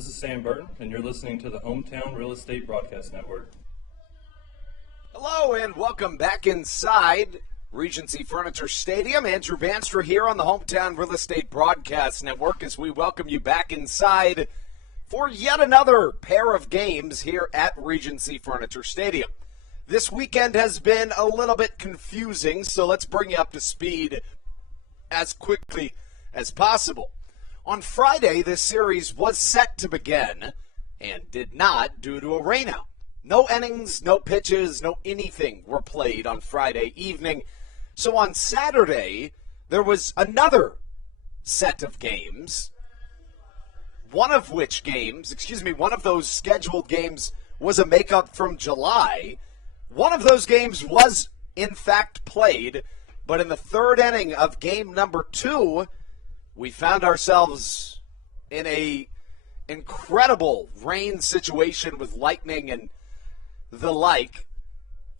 This is Sam Burton, and you're listening to the Hometown Real Estate Broadcast Network. Hello, and welcome back inside Regency Furniture Stadium. Andrew Banstra here on the Hometown Real Estate Broadcast Network as we welcome you back inside for yet another pair of games here at Regency Furniture Stadium. This weekend has been a little bit confusing, so let's bring you up to speed as quickly as possible. On Friday, this series was set to begin and did not due to a rainout. No innings, no pitches, no anything were played on Friday evening. So on Saturday, there was another set of games. One of those scheduled games was a makeup from July. One of those games was, in fact, played, but in the third inning of game number 2, we found ourselves in a incredible rain situation with lightning and the like.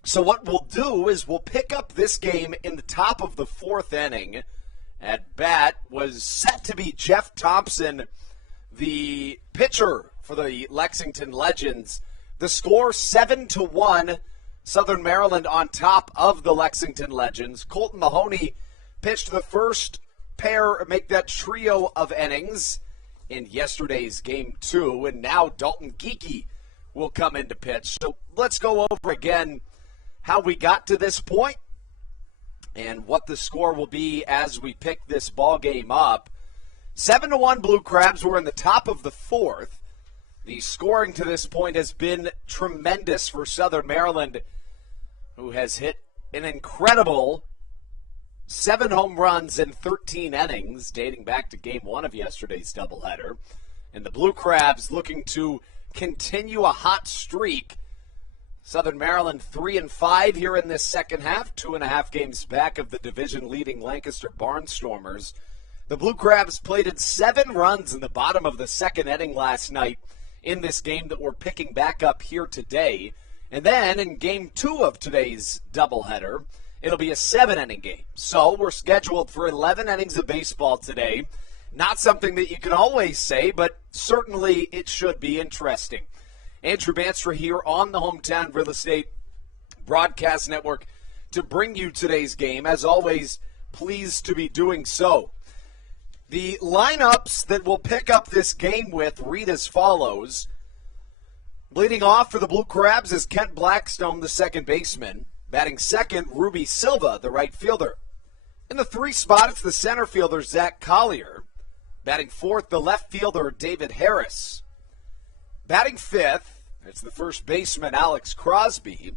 So what we'll do is we'll pick up this game in the top of the 4th inning. At bat was set to be Jeff Thompson, the pitcher for the Lexington Legends. The score 7-1, Southern Maryland on top of the Lexington Legends. Colton Mahoney pitched the first make that trio of innings in yesterday's game 2, and now Dalton Geeky will come in to pitch. So let's go over again how we got to this point and what the score will be as we pick this ball game up. 7-1 Blue Crabs were in the top of the 4th. The scoring to this point has been tremendous for Southern Maryland, who has hit an incredible 7 home runs in 13 innings, dating back to game 1 of yesterday's doubleheader. And the Blue Crabs looking to continue a hot streak. Southern Maryland 3-5 here in this second half, 2.5 games back of the division-leading Lancaster Barnstormers. The Blue Crabs plated 7 runs in the bottom of the second inning last night in this game that we're picking back up here today. And then in game 2 of today's doubleheader, it'll be a 7-inning game. So we're scheduled for 11 innings of baseball today. Not something that you can always say, but certainly it should be interesting. Andrew Banstra here on the Hometown Real Estate Broadcast Network to bring you today's game. As always, pleased to be doing so. The lineups that we'll pick up this game with read as follows. Leading off for the Blue Crabs is Kent Blackstone, the second baseman. Batting second, Ruby Silva, the right fielder. In the 3 spot, it's the center fielder, Zach Collier. Batting fourth, the left fielder, David Harris. Batting fifth, it's the first baseman, Alex Crosby.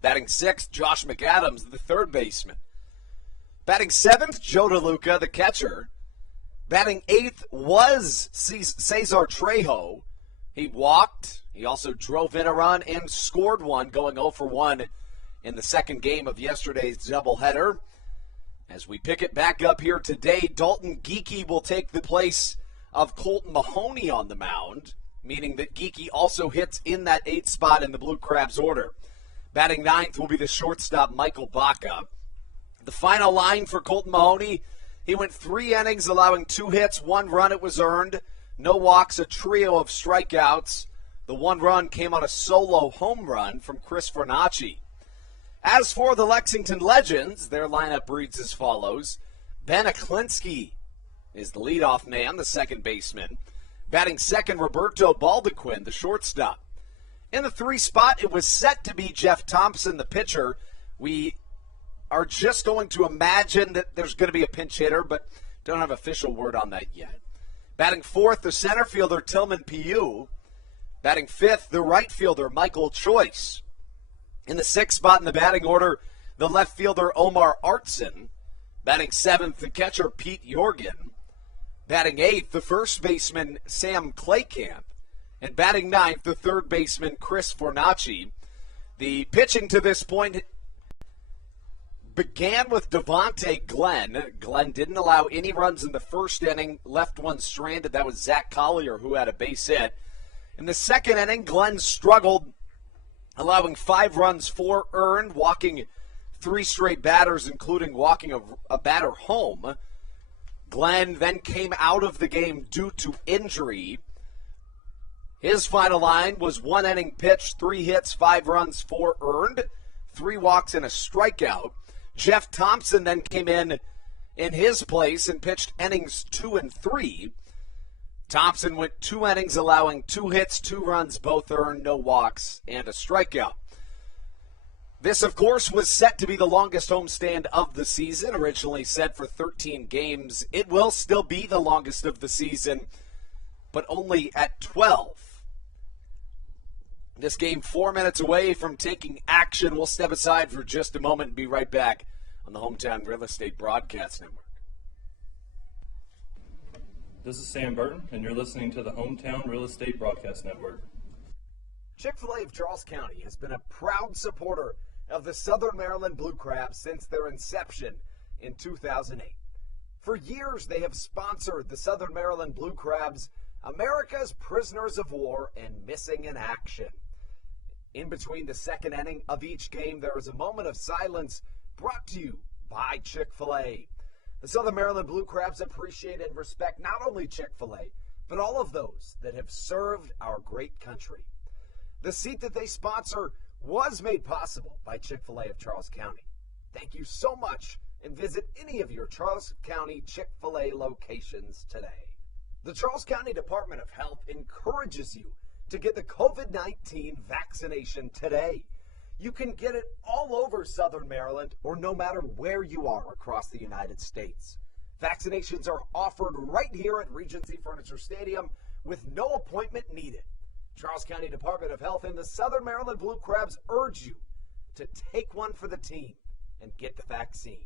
Batting sixth, Josh McAdams, the third baseman. Batting seventh, Joe DeLuca, the catcher. Batting eighth was Cesar Trejo. He walked. He also drove in a run and scored one, going 0 for 1 in the second game of yesterday's doubleheader. As we pick it back up here today, Dalton Geekie will take the place of Colton Mahoney on the mound, meaning that Geekie also hits in that 8th spot in the Blue Crabs order. Batting ninth will be the shortstop, Michael Baca. The final line for Colton Mahoney, he went 3 innings, allowing 2 hits, 1 run. It was earned. No walks, a trio of strikeouts. The 1 run came on a solo home run from Chris Fernacci. As for the Lexington Legends, their lineup reads as follows. Ben Aklinski is the leadoff man, the second baseman. Batting second, Roberto Baldequin, the shortstop. In the 3 spot, it was set to be Jeff Thompson, the pitcher. We are just going to imagine that there's going to be a pinch hitter, but don't have official word on that yet. Batting fourth, the center fielder, Tillman Piu. Batting fifth, the right fielder, Michael Choice. In the 6th spot in the batting order, the left fielder, Omar Artson. Batting 7th, the catcher, Pete Jorgen. Batting 8th, the first baseman, Sam Claycamp. And batting 9th, the third baseman, Chris Fornacci. The pitching to this point began with Devontae Glenn. Glenn didn't allow any runs in the first inning, left one stranded. That was Zach Collier, who had a base hit. In the second inning, Glenn struggled, allowing 5 runs, 4 earned, walking 3 straight batters, including walking a batter home. Glenn then came out of the game due to injury. His final line was 1 inning pitched, 3 hits, 5 runs, 4 earned, 3 walks, and a strikeout. Jeff Thompson then came in his place and pitched innings 2 and 3. Thompson went 2 innings, allowing 2 hits, 2 runs, both earned, no walks, and a strikeout. This, of course, was set to be the longest homestand of the season, originally set for 13 games. It will still be the longest of the season, but only at 12. This game 4 minutes away from taking action. We'll step aside for just a moment and be right back on the Hometown Real Estate Broadcast Network. This is Sam Burton, and you're listening to the Hometown Real Estate Broadcast Network. Chick-fil-A of Charles County has been a proud supporter of the Southern Maryland Blue Crabs since their inception in 2008. For years, they have sponsored the Southern Maryland Blue Crabs, America's prisoners of war and missing in action. In between the second inning of each game, there is a moment of silence brought to you by Chick-fil-A. The Southern Maryland Blue Crabs appreciate and respect not only Chick-fil-A, but all of those that have served our great country. The seat that they sponsor was made possible by Chick-fil-A of Charles County. Thank you so much, and visit any of your Charles County Chick-fil-A locations today. The Charles County Department of Health encourages you to get the COVID-19 vaccination today. You can get it all over Southern Maryland or no matter where you are across the United States. Vaccinations are offered right here at Regency Furniture Stadium with no appointment needed. Charles County Department of Health and the Southern Maryland Blue Crabs urge you to take one for the team and get the vaccine.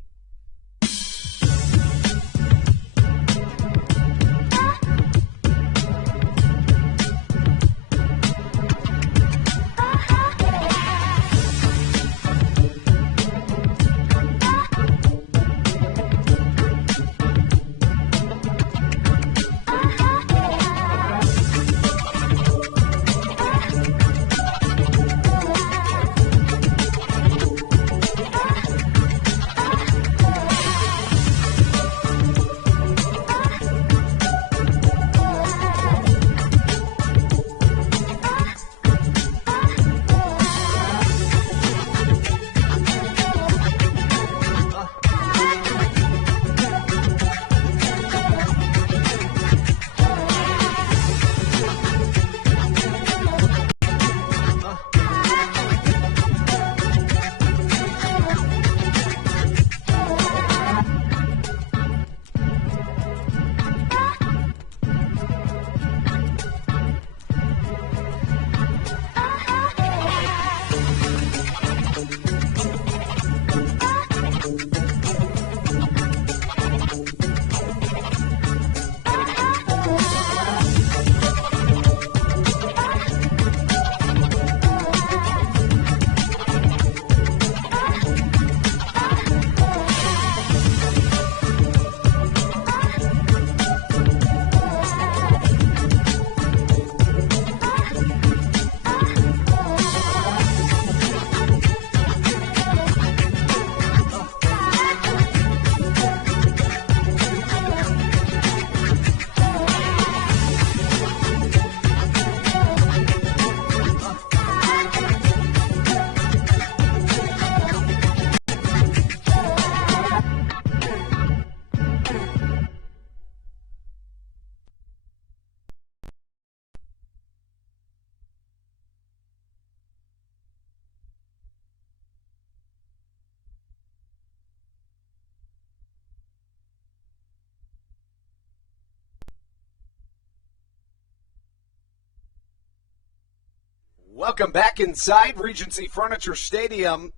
welcome back inside Regency Furniture Stadium.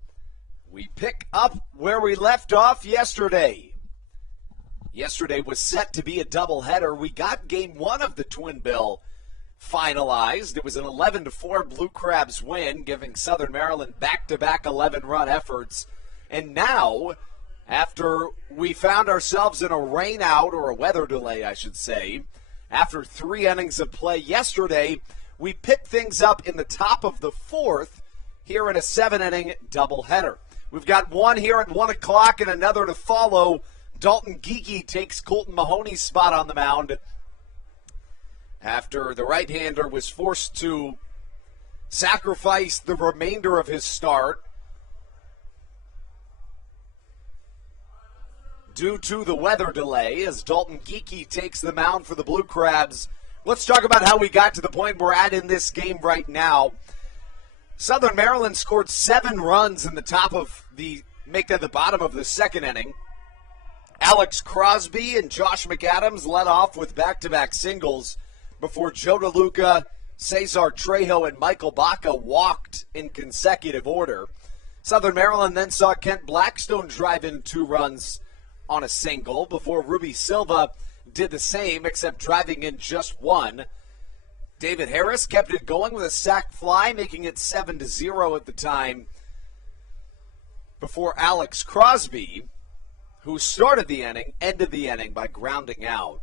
We pick up where we left off yesterday. Yesterday was set to be a doubleheader. We got game one of the Twin Bill finalized. It was an 11-4 Blue Crabs win, giving Southern Maryland back-to-back 11-run efforts. And now, after we found ourselves in a rain out, or a weather delay, I should say, after 3 innings of play yesterday, we picked things up in the top of the 4th here in a 7-inning doubleheader. We've got one here at 1 o'clock and another to follow. Dalton Geekie takes Colton Mahoney's spot on the mound after the right-hander was forced to sacrifice the remainder of his start due to the weather delay as Dalton Geekie takes the mound for the Blue Crabs. Let's talk about how we got to the point we're at in this game right now. Southern Maryland scored 7 runs in the bottom of the 2nd inning. Alex Crosby and Josh McAdams led off with back-to-back singles before Joe DeLuca, Cesar Trejo, and Michael Baca walked in consecutive order. Southern Maryland then saw Kent Blackstone drive in 2 runs on a single before Ruby Silva did the same, except driving in just 1. David Harris kept it going with a sac fly, making it 7-0 at the time before Alex Crosby, who started the inning, ended the inning by grounding out.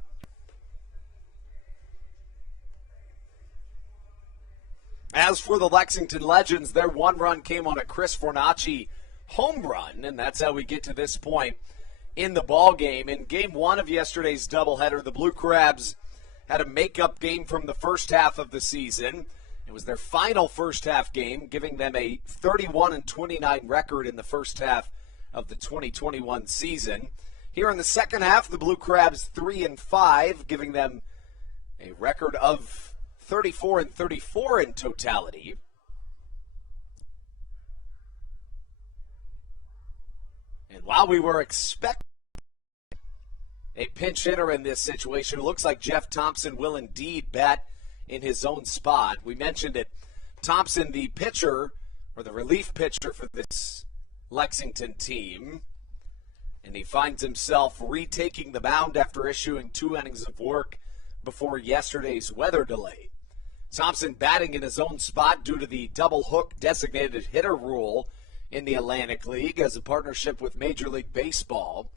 As for the Lexington Legends, their 1 run came on a Chris Fornacci home run, and that's how we get to this point in the ball game. In game 1 of yesterday's doubleheader, the Blue Crabs had a makeup game from the first half of the season. It was their final first half game, giving them a 31-29 record in the first half of the 2021 season. Here in the second half, the Blue Crabs 3-5, giving them a record of 34-34 in totality. And while we were expecting a pinch hitter in this situation, it looks like Jeff Thompson will indeed bat in his own spot. We mentioned it. Thompson, the pitcher, or the relief pitcher for this Lexington team, and he finds himself retaking the mound after issuing 2 innings of work before yesterday's weather delay. Thompson batting in his own spot due to the double hook designated hitter rule in the Atlantic League as a partnership with Major League Baseball.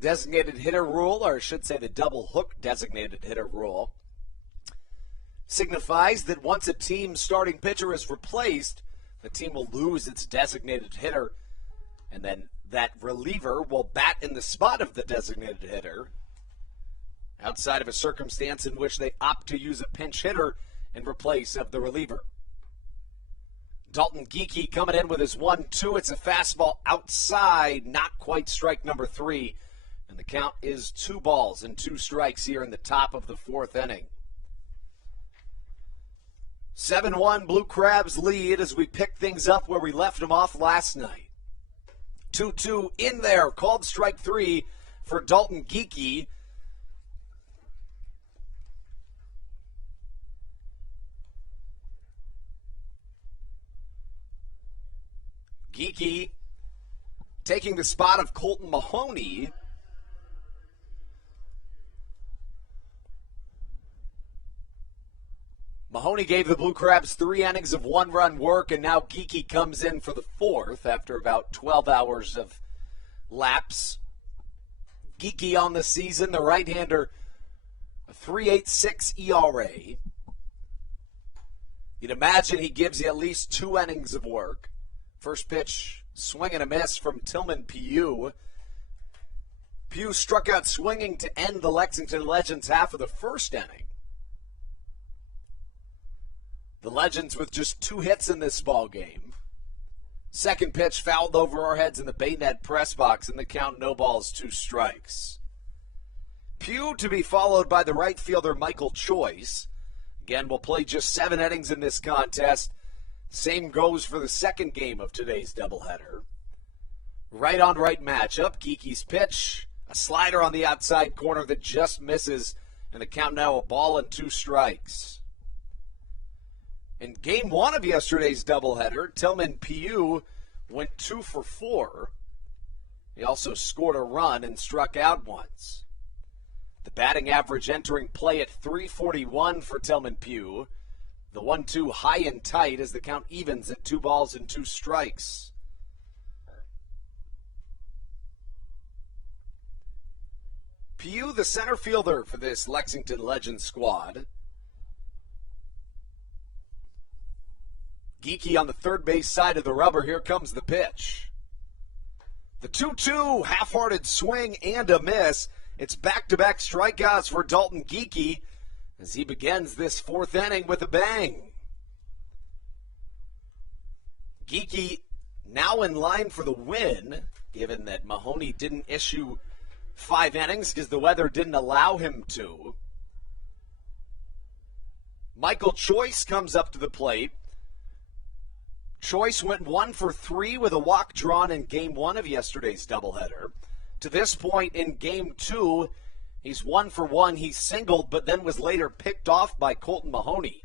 Designated hitter rule, or I should say the double hook designated hitter rule, signifies that once a team's starting pitcher is replaced, the team will lose its designated hitter, and then that reliever will bat in the spot of the designated hitter outside of a circumstance in which they opt to use a pinch hitter in replace of the reliever. Dalton Geekie coming in with his 1-2. It's a fastball outside, not quite strike number 3. And the count is 2 balls and 2 strikes here in the top of the 4th inning. 7-1 Blue Crabs lead as we pick things up where we left them off last night. 2-2 in there, called strike 3 for Dalton Geekie. Geekie taking the spot of Colton Mahoney. Mahoney gave the Blue Crabs 3 innings of 1-run work, and now Geekie comes in for the 4th after about 12 hours of lapse. Geekie on the season, the right-hander, a 3.86 ERA. You'd imagine he gives you at least 2 innings of work. First pitch, swing and a miss from Tillman Pugh. Pugh struck out swinging to end the Lexington Legends half of the 1st inning. The Legends with just 2 hits in this ball game. Second pitch fouled over our heads in the Baynet press box, and the count no balls, 2 strikes. Pugh to be followed by the right fielder Michael Choice. Again, we'll play just 7 innings in this contest. Same goes for the second game of today's doubleheader. Right-on-right matchup. Geekie's pitch, a slider on the outside corner that just misses, and the count now a ball and 2 strikes. In game one of yesterday's doubleheader, Tillman Piu went 2 for 4. He also scored a run and struck out once. The batting average entering play at .341 for Tillman Piu. The 1-2 high and tight as the count evens at 2 balls and 2 strikes. Piu, the center fielder for this Lexington Legends squad. Geeky on the third base side of the rubber. Here comes the pitch. The 2-2 half-hearted swing and a miss. It's back-to-back strikeouts for Dalton Geeky as he begins this 4th inning with a bang. Geeky now in line for the win, given that Mahoney didn't issue 5 innings because the weather didn't allow him to. Michael Choice comes up to the plate. Choice went 1 for 3 with a walk drawn in game 1 of yesterday's doubleheader. To this point in game 2, he's 1 for 1. He singled, but then was later picked off by Colton Mahoney.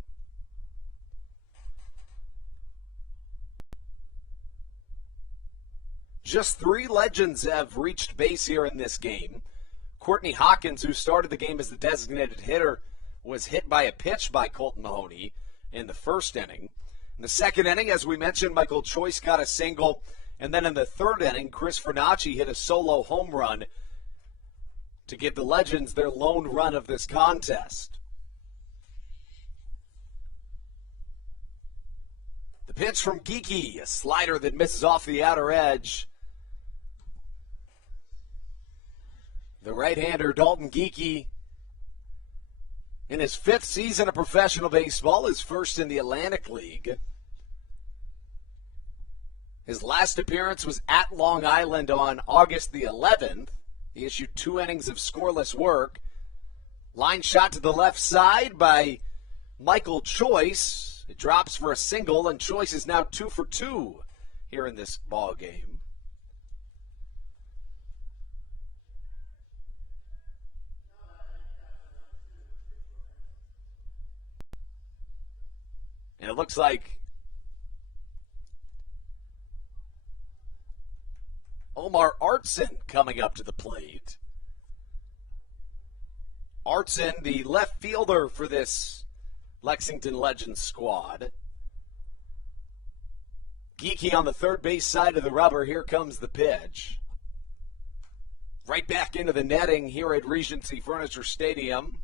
Just 3 legends have reached base here in this game. Courtney Hawkins, who started the game as the designated hitter, was hit by a pitch by Colton Mahoney in the 1st inning. In the 2nd inning, as we mentioned, Michael Choice got a single. And then in the 3rd inning, Chris Fernacci hit a solo home run to give the Legends their lone run of this contest. The pitch from Geeky, a slider that misses off the outer edge. The right-hander, Dalton Geeky, in his 5th season of professional baseball, his first in the Atlantic League. His last appearance was at Long Island on August the 11th. He issued 2 innings of scoreless work. Line shot to the left side by Michael Choice. It drops for a single, and Choice is now 2 for 2 here in this ball game. And it looks like Omar Artson coming up to the plate. Artson, the left fielder for this Lexington Legends squad. Geeky on the third base side of the rubber. Here comes the pitch. Right back into the netting here at Regency Furniture Stadium.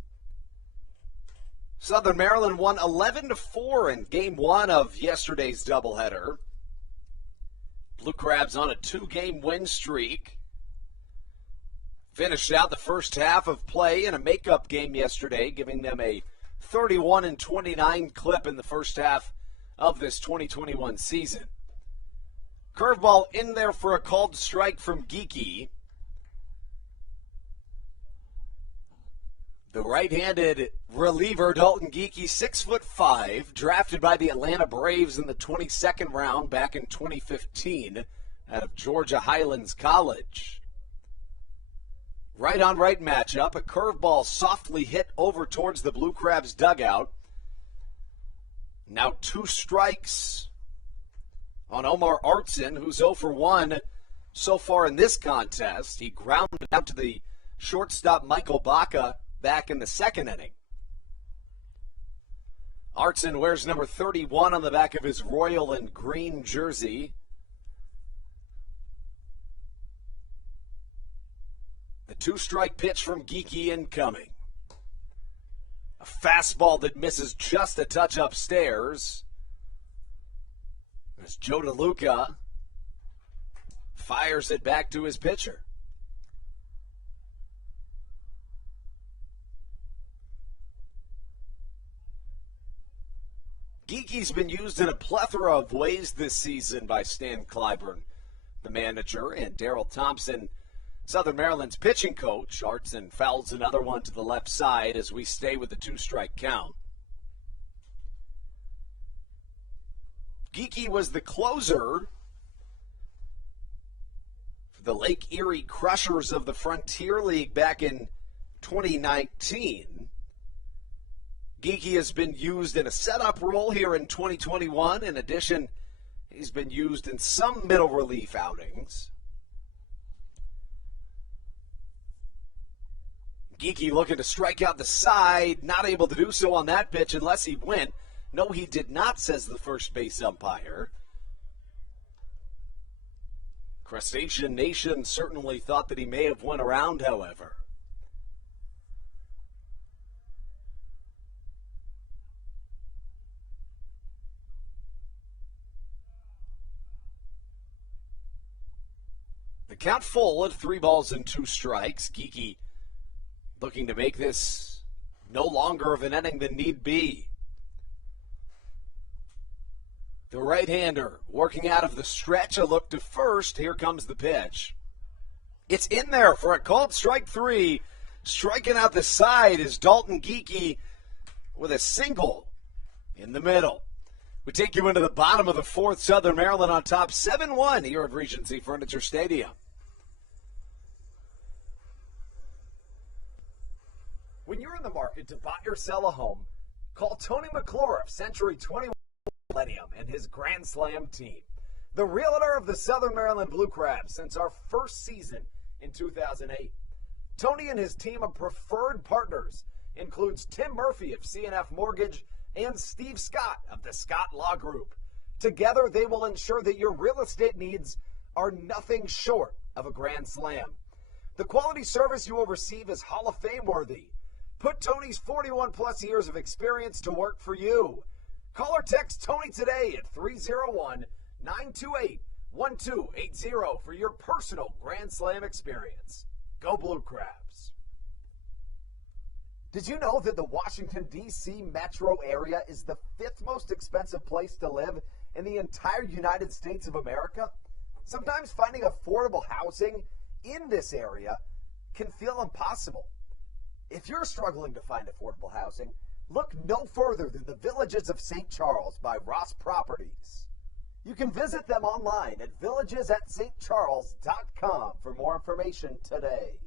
Southern Maryland won 11-4 in game 1 of yesterday's doubleheader. Blue Crabs on a 2-game win streak. Finished out the first half of play in a makeup game yesterday, giving them a 31-29 clip in the first half of this 2021 season. Curveball in there for a called strike from Geeky. The right-handed reliever, Dalton Geeky, 6'5", drafted by the Atlanta Braves in the 22nd round back in 2015 out of Georgia Highlands College. Right-on-right matchup, a curveball softly hit over towards the Blue Crabs dugout. Now 2 strikes on Omar Artson, who's 0 for 1 so far in this contest. He grounded out to the shortstop Michael Baca back in the 2nd inning. Artson wears number 31 on the back of his royal and green jersey. The 2-strike pitch from Geeky incoming. A fastball that misses just a touch upstairs. As Joe DeLuca fires it back to his pitcher. Geeky's been used in a plethora of ways this season by Stan Clyburn, the manager, and Darryl Thompson, Southern Maryland's pitching coach. Artson fouls another one to the left side as we stay with the 2-strike count. Geeky was the closer for the Lake Erie Crushers of the Frontier League back in 2019. Geeky has been used in a setup role here in 2021. In addition, he's been used in some middle relief outings. Geeky looking to strike out the side, not able to do so on that pitch unless he went. No, he did not, says the first base umpire. Crustacean Nation certainly thought that he may have went around, however. The count full at 3 balls and 2 strikes. Geeky looking to make this no longer of an inning than need be. The right-hander working out of the stretch, a look to first. Here comes the pitch. It's in there for a called strike 3. Striking out the side is Dalton Geeky with a single in the middle. We take you into the bottom of the 4th. Southern Maryland on top 7-1 here at Regency Furniture Stadium. When you're in the market to buy or sell a home, call Tony McClure of Century 21 Millennium and his Grand Slam team. The realtor of the Southern Maryland Blue Crabs since our first season in 2008. Tony and his team of preferred partners includes Tim Murphy of CNF Mortgage and Steve Scott of the Scott Law Group. Together, they will ensure that your real estate needs are nothing short of a grand slam. The quality service you will receive is Hall of Fame worthy. Put Tony's 41-plus years of experience to work for you. Call or text Tony today at 301-928-1280 for your personal Grand Slam experience. Go Blue Crabs. Did you know that the Washington, D.C. metro area is the 5th most expensive place to live in the entire United States of America? Sometimes finding affordable housing in this area can feel impossible. If you're struggling to find affordable housing, look no further than the Villages of St. Charles by Ross Properties. You can visit them online at villagesatstcharles.com for more information today.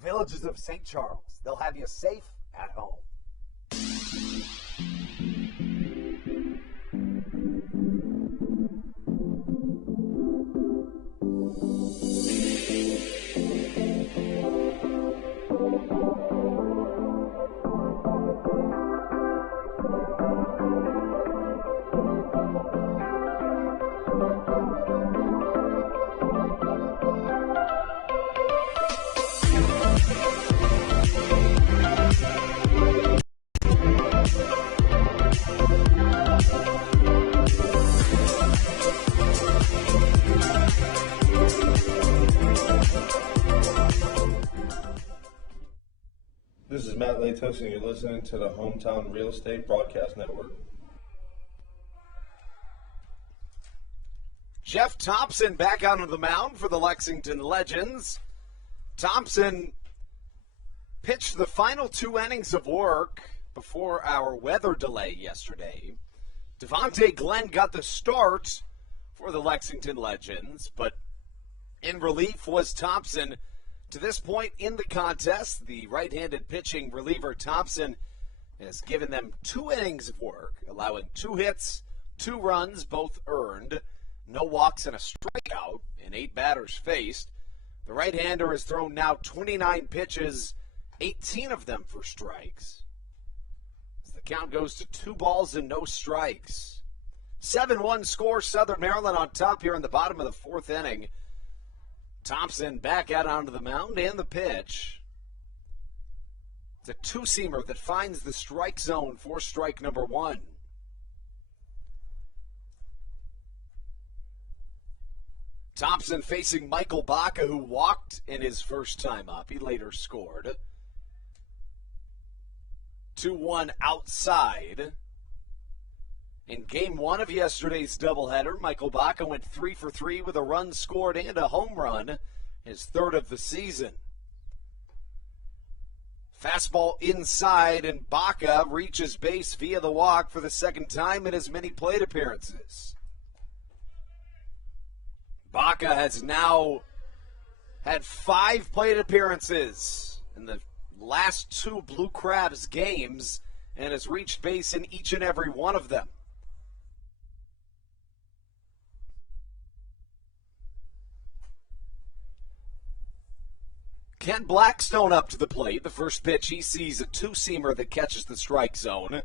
Villages of St. Charles. They'll have you safe at home. This is Matt Latos, and you're listening to the Hometown Real Estate Broadcast Network. Jeff Thompson back out on the mound for the Lexington Legends. Thompson pitched the final 2 innings of work before our weather delay yesterday. Devontae Glenn got the start for the Lexington Legends, but in relief was Thompson. To this point in the contest, the right-handed pitching reliever Thompson has given them 2 innings of work, allowing 2 hits, 2 runs, both earned, no walks and a strikeout, and 8 batters faced. The right-hander has thrown now 29 pitches, 18 of them for strikes. As the count goes to 2 balls and no strikes. 7-1 score, Southern Maryland on top here in the bottom of the 4th inning. Thompson back out onto the mound and the pitch. It's a 2-seamer that finds the strike zone for strike number 1. Thompson facing Michael Baca, who walked in his first time up. He later scored. 2-1 outside. In game 1 of yesterday's doubleheader, Michael Baca went 3 for 3 with a run scored and a home run, his 3rd of the season. Fastball inside, and Baca reaches base via the walk for the 2nd time in as many plate appearances. Baca has now had 5 plate appearances in the last 2 Blue Crabs games, and has reached base in each and every one of them. Ken Blackstone up to the plate. The first pitch, he sees a two-seamer that catches the strike zone.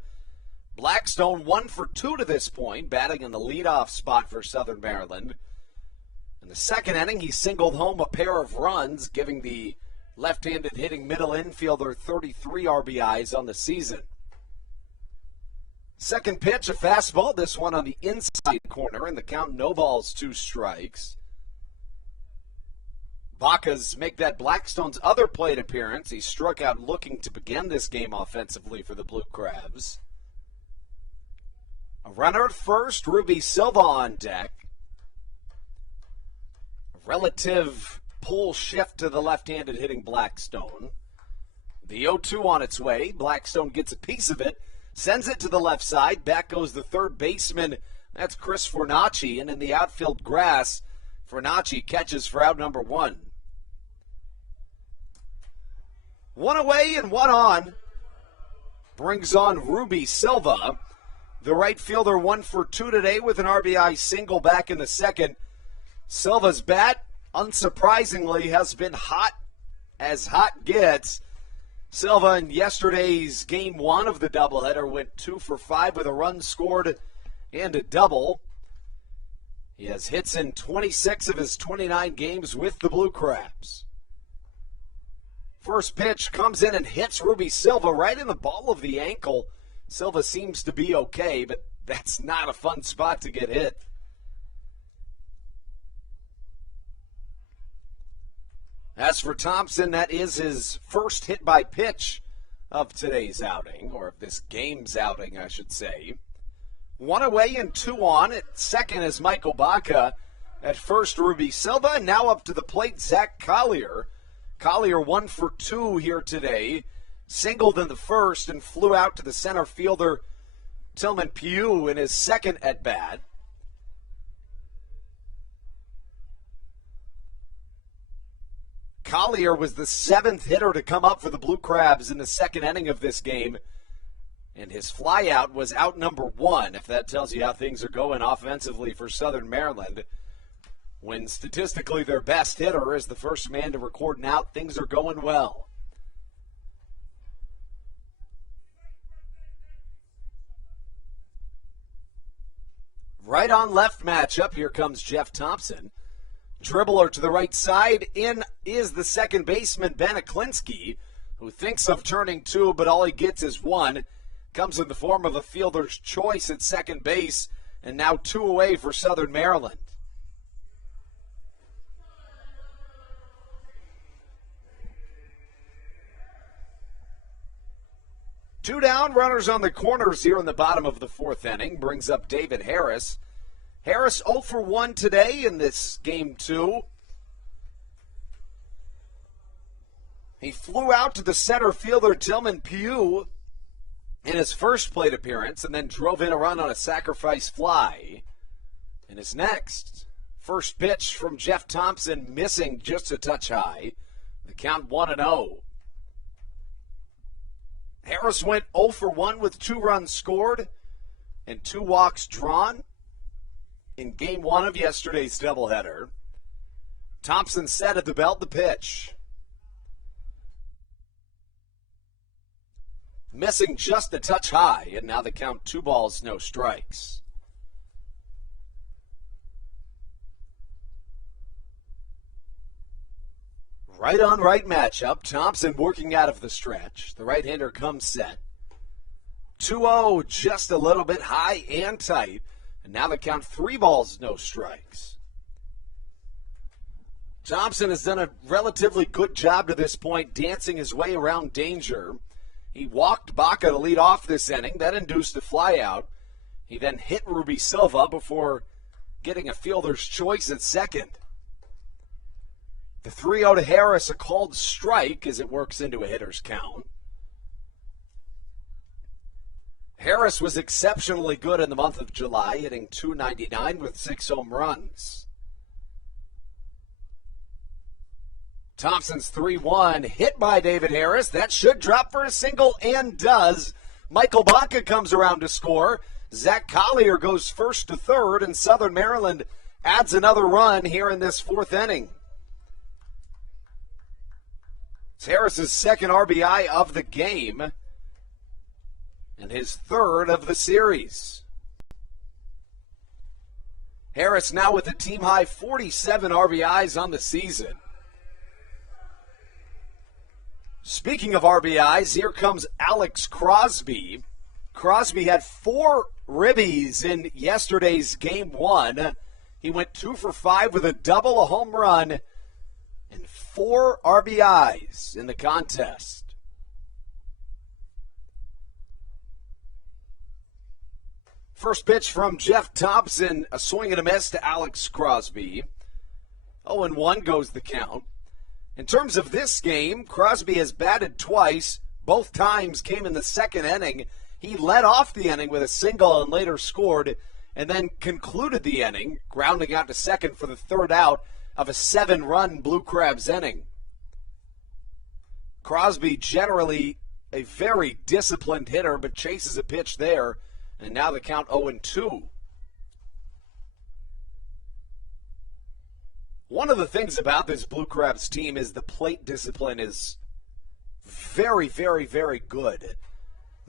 Blackstone 1 for 2 to this point, batting in the leadoff spot for Southern Maryland. In the second inning, he singled home a pair of runs, giving the left-handed hitting middle infielder 33 RBIs on the season. Second pitch, a fastball, this one on the inside corner, and the count no balls, 2 strikes. Bacas make that Blackstone's other plate appearance. He struck out looking to begin this game offensively for the Blue Crabs. A runner at first, Ruby Silva on deck. A relative pull shift to the left-handed hitting Blackstone. The 0-2 on its way. Blackstone gets a piece of it, sends it to the left side. Back goes the third baseman. That's Chris Fornacci. And in the outfield grass, Fornacci catches for out number 1. 1 away and 1 on. Brings on Ruby Silva. The right fielder 1 for 2 today with an RBI single back in the second. Silva's bat, unsurprisingly, has been hot as hot gets. Silva in yesterday's game 1 of the doubleheader went 2 for 5 with a run scored and a double. He has hits in 26 of his 29 games with the Blue Crabs. First pitch comes in and hits Ruby Silva right in the ball of the ankle. Silva seems to be okay, but that's not a fun spot to get hit. As for Thompson, that is his first hit by pitch of today's outing, or of this game's outing, I should say. 1 away and 2 on. At second is Michael Baca. At first, Ruby Silva. And now up to the plate, Zach Collier. Collier 1 for 2 here today. Singled in the first and flew out to the center fielder, Tillman Pugh, in his second at-bat. Collier was the 7th hitter to come up for the Blue Crabs in the second inning of this game, and his flyout was out number 1, if that tells you how things are going offensively for Southern Maryland. When statistically their best hitter is the first man to record an out, things are going well. Right on left matchup, here comes Jeff Thompson. Dribbler to the right side, in is the second baseman, Ben Aklinski, who thinks of turning 2, but all he gets is 1. Comes in the form of a fielder's choice at second base, and now 2 away for Southern Maryland. Two down, runners on the corners here in the bottom of the 4th inning. Brings up David Harris. Harris 0 for 1 today in this game 2. He flew out to the center fielder, Tillman Pugh, in his first plate appearance, and then drove in a run on a sacrifice fly in his next. First pitch from Jeff Thompson, missing just a touch high. The count 1-0. Harris went 0 for 1 with 2 runs scored and 2 walks drawn in game 1 of yesterday's doubleheader. Thompson set at the belt, the pitch. Missing just a touch high, and now the count 2 balls, no strikes. Right on right matchup. Thompson working out of the stretch. The right-hander comes set. 2-0, just a little bit high and tight. And now the count 3 balls, no strikes. Thompson has done a relatively good job to this point, dancing his way around danger. He walked Baca to lead off this inning. That induced a flyout. He then hit Ruby Silva before getting a fielder's choice at second. The 3-0 to Harris, a called strike as it works into a hitter's count. Harris was exceptionally good in the month of July, hitting .299 with 6 home runs. Thompson's 3-1 hit by David Harris. That should drop for a single and does. Michael Baca comes around to score. Zach Collier goes first to third, and Southern Maryland adds another run here in this fourth inning. It's Harris's second RBI of the game and his third of the series. Harris now with a team-high 47 RBIs on the season. Speaking of RBIs, here comes Alex Crosby. Crosby had 4 ribbies in yesterday's Game 1. He went 2 for 5 with a double, a home run, and 4 RBIs in the contest. First pitch from Jeff Thompson, a swing and a miss to Alex Crosby. 0-1 goes the count. In terms of this game, Crosby has batted twice. Both times came in the second inning. He led off the inning with a single and later scored, and then concluded the inning, grounding out to second for the third out of a 7-run Blue Crabs inning. Crosby generally a very disciplined hitter, but chases a pitch there, and now the count 0-2. One of the things about this Blue Crabs team is the plate discipline is very, very, very good.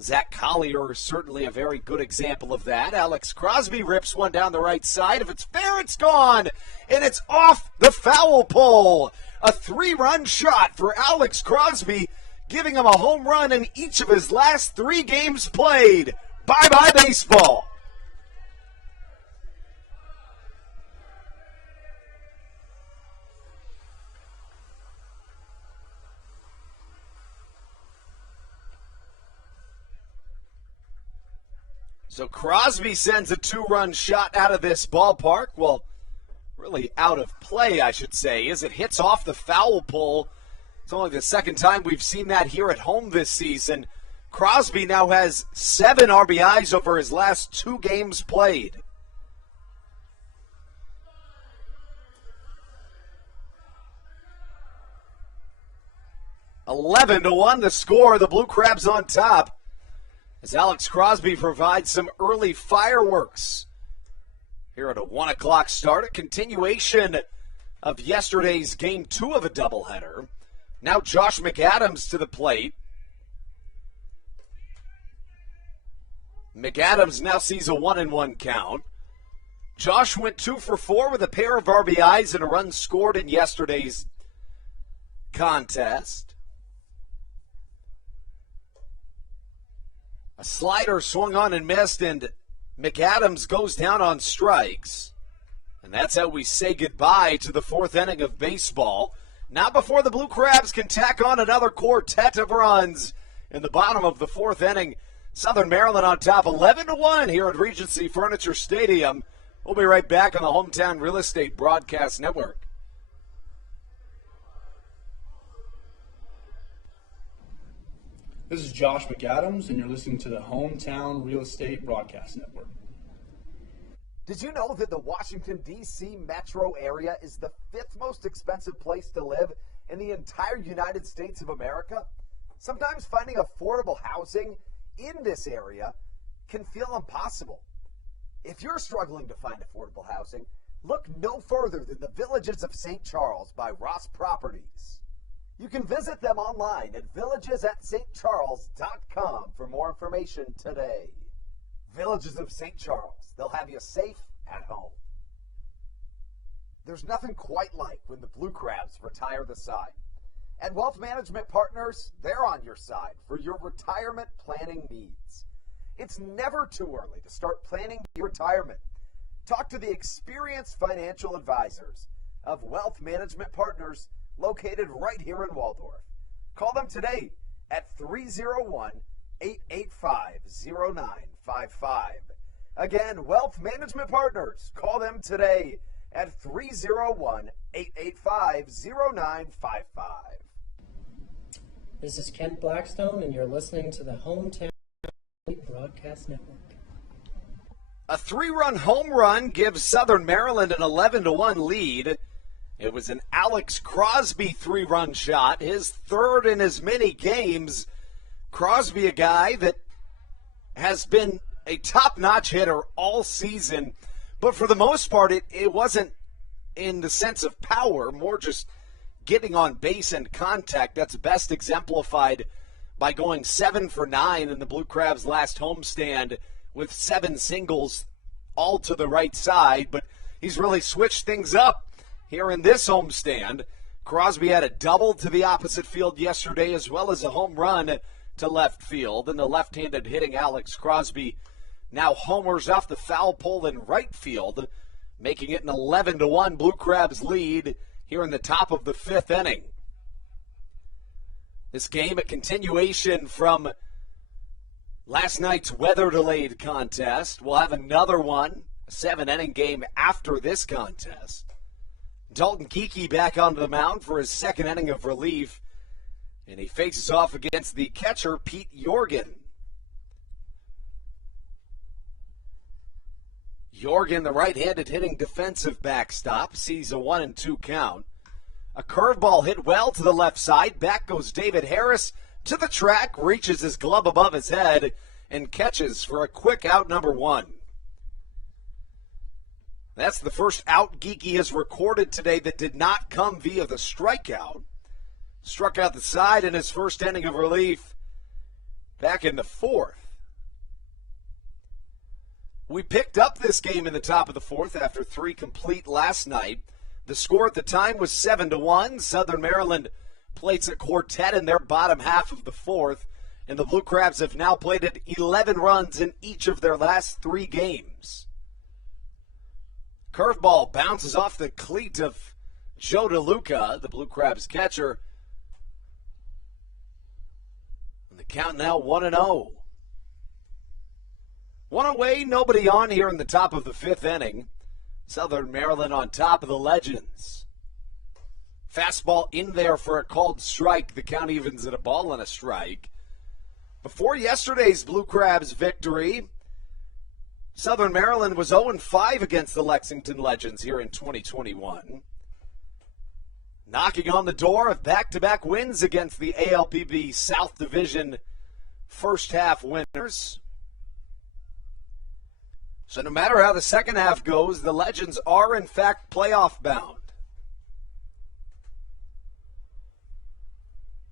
Zach Collier is certainly a very good example of that. Alex Crosby rips one down the right side. If it's fair, it's gone. And it's off the foul pole. A 3-run shot for Alex Crosby, giving him a home run in each of his last 3 games played. Bye-bye baseball. So Crosby sends a 2-run shot out of this ballpark. Well, really out of play, I should say, as it hits off the foul pole. It's only the second time we've seen that here at home this season. Crosby now has 7 RBIs over his last 2 games played. $11-1 the score. The Blue Crabs on top, as Alex Crosby provides some early fireworks here at a 1 o'clock start, a continuation of yesterday's Game 2 of a doubleheader. Now Josh McAdams to the plate. McAdams now sees a 1-1 count. Josh went 2 for 4 with a pair of RBIs and a run scored in yesterday's contest. A slider swung on and missed, and McAdams goes down on strikes. And that's how we say goodbye to the 4th inning of baseball. Not before the Blue Crabs can tack on another quartet of runs in the bottom of the 4th inning. Southern Maryland on top 11-1 here at Regency Furniture Stadium. We'll be right back on the Hometown Real Estate Broadcast Network. This is Josh McAdams, and you're listening to the Hometown Real Estate Broadcast Network. Did you know that the Washington, D.C. metro area is the 5th most expensive place to live in the entire United States of America? Sometimes finding affordable housing in this area can feel impossible. If you're struggling to find affordable housing, look no further than the Villages of St. Charles by Ross Properties. You can visit them online at villagesatstcharles.com for more information today. Villages of St. Charles. They'll have you safe at home. There's nothing quite like when the Blue Crabs retire the side. At Wealth Management Partners, they're on your side for your retirement planning needs. It's never too early to start planning your retirement. Talk to the experienced financial advisors of Wealth Management Partners located right here in Waldorf. Call them today at 301-885-0955. Again, Wealth Management Partners. Call them today at 301-885-0955. This is Kent Blackstone, and you're listening to the Hometown Broadcast Network. A 3-run home run gives Southern Maryland an 11-1 lead. It was an Alex Crosby 3-run shot, his 3rd in as many games. Crosby, a guy that has been a top-notch hitter all season, but for the most part, it wasn't in the sense of power, more just getting on base and contact. That's best exemplified by going 7 for 9 in the Blue Crabs' last homestand with 7 singles all to the right side, but he's really switched things up here in this homestand. Crosby had a double to the opposite field yesterday, as well as a home run to left field, and the left-handed hitting Alex Crosby now homers off the foul pole in right field, making it an 11-1 Blue Crabs lead here in the top of the 5th inning. This game a continuation from last night's weather-delayed contest. We'll have another one, a 7-inning game after this contest. Dalton Geekie back onto the mound for his 2nd inning of relief, and he faces off against the catcher, Pete Jorgen. Jorgen, the right-handed hitting defensive backstop, sees a 1-2 count. A curveball hit well to the left side. Back goes David Harris to the track, reaches his glove above his head, and catches for a quick out number 1. That's the first out Geekie has recorded today that did not come via the strikeout. Struck out the side in his 1st inning of relief back in the 4th. We picked up this game in the top of the 4th after 3 complete last night. The score at the time was 7-1. Southern Maryland plays a quartet in their bottom half of the 4th, and the Blue Crabs have now plated 11 runs in each of their last 3 games. Curveball bounces off the cleat of Joe DeLuca, the Blue Crabs catcher. And the count now 1-0. One away, nobody on here in the top of the 5th inning. Southern Maryland on top of the Legends. Fastball in there for a called strike. The count evens at a ball and a strike. Before yesterday's Blue Crabs victory, Southern Maryland was 0-5 against the Lexington Legends here in 2021. Knocking on the door of back-to-back wins against the ALPB South Division first half winners. So no matter how the second half goes, the Legends are in fact playoff bound.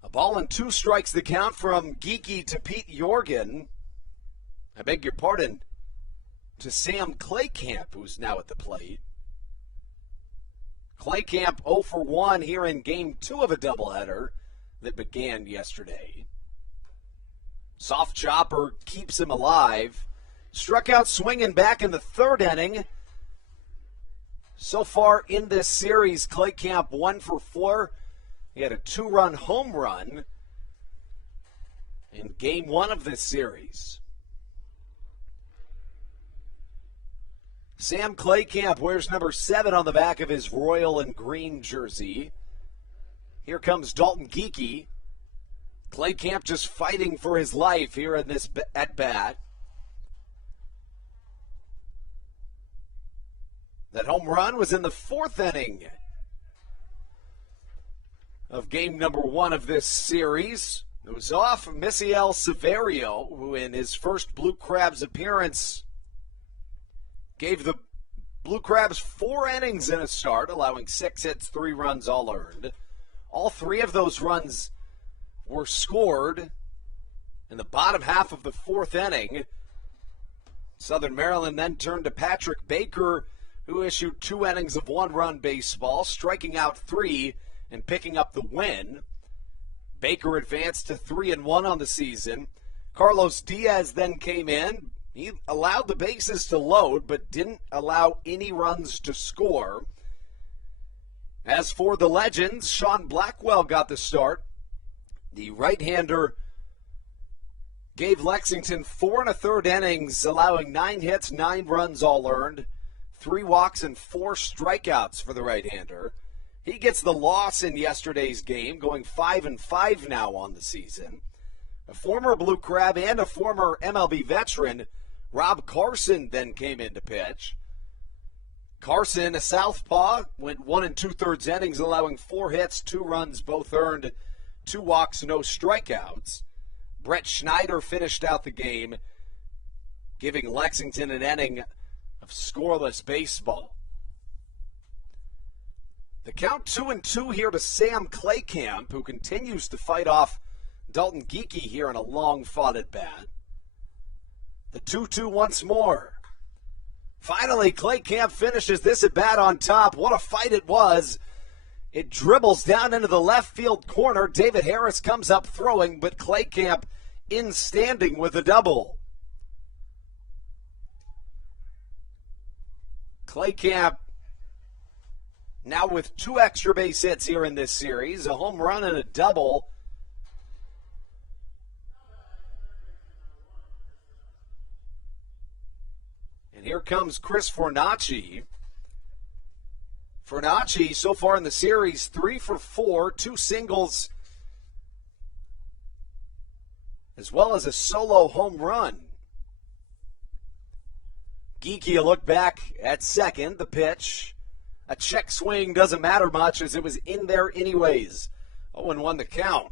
A ball and 2 strikes the count from Geekie to Pete Jorgen. I beg your pardon, to Sam Claycamp, who's now at the plate. Claycamp 0 for 1 here in Game 2 of a doubleheader that began yesterday. Soft chopper keeps him alive. Struck out swinging back in the 3rd inning. So far in this series, Claycamp 1 for 4. He had a 2-run home run in Game 1 of this series. Sam Claycamp wears number 7 on the back of his royal and green jersey. Here comes Dalton Geekie. Claycamp just fighting for his life here in this at-bat. That home run was in the 4th inning of game number 1 of this series. It was off Misiel Severio, who in his first Blue Crabs appearance gave the Blue Crabs 4 innings in a start, allowing 6 hits, 3 runs all earned. All 3 of those runs were scored in the bottom half of the 4th inning. Southern Maryland then turned to Patrick Baker, who issued 2 innings of 1-run baseball, striking out 3 and picking up the win. Baker advanced to 3-1 on the season. Carlos Diaz then came in. He allowed the bases to load, but didn't allow any runs to score. As for the Legends, Sean Blackwell got the start. The right-hander gave Lexington 4 1/3 innings, allowing 9 hits, 9 runs all earned, 3 walks and 4 strikeouts for the right-hander. He gets the loss in yesterday's game, going 5-5 now on the season. A former Blue Crab and a former MLB veteran, Rob Carson, then came in to pitch. Carson, a southpaw, went 1 2/3 innings, allowing 4 hits, 2 runs, both earned, 2 walks, no strikeouts. Brett Schneider finished out the game. giving Lexington an inning of scoreless baseball. The count 2-2 here to Sam Claycamp, who continues to fight off Dalton Geekie here in a long fought at bat. The 2-2 once more. Finally, Claycamp finishes this at bat on top. What a fight it was. It dribbles down into the left field corner. David Harris comes up throwing, but Claycamp in standing with a double. Claycamp now with 2 extra base hits here in this series, a home run and a double. And here comes Chris Fornacci. Fornacci, so far in the series, 3 for 4, 2 singles, as well as a solo home run. Geekie a look back at second, the pitch. A check swing doesn't matter much as it was in there anyways. 0-1 the count.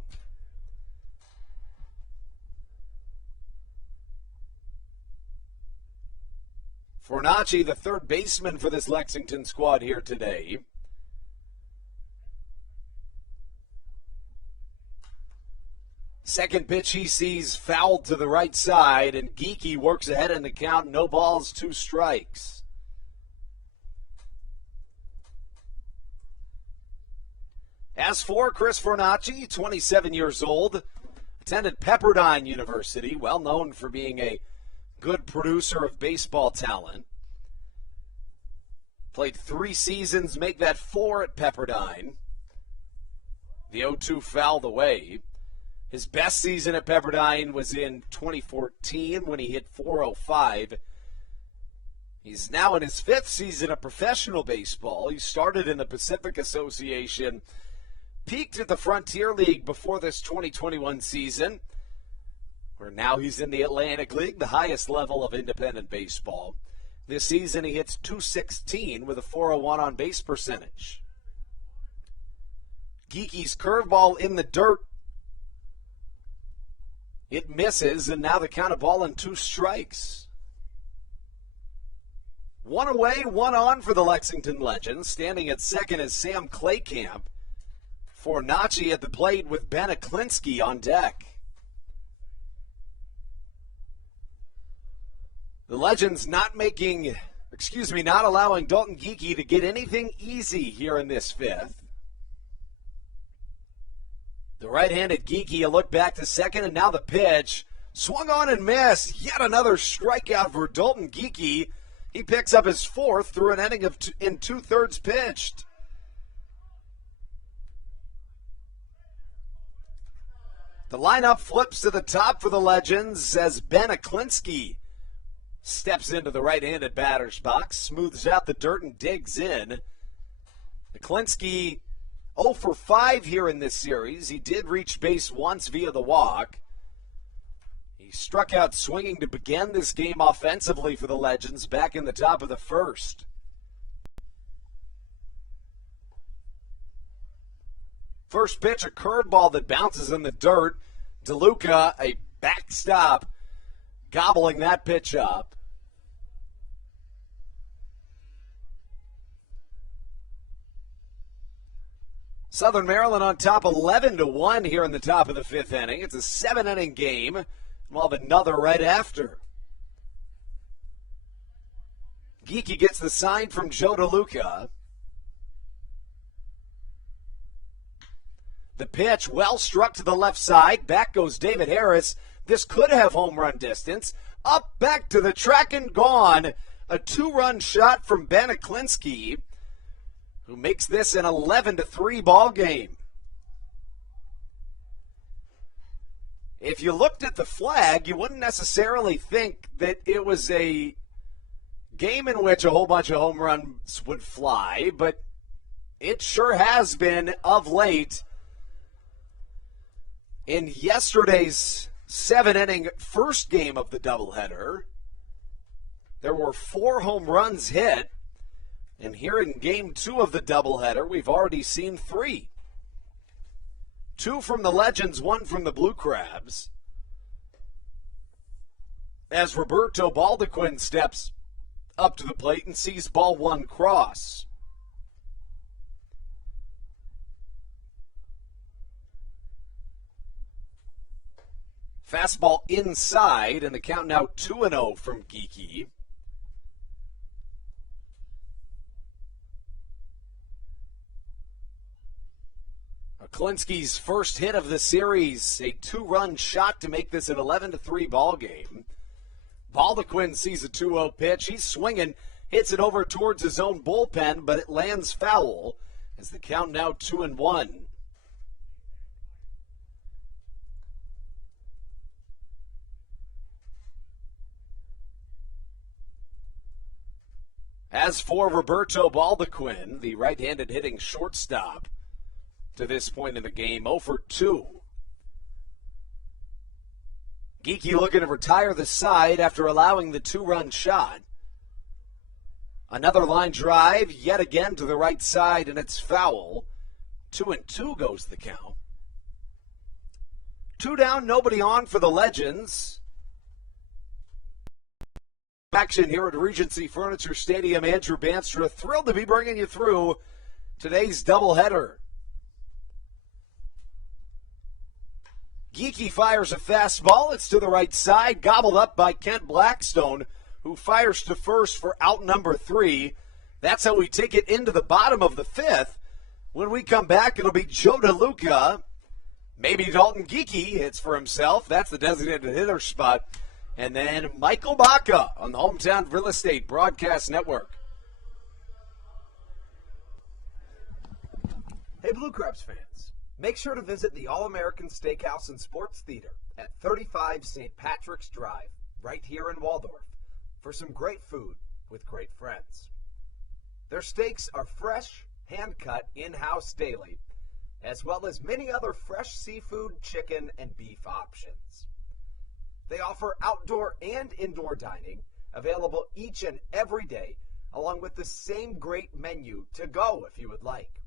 Fornacci, the third baseman for this Lexington squad here today. Second pitch he sees fouled to the right side, and Geekie works ahead in the count. No balls, 2 strikes. As for Chris Fornacci, 27 years old, attended Pepperdine University, well known for being a good producer of baseball talent. Played 3 seasons, make that 4 at Pepperdine. The 0-2 fouled away. His best season at Pepperdine was in 2014 when he hit .405. He's now in his 5th season of professional baseball. He started in the Pacific Association, peaked at the Frontier League before this 2021 season, where now he's in the Atlantic League, the highest level of independent baseball. This season he hits .216 with a .401 on base percentage. Geekie's curveball in the dirt. It misses, and now the count of ball and 2 strikes. 1 away, 1 on for the Lexington Legends. Standing at second is Sam Claycamp. Fornacci at the plate with Ben Aklinski on deck. The Legends not allowing Dalton Geekie to get anything easy here in this 5th. The right-handed Geekie a look back to second, and now the pitch. Swung on and missed. Yet another strikeout for Dalton Geekie. He picks up his 4th through an inning of in 2/3 pitched. The lineup flips to the top for the Legends as Ben Aklinski steps into the right-handed batter's box, smooths out the dirt and digs in. Aklinski 0 for 5 here in this series. He did reach base once via the walk. He struck out swinging to begin this game offensively for the Legends back in the top of the 1st. First pitch, a curveball that bounces in the dirt. DeLuca, a backstop, gobbling that pitch up. Southern Maryland on top 11-1 here in the top of the 5th inning. It's a 7-inning game. We'll have another right after. Geekie gets the sign from Joe DeLuca. The pitch, well struck to the left side. Back goes David Harris. This could have home run distance. Up, back to the track and gone. A 2-run shot from Ben Aklinski, who makes this an 11-3 ball game. If you looked at the flag, you wouldn't necessarily think that it was a game in which a whole bunch of home runs would fly, but it sure has been of late. In yesterday's 7-inning first game of the doubleheader, there were 4 home runs hit. And here in game 2 of the doubleheader, we've already seen 3. 2 from the Legends, 1 from the Blue Crabs. as Roberto Baldequin steps up to the plate and sees ball one cross. Fastball inside, and the count now 2-0 from Geekie. Klinsky's first hit of the series, a two-run shot to make this an 11-3 ball game. Baldequin sees a 2-0 pitch. He's swinging, hits it over towards his own bullpen, but it lands foul as the count now 2-1. As for Roberto Baldequin, the right-handed hitting shortstop, to this point in the game, 0 for 2. Geekie looking to retire the side after allowing the two-run shot. Another line drive, yet again to the right side, and it's foul. 2-2 goes the count. 2 down, nobody on for the Legends. Action here at Regency Furniture Stadium. Andrew Banstra, thrilled to be bringing you through today's doubleheader. Geekie fires a fastball. It's to the right side, gobbled up by Kent Blackstone, who fires to first for out number 3. That's how we take it into the bottom of the 5th. When we come back, it'll be Joe DeLuca. Maybe Dalton Geekie hits for himself. That's the designated hitter spot. And then Michael Baca on the Hometown Real Estate Broadcast Network. Hey, Blue Crabs fans. Make sure to visit the All-American Steakhouse and Sports Theater at 35 St. Patrick's Drive, right here in Waldorf, for some great food with great friends. Their steaks are fresh, hand-cut, in-house daily, as well as many other fresh seafood, chicken, and beef options. They offer outdoor and indoor dining, available each and every day, along with the same great menu to go if you would like.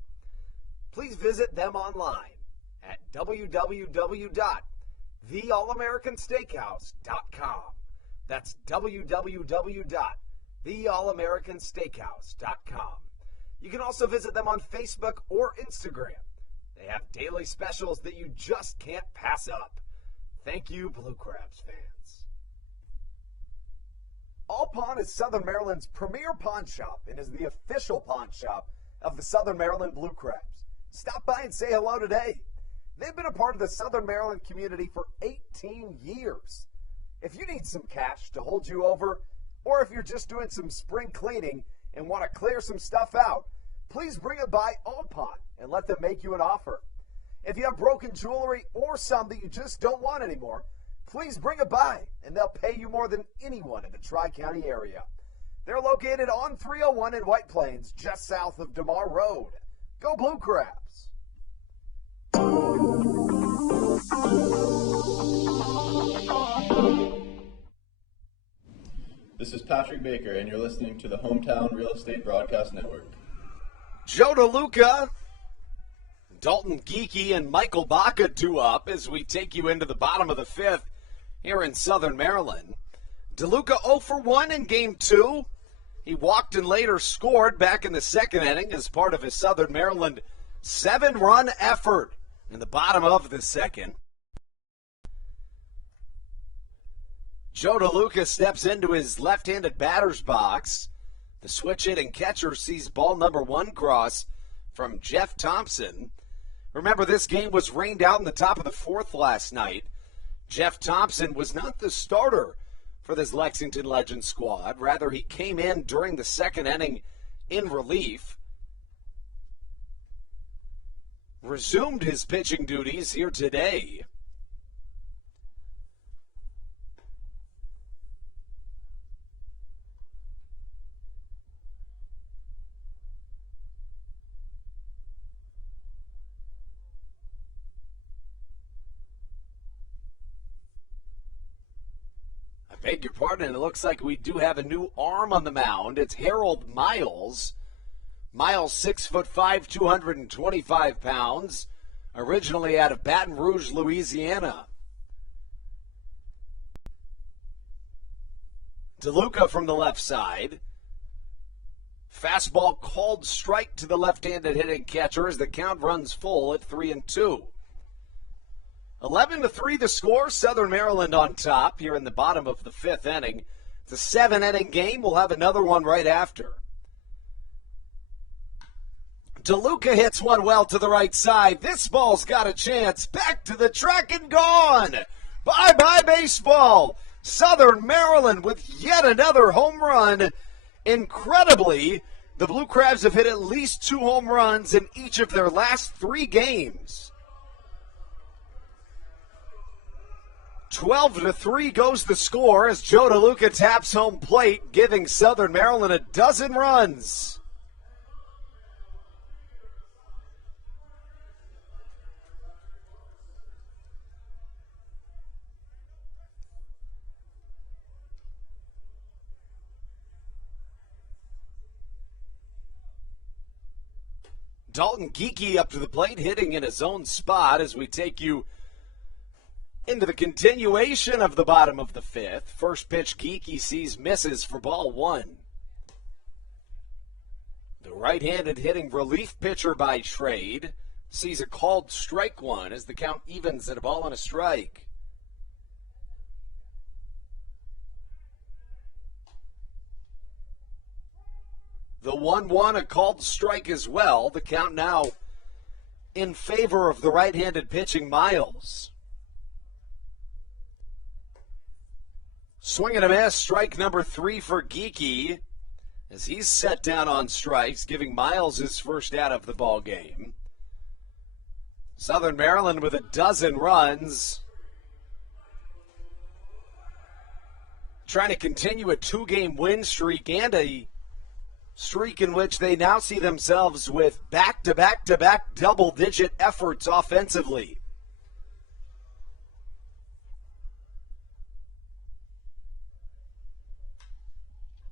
Please visit them online at www.theallamericansteakhouse.com. That's www.theallamericansteakhouse.com. You can also visit them on Facebook or Instagram. They have daily specials that you just can't pass up. Thank you, Blue Crabs fans. All Pawn is Southern Maryland's premier pawn shop and is the official pawn shop of the Southern Maryland Blue Crabs. Stop by and say hello today. They've been a part of the Southern Maryland community for 18 years. If you need some cash to hold you over, or if you're just doing some spring cleaning and want to clear some stuff out, please bring it by All Pawn and let them make you an offer. If you have broken jewelry or some that you just don't want anymore, please bring it by and they'll pay you more than anyone in the Tri-County area. They're located on 301 in White Plains, just south of DeMar Road. Go Blue Crabs! This is Patrick Baker, and you're listening to the Hometown Real Estate Broadcast Network. Joe DeLuca, Dalton Geekie, and Michael Baca due up as we take you into the bottom of the 5th here in Southern Maryland. DeLuca 0 for 1 in Game 2. He walked and later scored back in the second inning as part of his Southern Maryland 7-run effort in the bottom of the second. Joe DeLuca steps into his left-handed batter's box. The switch-hitting catcher sees ball number 1 cross from Jeff Thompson. Remember, this game was rained out in the top of the 4th last night. Jeff Thompson was not the starter for this Lexington Legends squad. Rather, he came in during the second inning in relief. Resumed his pitching duties here today. Beg your pardon, it looks like we do have a new arm on the mound. It's Harold Miles. Miles, 6'5", 225 pounds, originally out of Baton Rouge, Louisiana. DeLuca from the left side. Fastball called strike to the left-handed hitting catcher as the count runs full at 3-2. 11-3 the score. Southern Maryland on top here in the bottom of the fifth inning. It's a 7-inning game. We'll have another one right after. DeLuca hits one well to the right side. This ball's got a chance. Back to the track and gone. Bye-bye baseball. Southern Maryland with yet another home run. Incredibly, the Blue Crabs have hit at least 2 home runs in each of their last 3 games. 12-3 goes the score as Joe DeLuca taps home plate, giving Southern Maryland a dozen runs. Dalton Geeky up to the plate, hitting in his own spot as we take you into the continuation of the bottom of the fifth. First pitch, Geeky sees misses for ball 1. The right-handed hitting relief pitcher by trade sees a called strike 1 as the count evens at a ball and a strike. The 1-1, a called strike as well. The count now in favor of the right-handed pitching Miles. Swing and a miss, strike number 3 for Geeky as he's set down on strikes, giving Miles his first out of the ball game. Southern Maryland with a dozen runs, trying to continue a 2-game win streak and a streak in which they now see themselves with back-to-back-to-back double-digit efforts offensively.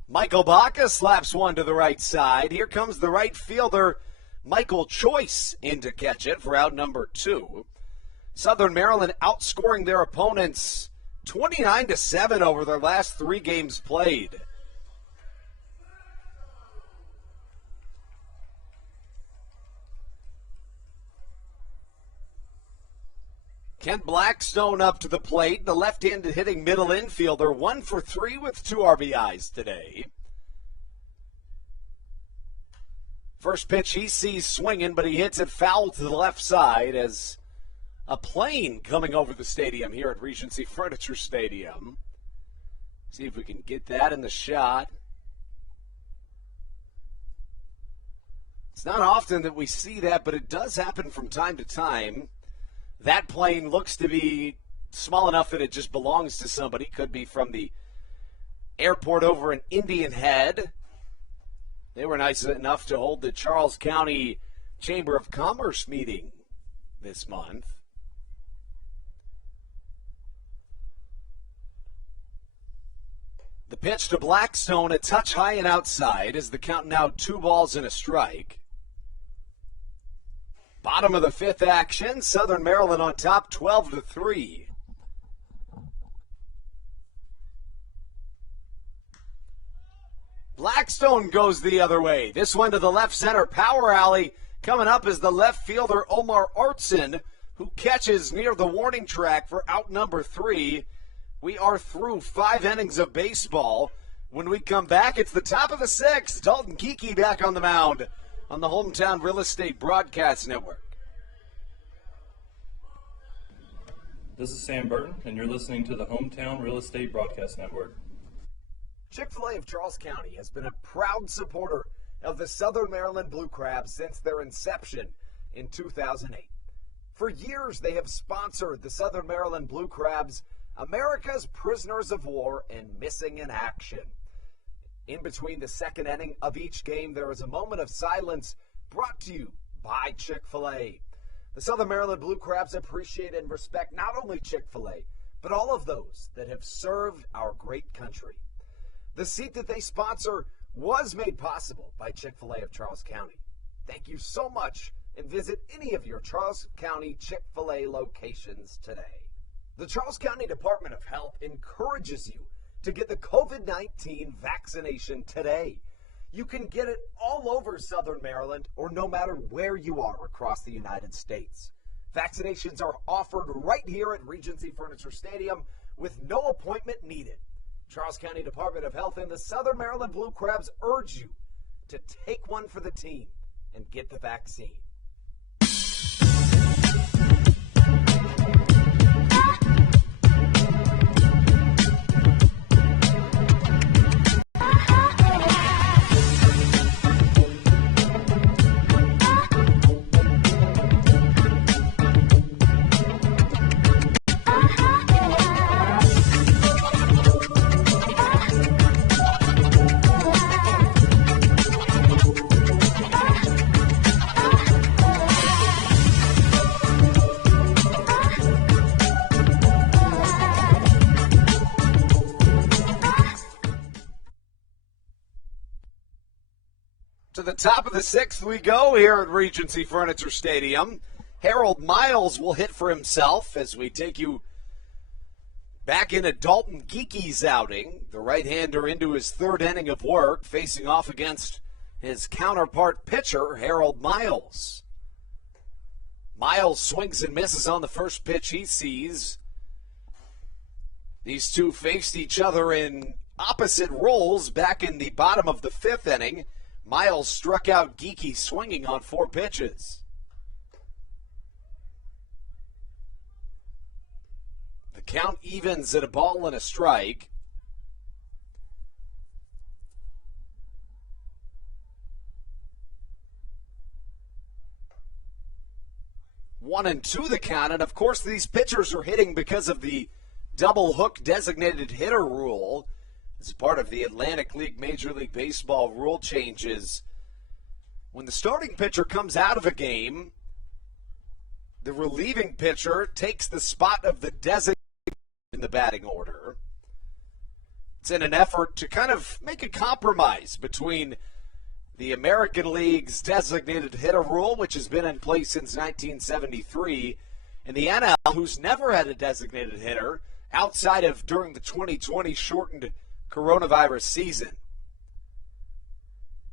Michael Baca slaps one to the right side. Here comes the right fielder, Michael Choice, in to catch it for out number 2. Southern Maryland outscoring their opponents 29-7 over their last 3 games played. Kent Blackstone up to the plate, the left-handed hitting middle infielder, 1 for 3 with 2 RBIs today. First pitch he sees swinging, but he hits it foul to the left side as a plane coming over the stadium here at Regency Furniture Stadium. See if we can get that in the shot. It's not often that we see that, but it does happen from time to time. That plane looks to be small enough that it just belongs to somebody. Could be from the airport over in Indian Head. They were nice enough to hold the Charles County Chamber of Commerce meeting this month. The pitch to Blackstone, a touch high and outside, as the count now 2 balls and a strike. Bottom of the fifth action, Southern Maryland on top 12-3. Blackstone goes the other way. This one to the left center power alley. Coming up is the left fielder Omar Artson, who catches near the warning track for out number 3. We are through 5 innings of baseball. When we come back, it's the top of the 6th. Dalton Geeky back on the mound on the Hometown Real Estate Broadcast Network. This is Sam Burton, and you're listening to the Hometown Real Estate Broadcast Network. Chick-fil-A of Charles County has been a proud supporter of the Southern Maryland Blue Crabs since their inception in 2008. For years, they have sponsored the Southern Maryland Blue Crabs, America's prisoners of war and missing in action. In between the second inning of each game, there is a moment of silence brought to you by Chick-fil-A. The Southern Maryland Blue Crabs appreciate and respect not only Chick-fil-A, but all of those that have served our great country. The seat that they sponsor was made possible by Chick-fil-A of Charles County. Thank you so much, and visit any of your Charles County Chick-fil-A locations today. The Charles County Department of Health encourages you to get the COVID-19 vaccination today. You can get it all over Southern Maryland or no matter where you are across the United States. Vaccinations are offered right here at Regency Furniture Stadium with no appointment needed. Charles County Department of Health and the Southern Maryland Blue Crabs urge you to take one for the team and get the vaccine. To the top of the sixth we go here at Regency Furniture Stadium. Harold Miles will hit for himself as we take you back into Dalton Geeky's outing. The right-hander into his third inning of work, facing off against his counterpart pitcher, Harold Miles. Miles swings and misses on the first pitch he sees. These two faced each other in opposite roles back in the bottom of the fifth inning. Miles struck out Geeky swinging on 4 pitches. The count evens at a ball and a strike. One and two the count, and of course these pitchers are hitting because of the double hook designated hitter rule. As part of the Atlantic League Major League Baseball rule changes, when the starting pitcher comes out of a game, the relieving pitcher takes the spot of the designated in the batting order. It's in an effort to kind of make a compromise between the American League's designated hitter rule, which has been in place since 1973, and the NL, who's never had a designated hitter outside of during the 2020 shortened coronavirus season.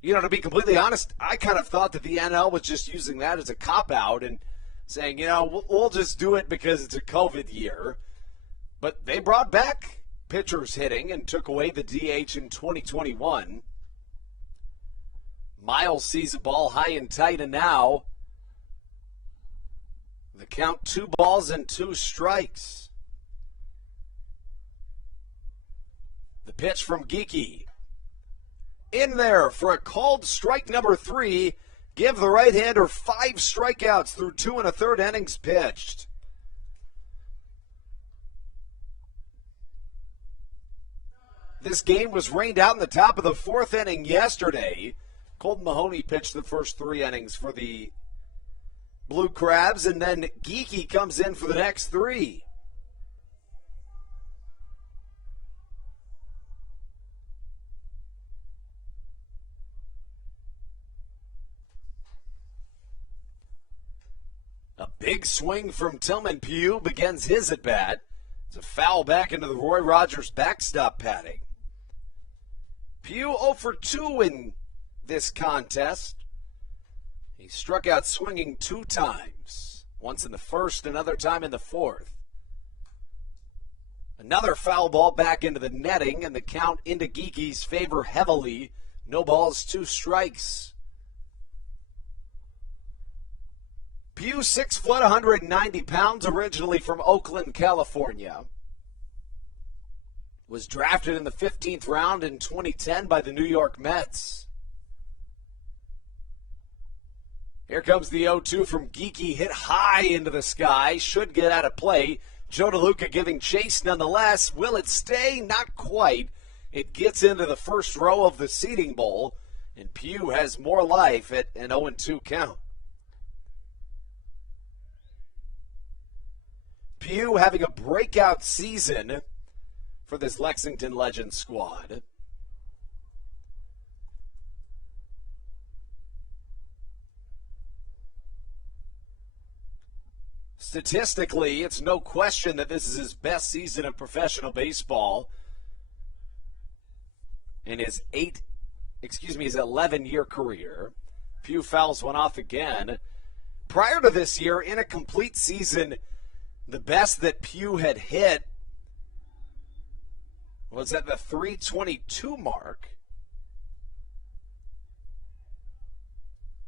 You know, to be completely honest, I kind of thought that the NL was just using that as a cop-out and saying, you know, we'll just do it because it's a COVID year. But they brought back pitchers hitting and took away the DH in 2021. Miles sees a ball high and tight, and now the count 2 balls and 2 strikes. The pitch from Geeky. In there for a called strike number 3. Give the right-hander 5 strikeouts through 2 1/3 innings pitched. This game was rained out in the top of the 4th inning yesterday. Colton Mahoney pitched the first 3 innings for the Blue Crabs, and then Geeky comes in for the next 3. A big swing from Tillman Pugh begins his at-bat. It's a foul back into the Roy Rogers backstop padding. Pugh 0 for 2 in this contest. He struck out swinging 2 times. Once in the first, another time in the 4th. Another foul ball back into the netting, and the count into Geeky's favor heavily. No balls, 2 strikes. Pugh, 6 foot, 190 pounds, originally from Oakland, California. Was drafted in the 15th round in 2010 by the New York Mets. Here comes the 0-2 from Geeky, hit high into the sky, should get out of play. Joe DeLuca giving chase nonetheless. Will it stay? Not quite. It gets into the first row of the seating bowl, and Pugh has more life at an 0-2 count. Pugh having a breakout season for this Lexington Legends squad. Statistically, it's no question that this is his best season of professional baseball. in his 11-year career. Pugh fouls one off again. Prior to this year, in a complete season, the best that Pugh had hit was at the 322 mark.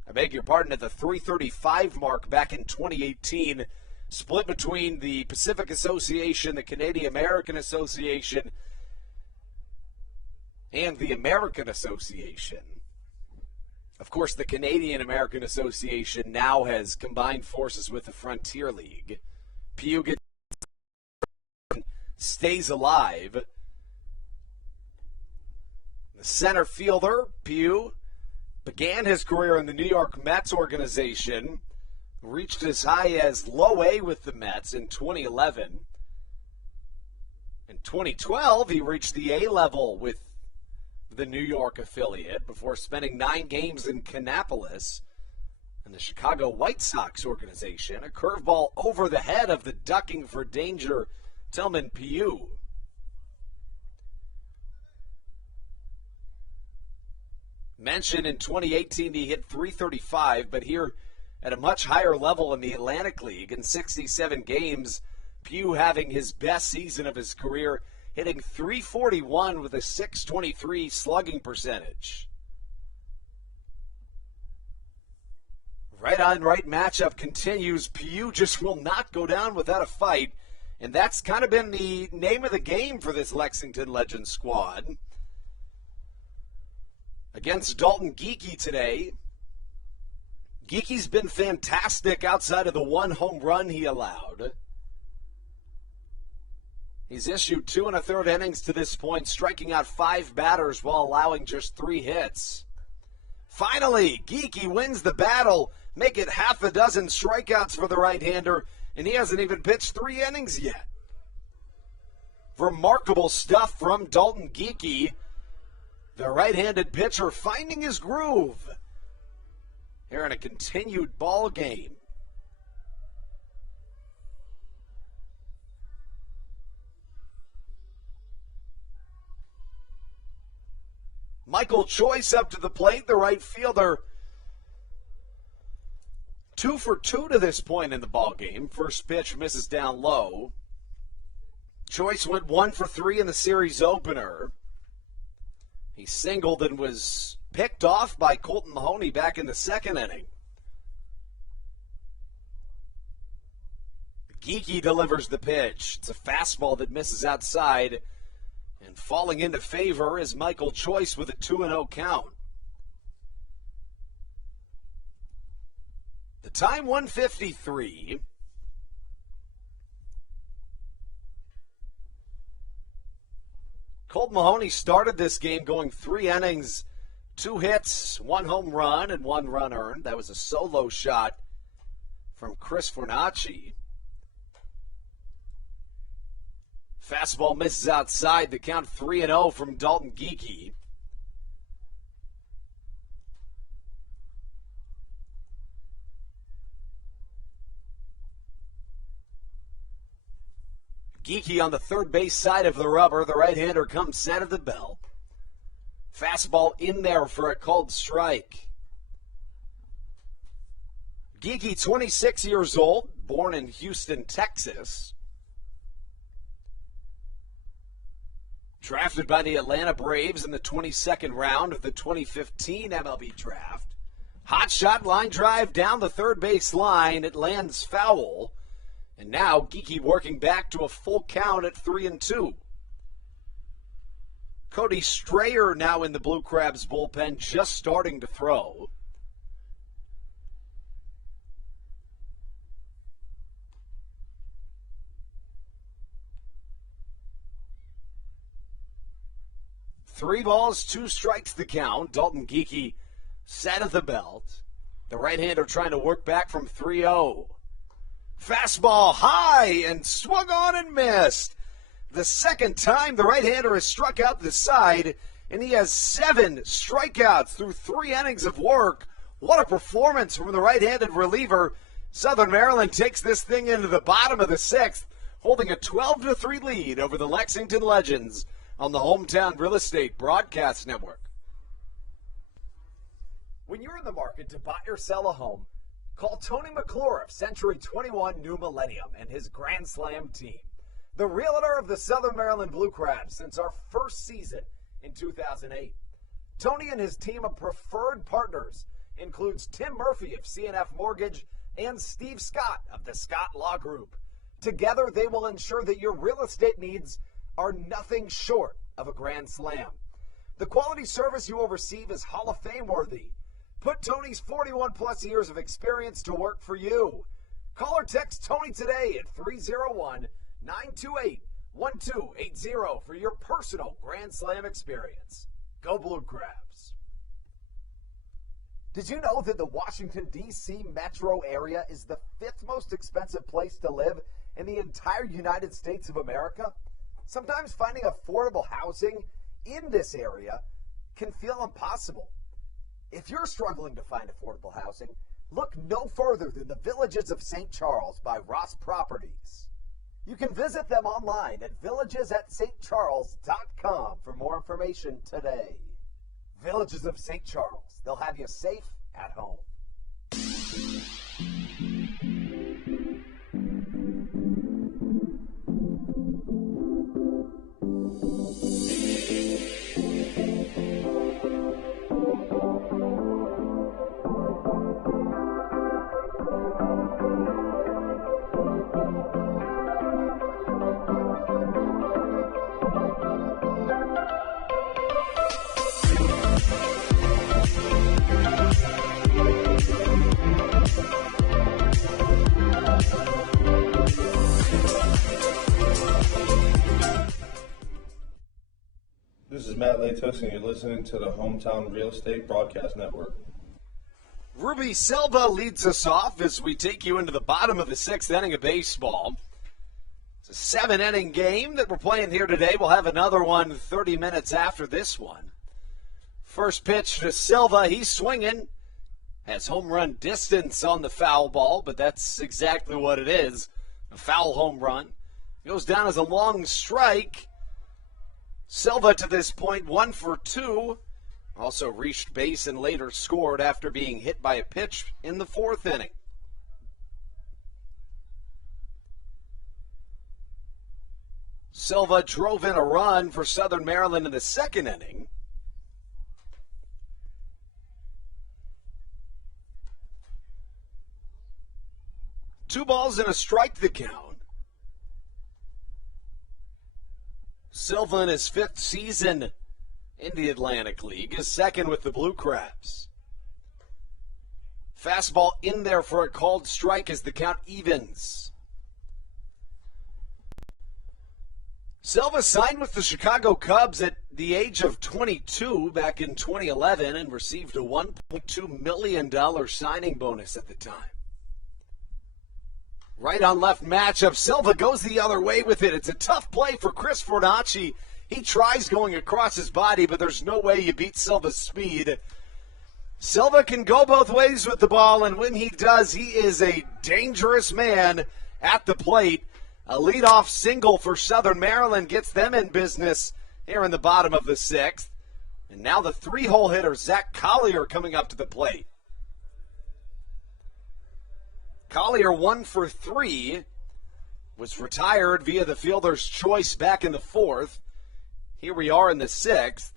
I beg your pardon, at the 335 mark back in 2018, split between the Pacific Association, the Canadian American Association, and the American Association. Of course, the Canadian American Association now has combined forces with the Frontier League. Pugh stays alive. The center fielder, Pugh, began his career in the New York Mets organization, reached as high as low A with the Mets in 2011. In 2012, he reached the A level with the New York affiliate before spending 9 games in Kannapolis in the Chicago White Sox organization. A curveball over the head of the ducking for danger Tillman Pugh. Mentioned in 2018 he hit 335, but here at a much higher level in the Atlantic League in 67 games, Pugh having his best season of his career, hitting 341 with a 623 slugging percentage. Right on right matchup continues. Pugh just will not go down without a fight, and that's kind of been the name of the game for this Lexington Legends squad. Against Dalton Geekie today. Geekie's been fantastic outside of the 1 home run he allowed. He's issued 2 1/3 innings to this point, striking out 5 batters while allowing just 3 hits. Finally, Geekie wins the battle, make it half a dozen strikeouts for the right-hander, and he hasn't even pitched 3 innings yet. Remarkable stuff from Dalton Geekie. The right-handed pitcher finding his groove here in a continued ball game. Michael Choice up to the plate, the right fielder. 2 for 2 to this point in the ball game. First pitch misses down low. Choice went 1 for 3 in the series opener. He singled and was picked off by Colton Mahoney back in the 2nd inning. Geekie delivers the pitch. It's a fastball that misses outside. And falling into favor is Michael Choice with a 2-0 count. The time 1:53. Colt Mahoney started this game going 3 innings, 2 hits, 1 home run, and 1 run earned. That was a solo shot from Chris Fornacci. Fastball misses outside. The count 3-0 from Dalton Geekie. Geekie on the third base side of the rubber. The right-hander comes set of the belt. Fastball in there for a called strike. Geekie, 26 years old, born in Houston, Texas. Drafted by the Atlanta Braves in the 22nd round of the 2015 MLB draft. Hot shot line drive down the third base line. It lands foul. And now Geekie working back to a full count at 3-2. Cody Strayer now in the Blue Crabs bullpen, just starting to throw. Three balls, 2 strikes the count. Dalton Geekie set at the belt. The right-hander trying to work back from 3-0. Fastball high and swung on and missed. The second time the right-hander has struck out the side, and he has 7 strikeouts through 3 innings of work. What a performance from the right-handed reliever. Southern Maryland takes this thing into the bottom of the 6th, holding a 12-3 lead over the Lexington Legends. on the Hometown Real Estate Broadcast Network. When you're in the market to buy or sell a home, call Tony McClure of Century 21 New Millennium and his Grand Slam team. The realtor of the Southern Maryland Blue Crabs since our first season in 2008. Tony and his team of preferred partners includes Tim Murphy of CNF Mortgage and Steve Scott of the Scott Law Group. Together, they will ensure that your real estate needs are nothing short of a grand slam. The quality service you will receive is Hall of Fame worthy. Put Tony's 41 plus years of experience to work for you. Call or text Tony today at 301-928-1280 for your personal Grand Slam experience. Go Blue Crabs. Did you know that the Washington, D.C. metro area is the 5th most expensive place to live in the entire United States of America? Sometimes finding affordable housing in this area can feel impossible. If you're struggling to find affordable housing, look no further than the Villages of St. Charles by Ross Properties. You can visit them online at villagesatstcharles.com for more information today. Villages of St. Charles. They'll have you safe at home. This is Matt Latos, and you're listening to the Hometown Real Estate Broadcast Network. Ruby Silva leads us off as we take you into the bottom of the 6th inning of baseball. It's a 7-inning game that we're playing here today. We'll have another one 30 minutes after this one. First pitch to Silva. He's swinging. Has home run distance on the foul ball, but that's exactly what it is. A foul home run. Goes down as a long strike. Silva to this point 1 for 2. Also reached base and later scored after being hit by a pitch in the 4th inning. Silva drove in a run for Southern Maryland in the 2nd inning. Two balls and a strike the count. Silva in his 5th season in the Atlantic League is 2nd with the Blue Crabs. Fastball in there for a called strike as the count evens. Silva signed with the Chicago Cubs at the age of 22 back in 2011 and received a $1.2 million signing bonus at the time. Right on left matchup. Silva goes the other way with it. It's a tough play for Chris Fornacci. He tries going across his body, but there's no way you beat Silva's speed. Silva can go both ways with the ball, and when he does, he is a dangerous man at the plate. A leadoff single for Southern Maryland gets them in business here in the bottom of the 6th. And now the 3-hole hitter, Zach Collier, coming up to the plate. Collier 1 for 3, was retired via the fielder's choice back in the 4th. Here we are in the 6th.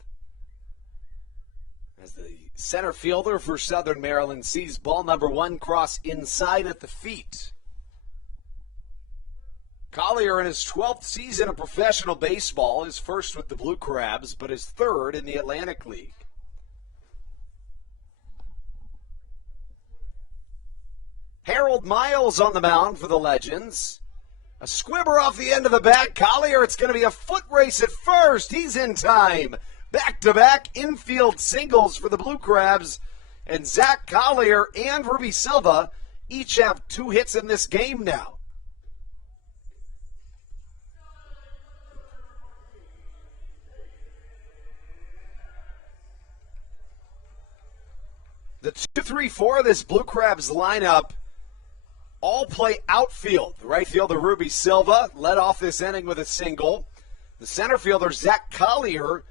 As the center fielder for Southern Maryland sees ball number 1 cross inside at the feet. Collier in his 12th season of professional baseball, his first with the Blue Crabs, but his 3rd in the Atlantic League. Harold Miles on the mound for the Legends. A squibber off the end of the bat. Collier, it's going to be a foot race at first. He's in time. Back-to-back infield singles for the Blue Crabs. And Zach Collier and Ruby Silva each have 2 hits in this game now. The 2-3-4 of this Blue Crabs lineup all play outfield. The right fielder, Ruby Silva, led off this inning with a single. The center fielder, Zach Collier,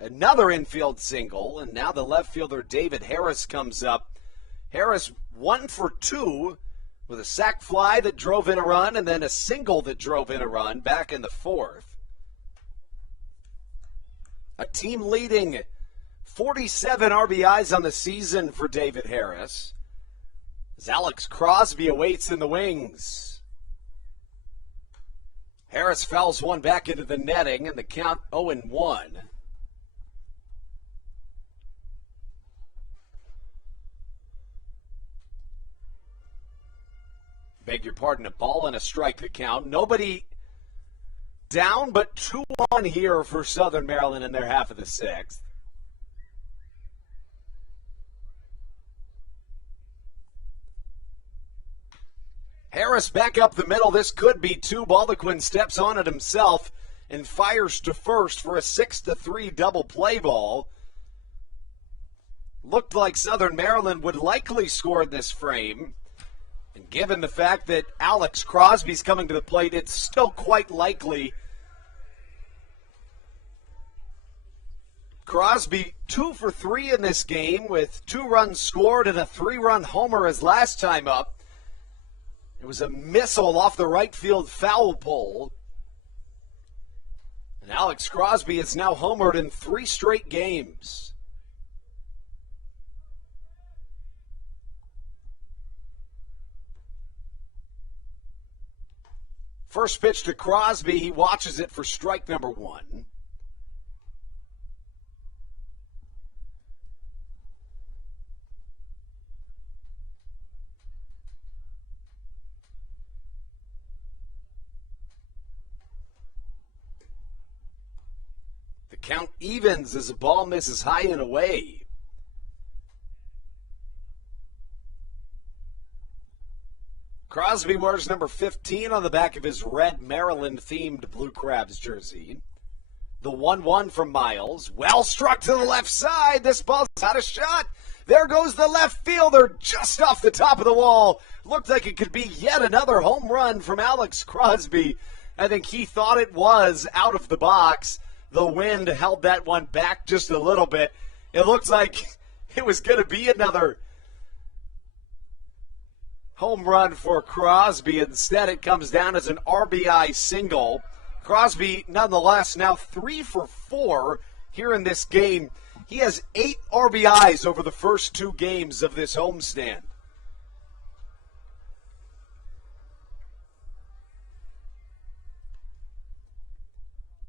another infield single, and now the left fielder, David Harris, comes up. Harris 1 for 2 with a sac fly that drove in a run and then a single that drove in a run back in the fourth. A team-leading 47 RBIs on the season for David Harris, as Alex Crosby awaits in the wings. Harris fouls one back into the netting, and the count 0-1. Beg your pardon, a ball and a strike the count. Nobody down, but 2-1 here for Southern Maryland in their half of the sixth. Harris back up the middle. This could be two. Baldequin steps on it himself and fires to first for a 6-3 double play ball. Looked like Southern Maryland would likely score in this frame. And given the fact that Alex Crosby's coming to the plate, it's still quite likely. Crosby 2 for 3 in this game with 2 runs scored and a 3-run homer his last time up. It was a missile off the right field foul pole. And Alex Crosby is now homered in 3 straight games. First pitch to Crosby, he watches it for strike number 1. The count evens as the ball misses high and away. Crosby wears number 15 on the back of his red Maryland-themed Blue Crabs jersey. The 1-1 from Miles. Well struck to the left side. This ball's out of shot. There goes the left fielder just off the top of the wall. Looked like it could be yet another home run from Alex Crosby. I think he thought it was out of the box. The wind held that one back just a little bit. It looked like it was going to be another home run for Crosby. Instead, it comes down as an RBI single. Crosby, nonetheless, now 3 for 4 here in this game. He has 8 RBIs over the first 2 games of this homestand.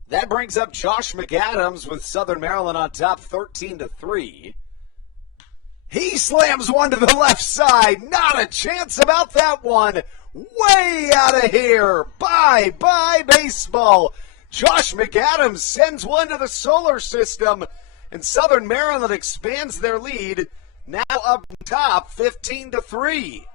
That brings up Josh McAdams with Southern Maryland on top 13-3. He slams one to the left side. Not a chance about that one. Way out of here. Bye-bye baseball. Josh McAdams sends one to the solar system, and Southern Maryland expands their lead, now up top 15-3.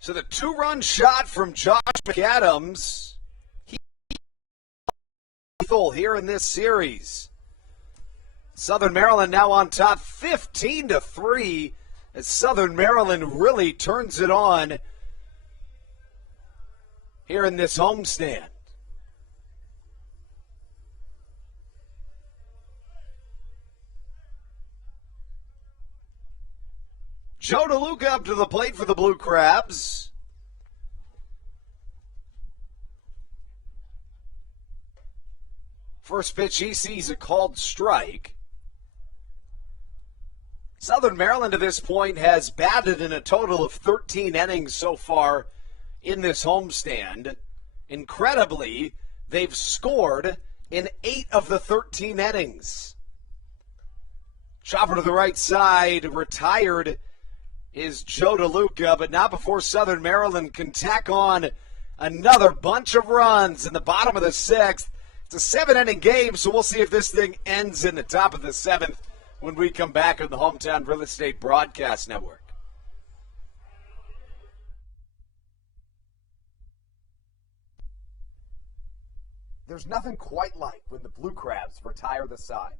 So the 2-run shot from Josh McAdams, he's here in this series. Southern Maryland now on top 15-3 as Southern Maryland really turns it on here in this homestand. Joe DeLuca up to the plate for the Blue Crabs. First pitch he sees a called strike. Southern Maryland to this point has batted in a total of 13 innings so far in this homestand. Incredibly, they've scored in 8 of the 13 innings. Chopper to the right side, retired is Joe DeLuca, but not before Southern Maryland can tack on another bunch of runs in the bottom of the 6th. It's a 7-inning game, so we'll see if this thing ends in the top of the 7th when we come back on the Hometown Real Estate Broadcast Network. There's nothing quite like when the Blue Crabs retire the side.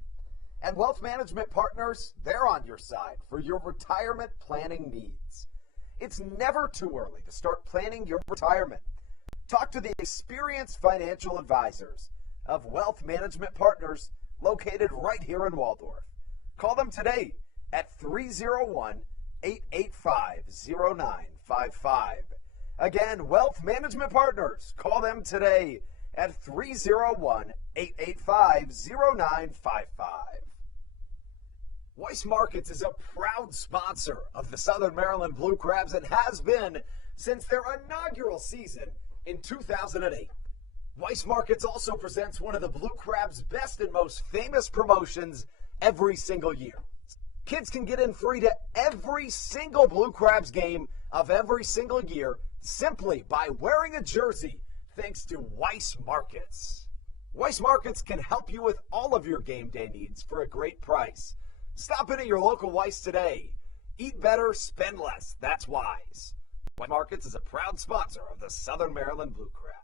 And Wealth Management Partners, they're on your side for your retirement planning needs. It's never too early to start planning your retirement. Talk to the experienced financial advisors of Wealth Management Partners located right here in Waldorf. Call them today at 301-885-0955. Again, Wealth Management Partners. Call them today at 301-885-0955. Weiss Markets is a proud sponsor of the Southern Maryland Blue Crabs and has been since their inaugural season in 2008. Weiss Markets also presents one of the Blue Crabs' best and most famous promotions every single year. Kids can get in free to every single Blue Crabs game of every single year simply by wearing a jersey, thanks to Weiss Markets. Weiss Markets can help you with all of your game day needs for a great price. Stop in at your local Weiss today. Eat better, spend less. That's wise. Weiss Markets is a proud sponsor of the Southern Maryland Blue Crabs.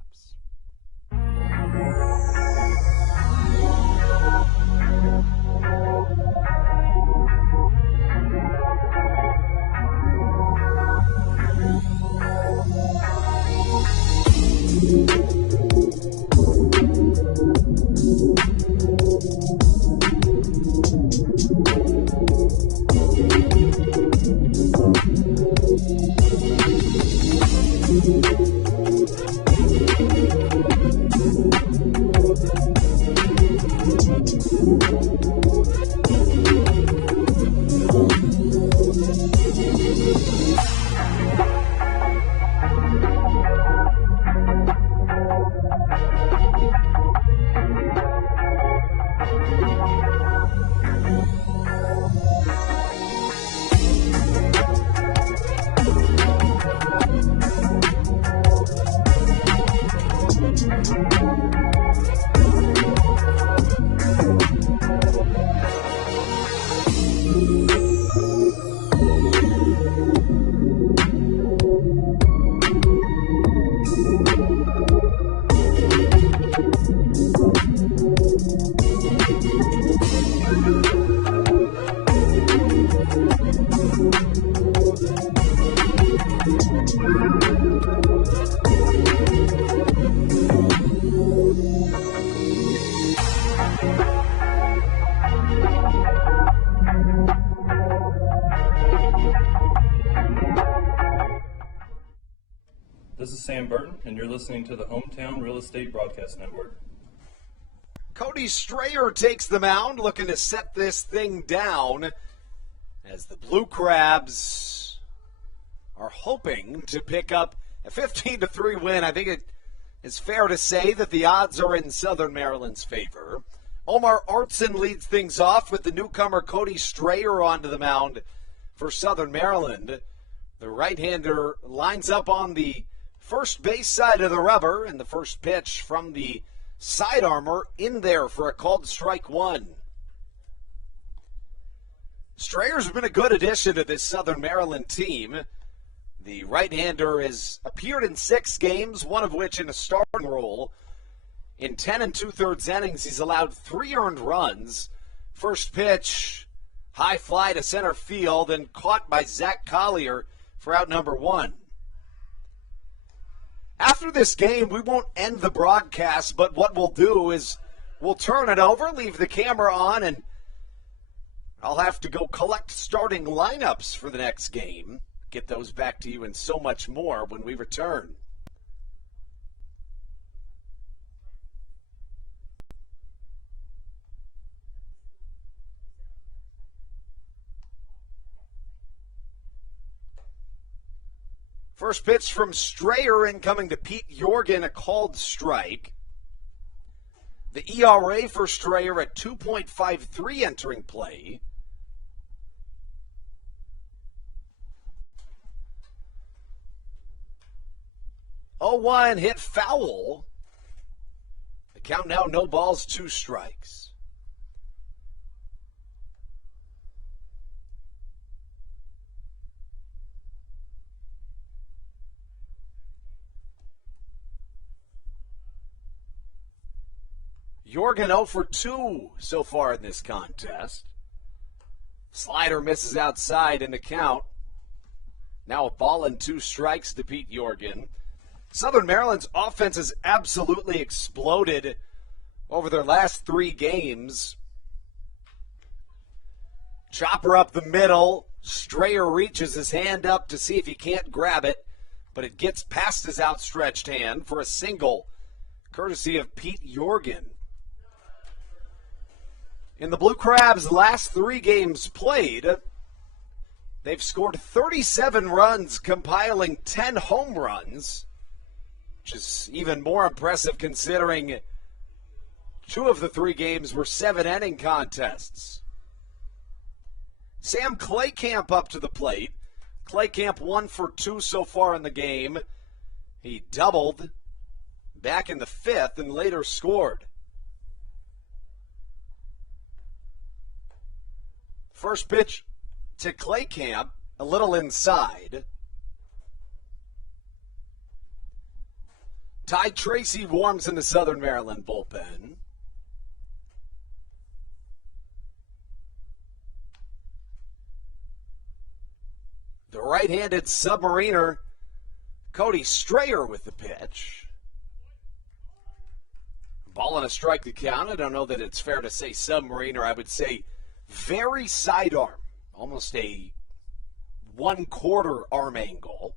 This is Sam Burton, and you're listening to the Hometown Real Estate Broadcast Network. Cody Strayer takes the mound, looking to set this thing down as the Blue Crabs are hoping to pick up a 15-3 win. I think it is fair to say that the odds are in Southern Maryland's favor. Omar Artson leads things off with the newcomer Cody Strayer onto the mound for Southern Maryland. The right-hander lines up on the first base side of the rubber, and the first pitch from the side armor in there for a called strike one. Strayer's been a good addition to this Southern Maryland team. The right-hander has appeared in 6 games, one of which in a starting role. In 10 2/3 innings, he's allowed 3 earned runs. First pitch, high fly to center field, and caught by Zach Collier for out number 1. After this game, we won't end the broadcast, but what we'll do is we'll turn it over, leave the camera on, and I'll have to go collect starting lineups for the next game. Get those back to you and so much more when we return. First pitch from Strayer incoming to Pete Jorgen, a called strike. The ERA for Strayer at 2.53 entering play. Oh, 1 hit foul. The count now, no balls, 2 strikes. Jorgen 0 for 2 so far in this contest. Slider misses outside in the count. Now a ball and 2 strikes to Pete Jorgen. Southern Maryland's offense has absolutely exploded over their last 3 games. Chopper up the middle. Strayer reaches his hand up to see if he can't grab it, but it gets past his outstretched hand for a single, courtesy of Pete Jorgen. In the Blue Crabs' last 3 games played, they've scored 37 runs, compiling 10 home runs, which is even more impressive considering 2 of the 3 games were 7-inning contests. Sam Claycamp up to the plate. Claycamp 1 for 2 so far in the game. He doubled back in the 5th and later scored. First pitch to Claycamp, a little inside. Ty Tracy warms in the Southern Maryland bullpen. The right-handed submariner, Cody Strayer with the pitch. Ball and a strike to count. I don't know that it's fair to say submariner. I would say very sidearm, almost a 1/4 arm angle.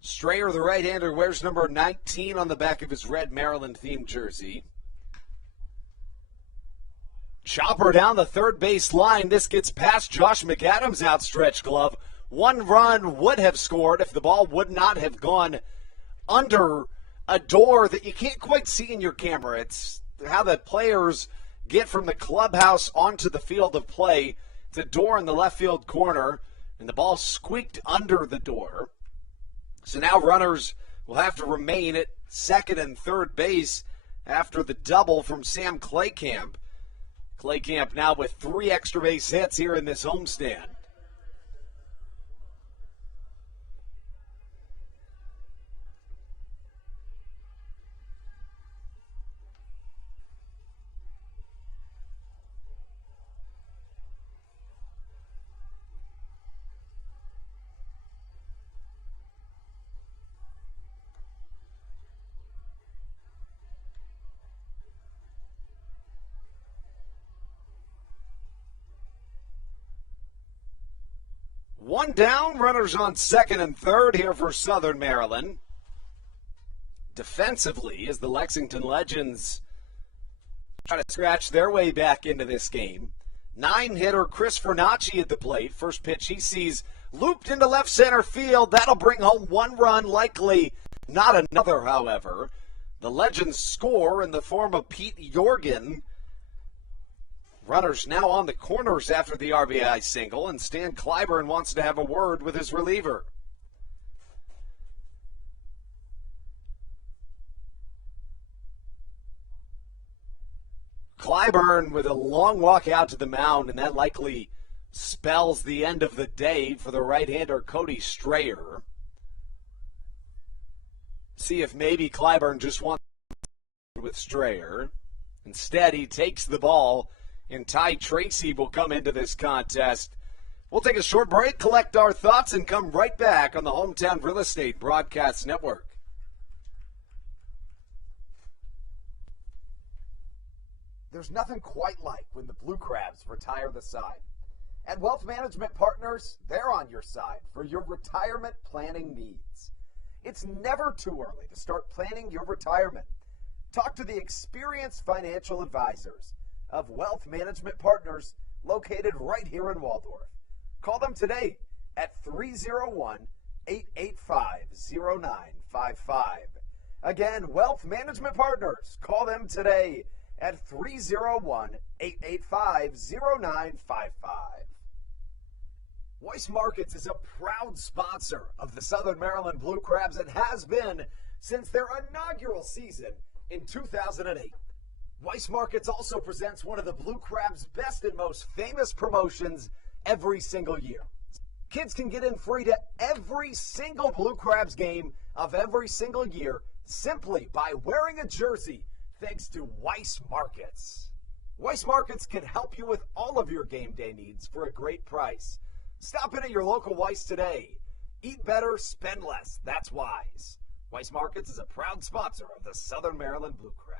Strayer, the right-hander, wears number 19 on the back of his red Maryland-themed jersey. Chopper down the third base line. This gets past Josh McAdams' outstretched glove. 1 run would have scored if the ball would not have gone under a door that you can't quite see in your camera. It's how the players get from the clubhouse onto the field of play. It's a door in the left field corner, and the ball squeaked under the door. So now runners will have to remain at second and third base after the double from Sam Claycamp. Claycamp now with 3 extra base hits here in this homestand. One down, runners on second and third here for Southern Maryland. Defensively, as the Lexington Legends try to scratch their way back into this game. 9-hitter Chris Fernacci at the plate. First pitch he sees looped into left center field. That'll bring home 1 run, likely not another, however. The Legends score in the form of Pete Jorgen. Runners now on the corners after the RBI single, and Stan Clyburn wants to have a word with his reliever. Clyburn with a long walk out to the mound, and that likely spells the end of the day for the right-hander Cody Strayer. See if maybe Clyburn just wants with Strayer. Instead, he takes the ball, and Ty Tracy will come into this contest. We'll take a short break, collect our thoughts, and come right back on the Hometown Real Estate Broadcast Network. There's nothing quite like when the Blue Crabs retire the side. At Wealth Management Partners, they're on your side for your retirement planning needs. It's never too early to start planning your retirement. Talk to the experienced financial advisors of Wealth Management Partners located right here in Waldorf. Call them today at 301-885-0955. Again, Wealth Management Partners. Call them today at 301-885-0955. Weiss Markets is a proud sponsor of the Southern Maryland Blue Crabs and has been since their inaugural season in 2008. Weiss Markets also presents one of the Blue Crabs' best and most famous promotions every single year. Kids can get in free to every single Blue Crabs game of every single year simply by wearing a jersey thanks to Weiss Markets. Weiss Markets can help you with all of your game day needs for a great price. Stop in at your local Weiss today. Eat better, spend less. That's wise. Weiss Markets is a proud sponsor of the Southern Maryland Blue Crabs.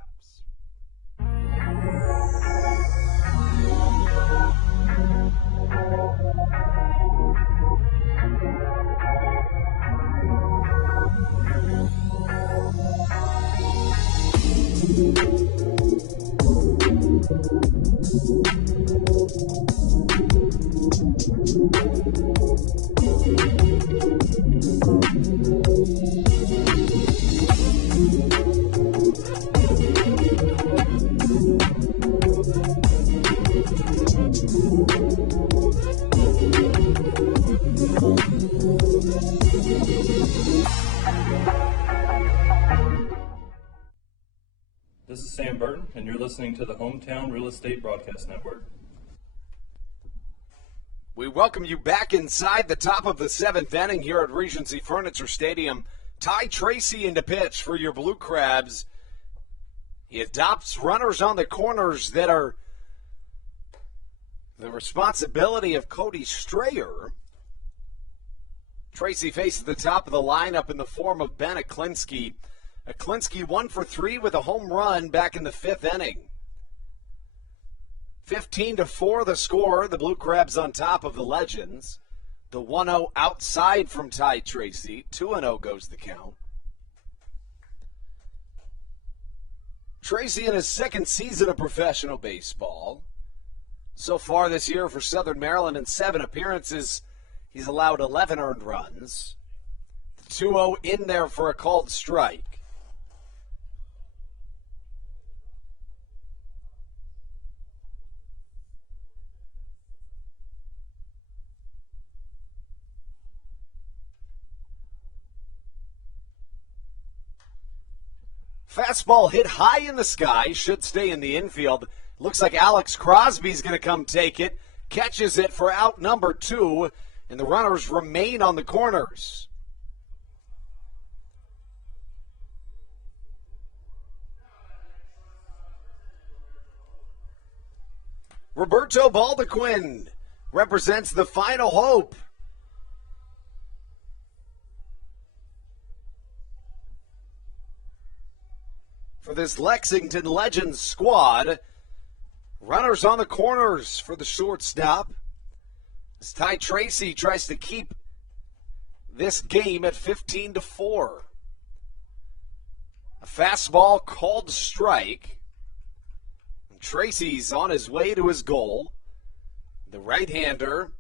This is Sam Burton, and you're listening to the Hometown Real Estate Broadcast Network. We welcome you back inside the top of the seventh inning here at Regency Furniture Stadium. Ty Tracy into pitch for your Blue Crabs. He adopts runners on the corners that are the responsibility of Cody Strayer. Tracy faces the top of the lineup in the form of Ben Aklinski. Aklinski 1 for 3 with a home run back in the fifth inning. 15-4 the score. The Blue Crabs on top of the Legends. The 1-0 outside from Ty Tracy. 2-0 goes the count. Tracy in his second season of professional baseball. So far this year for Southern Maryland in 7 appearances, he's allowed 11 earned runs. The 2-0 in there for a called strike. Fastball hit high in the sky, should stay in the infield. Looks like Alex Crosby's going to come take it. Catches it for out number 2, and the runners remain on the corners. Roberto Baldequin represents the final hope. For this Lexington Legends squad. Runners on the corners for the shortstop. As Ty Tracy tries to keep this game at 15-4. A fastball called strike. And Tracy's on his way to his goal. The right-hander.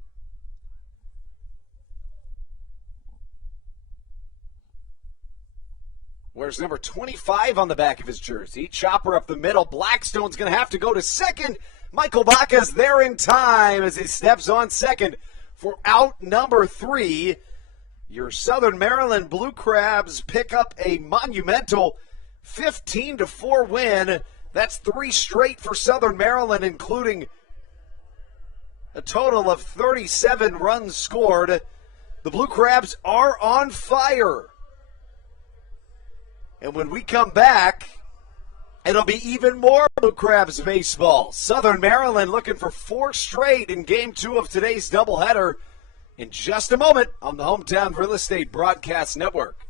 Wears number 25 on the back of his jersey. Chopper up the middle. Blackstone's going to have to go to second. Michael Baca's there in time as he steps on second for out number 3. Your Southern Maryland Blue Crabs pick up a monumental 15-4 win. That's 3 straight for Southern Maryland, including a total of 37 runs scored. The Blue Crabs are on fire. And when we come back, it'll be even more Blue Crabs baseball. Southern Maryland looking for 4 straight in Game 2 of today's doubleheader in just a moment on the Hometown Real Estate Broadcast Network.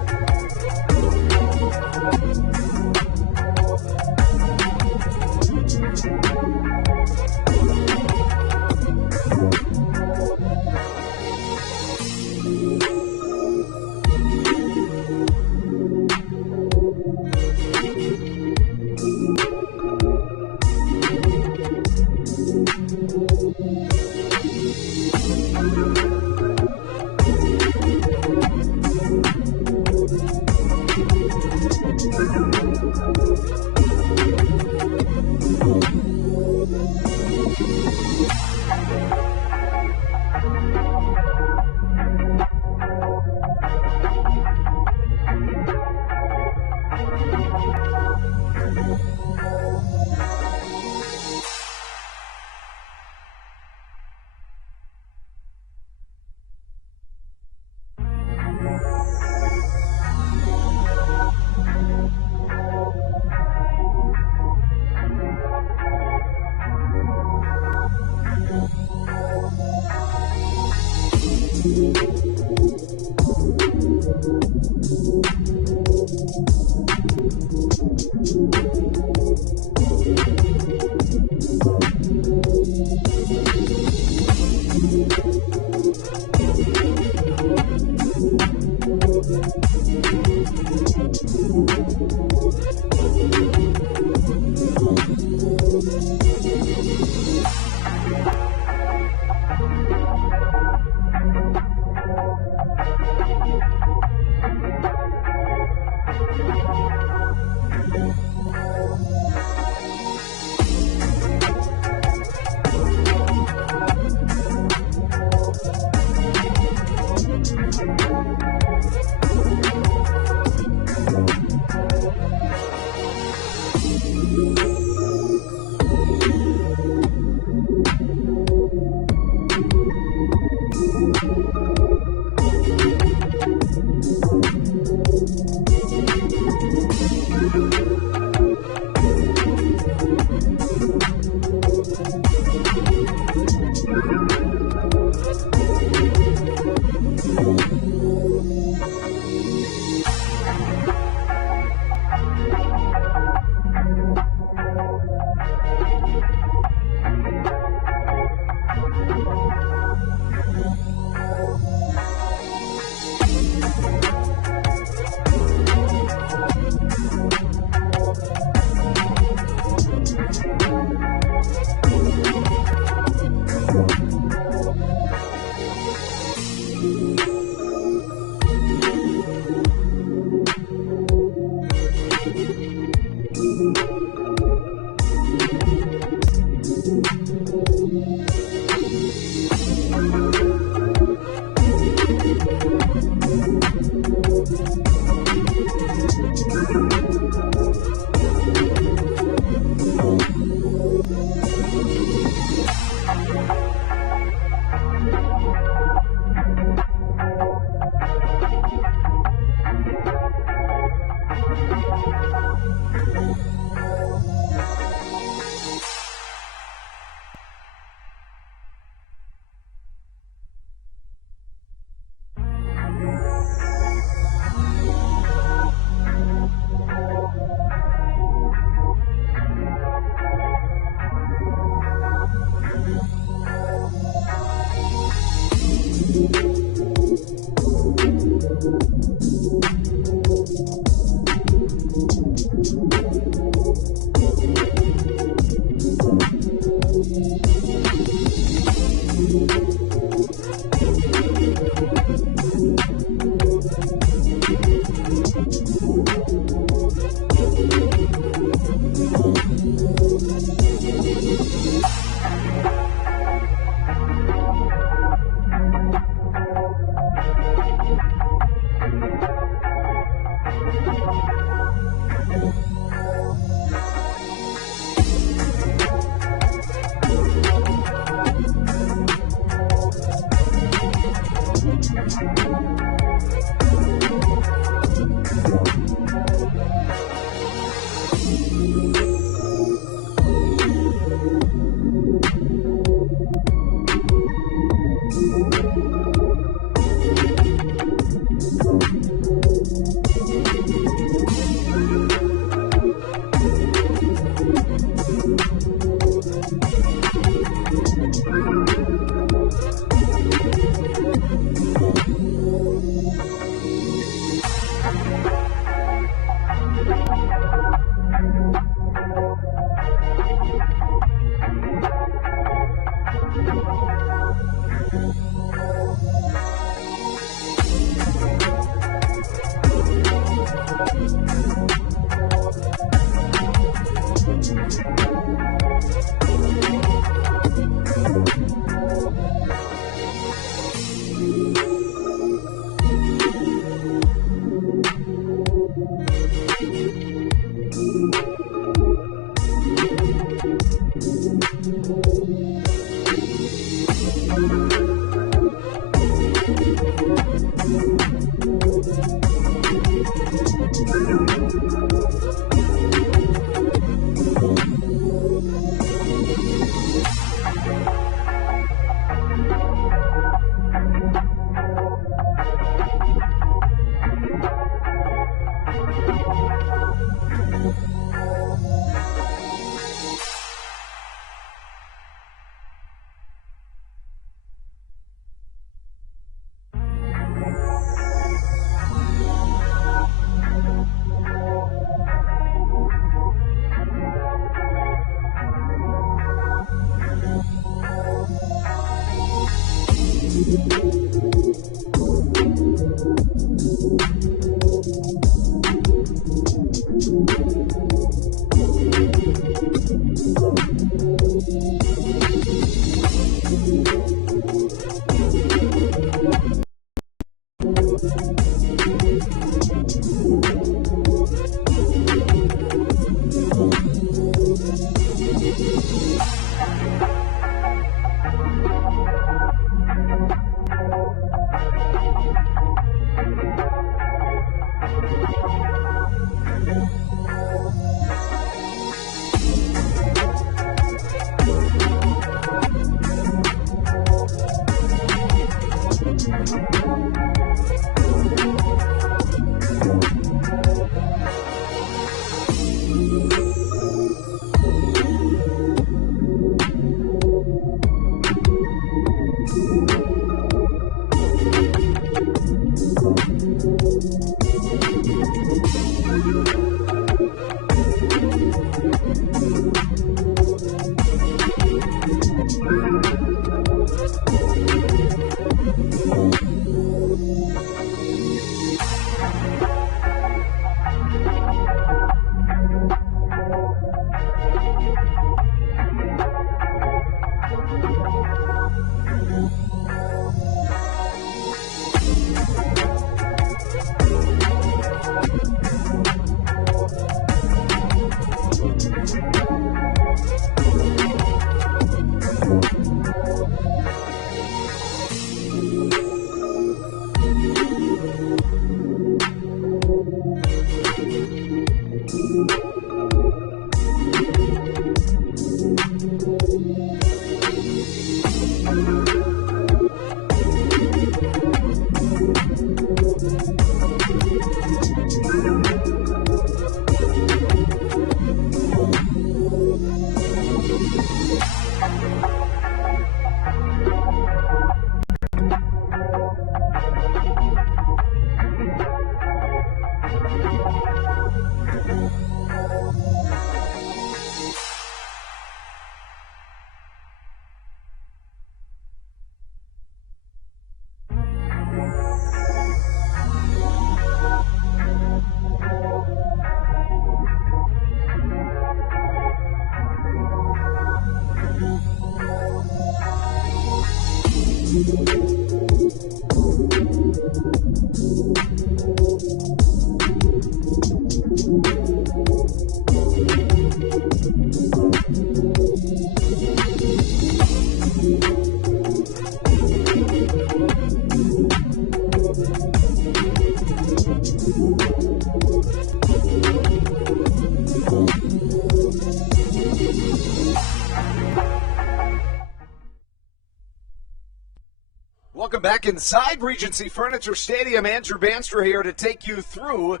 Welcome back inside Regency Furniture Stadium. Andrew Banstra here to take you through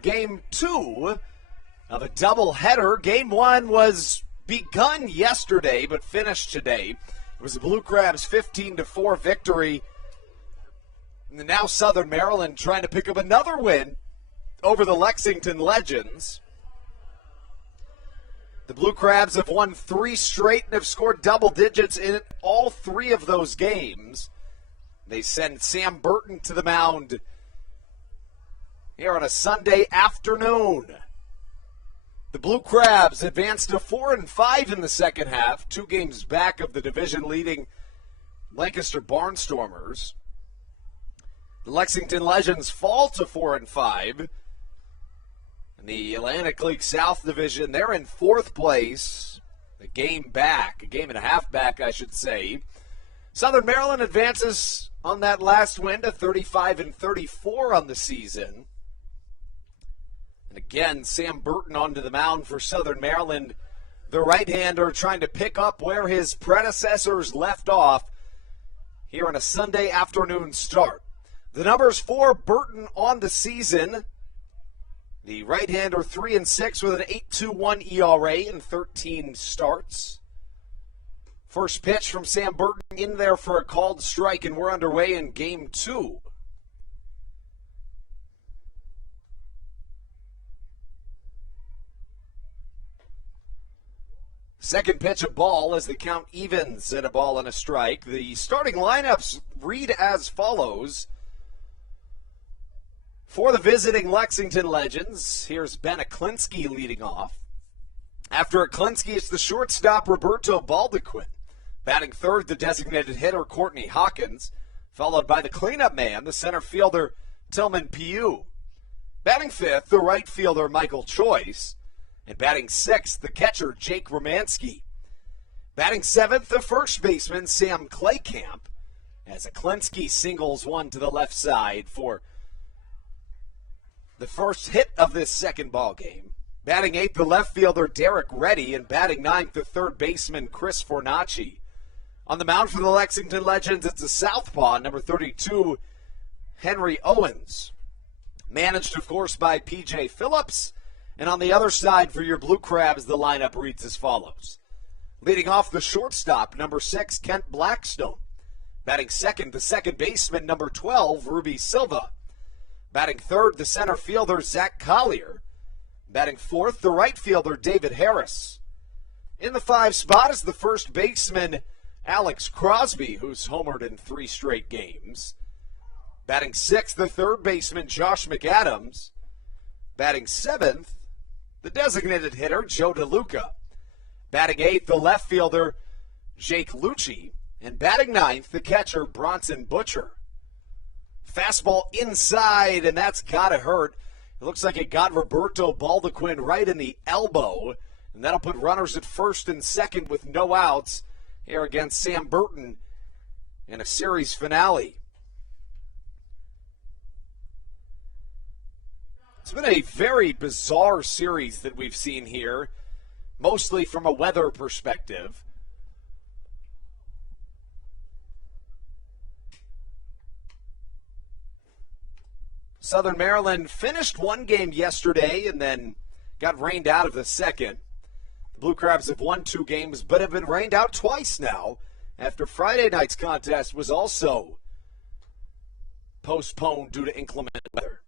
Game 2 of a doubleheader. Game 1 was begun yesterday but finished today. It was the Blue Crabs' 15-4 victory. And now Southern Maryland trying to pick up another win over the Lexington Legends. The Blue Crabs have won 3 straight and have scored double digits in all 3 of those games. They send Sam Burton to the mound here on a Sunday afternoon. The Blue Crabs advanced to 4-5 in the second half, 2 games back of the division-leading Lancaster Barnstormers. The Lexington Legends fall to 4-5. In the Atlantic League South Division, they're in 4th place, a game and a half back, I should say. Southern Maryland advances on that last win to 35-34 on the season. And again, Sam Burton onto the mound for Southern Maryland. The right-hander trying to pick up where his predecessors left off here on a Sunday afternoon start. The numbers for Burton on the season: the right-hander 3-6 with an 8.21 ERA in 13 starts. First pitch from Sam Burton in there for a called strike, and we're underway in Game 2. Second pitch, a ball as the count evens at a ball and a strike. The starting lineups read as follows. For the visiting Lexington Legends, here's Ben Aklinski leading off. After Aklinski, it's the shortstop Roberto Baldequin. Batting third, the designated hitter Courtney Hawkins, followed by the cleanup man, the center fielder Tillman Pugh. Batting fifth, the right fielder Michael Choice. And batting sixth, the catcher Jake Romanski. Batting seventh, the first baseman Sam Claycamp, as Aklinski singles one to the left side for the first hit of this second ball game. Batting eighth, the left fielder Derek Reddy, and batting ninth, the third baseman Chris Fornacci. On the mound for the Lexington Legends, it's a southpaw, number 32, Henry Owens. Managed, of course, by P.J. Phillips. And on the other side for your Blue Crabs, the lineup reads as follows. Leading off the shortstop, number 6, Kent Blackstone. Batting second, the second baseman, number 12, Ruby Silva. Batting third, the center fielder, Zach Collier. Batting fourth, the right fielder, David Harris. In the 5 spot is the first baseman, Alex Crosby, who's homered in 3 straight games. Batting sixth, the third baseman, Josh McAdams. Batting seventh, the designated hitter, Joe DeLuca. Batting eighth, the left fielder, Jake Lucci. And batting ninth, the catcher, Bronson Butcher. Fastball inside, and that's got to hurt. It looks like it got Roberto Baldequin right in the elbow. And that'll put runners at first and second with no outs here against Sam Burton in a series finale. It's been a very bizarre series that we've seen here, mostly from a weather perspective. Southern Maryland finished one game yesterday and then got rained out of the second. The Blue Crabs have won 2 games but have been rained out twice now after Friday night's contest was also postponed due to inclement weather.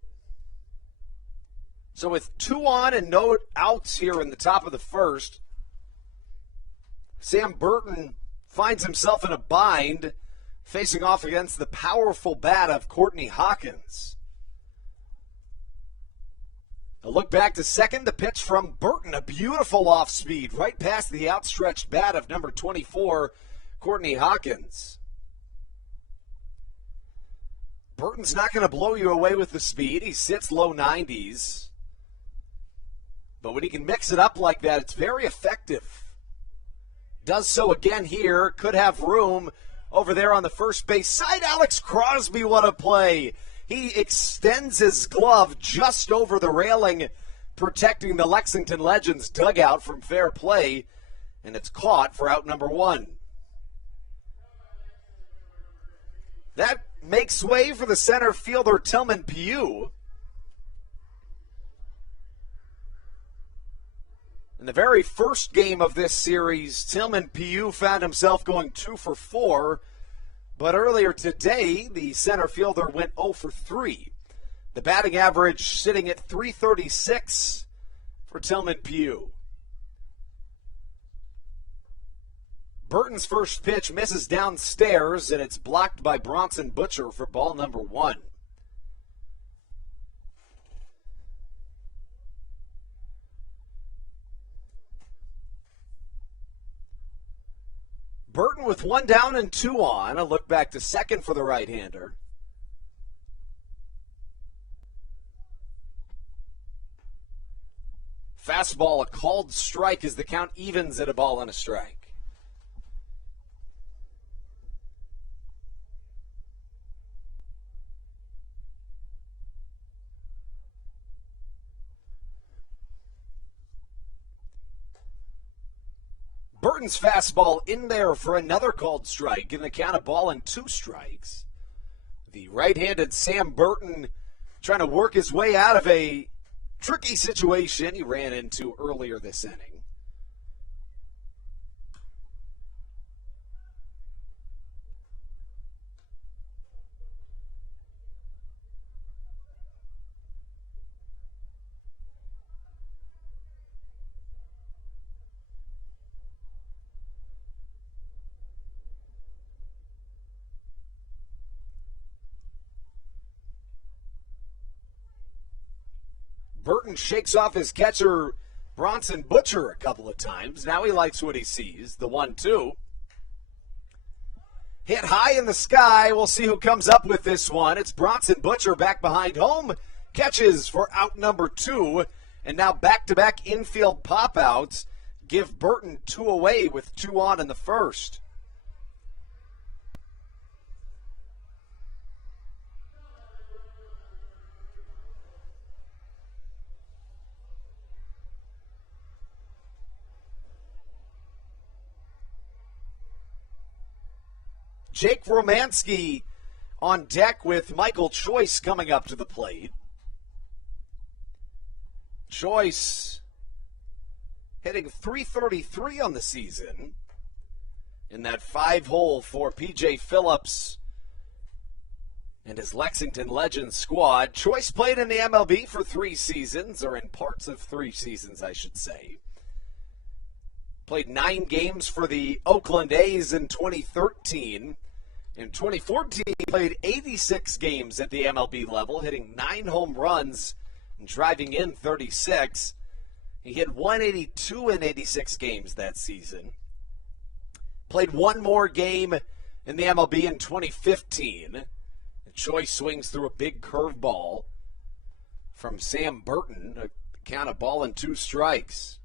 So with 2 on and no outs here in the top of the first, Sam Burton finds himself in a bind, facing off against the powerful bat of Courtney Hawkins. A look back to second, the pitch from Burton, a beautiful off-speed, right past the outstretched bat of number 24, Courtney Hawkins. Burton's not going to blow you away with the speed. He sits low 90s. But when he can mix it up like that, it's very effective. Does so again here. Could have room over there on the first base side. Alex Crosby, what a play. He extends his glove just over the railing, protecting the Lexington Legends dugout from fair play, and it's caught for out number 1. That makes way for the center fielder, Tillman Pugh. In the very first game of this series, Tillman Pugh found himself going 2 for 4. But earlier today, the center fielder went 0 for 3. The batting average sitting at .336 for Tillman Pugh. Burton's first pitch misses downstairs, and it's blocked by Bronson Butcher for ball number 1. Burton with 1 down and 2 on. A look back to second for the right-hander. Fastball, a called strike as the count evens at a ball and a strike. Burton's fastball in there for another called strike, and the count of ball and 2 strikes. The right-handed Sam Burton trying to work his way out of a tricky situation he ran into earlier this inning. Burton shakes off his catcher, Bronson Butcher, a couple of times. Now he likes what he sees. The 1-2. Hit high in the sky. We'll see who comes up with this one. It's Bronson Butcher back behind home. Catches for out number 2. And now back-to-back infield pop-outs give Burton 2 away with 2 on in the first. Jake Romansky on deck with Michael Choice coming up to the plate. Choice hitting .333 on the season in that 5-hole for P.J. Phillips and his Lexington Legends squad. Choice played in the MLB for 3 seasons, or in parts of 3 seasons, I should say. Played 9 games for the Oakland A's in 2013. In 2014, he played 86 games at the MLB level, hitting 9 home runs and driving in 36. He hit 182 in 86 games that season. Played 1 more game in the MLB in 2015. Choice swings through a big curveball from Sam Burton. A count of ball and 2 strikes.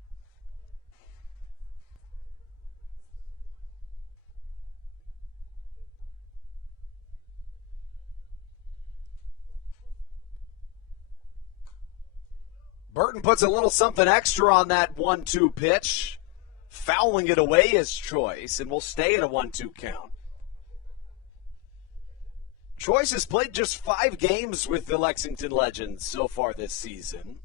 Burton puts a little something extra on that 1-2 pitch. Fouling it away is Choice, and will stay at a 1-2 count. Choice has played just 5 games with the Lexington Legends so far this season.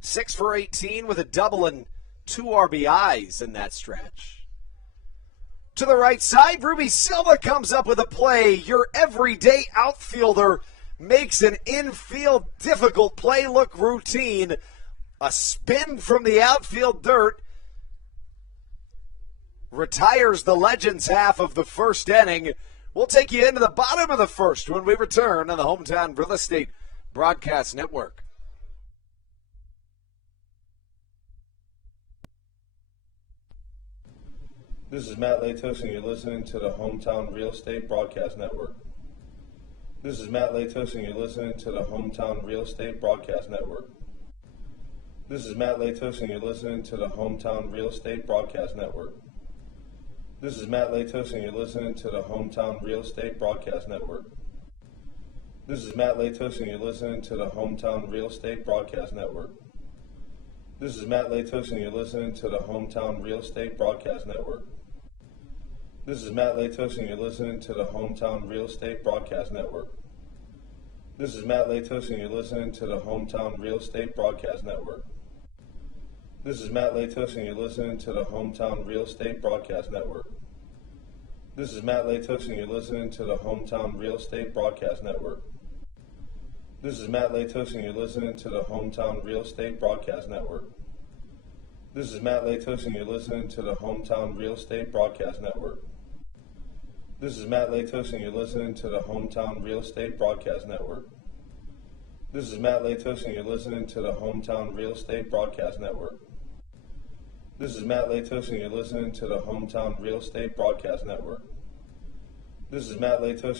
6 for 18 with a double and 2 RBIs in that stretch. To the right side, Ruby Silva comes up with a play. Your everyday outfielder makes an infield difficult play look routine. A spin from the outfield dirt retires the Legends half of the first inning. We'll take you into the bottom of the first when we return on the Hometown Real Estate Broadcast Network. This is Matt Latos, and you're listening to the Hometown Real Estate Broadcast Network. This is Matt Latos, and you're listening to the Hometown Real Estate Broadcast Network. This is Matt Latos, and you're listening to the Hometown Real Estate Broadcast Network. This is Matt Latos, and you're listening to the Hometown Real Estate Broadcast Network. This is Matt Latos, and you're listening to the Hometown Real Estate Broadcast Network. This is Matt Latos, and you're listening to the Hometown Real Estate Broadcast Network. This is Matt Latos, and you're listening to the Hometown Real Estate Broadcast Network. This is Matt Latos, and you're listening to the Hometown Real Estate Broadcast Network. This is Matt Latos, and you're listening to the Hometown Real Estate Broadcast Network. This is Matt Latos, and you're listening to the Hometown Real Estate Broadcast Network. This is Matt Latos, and you're listening to the Hometown Real Estate Broadcast Network. This is Matt Latos, and you're listening to the Hometown Real Estate Broadcast Network. This is Matt Latos, and you're listening to the Hometown Real Estate Broadcast Network. This is Matt Latos, and you're listening to the Hometown Real Estate Broadcast Network. This is Matt Latos,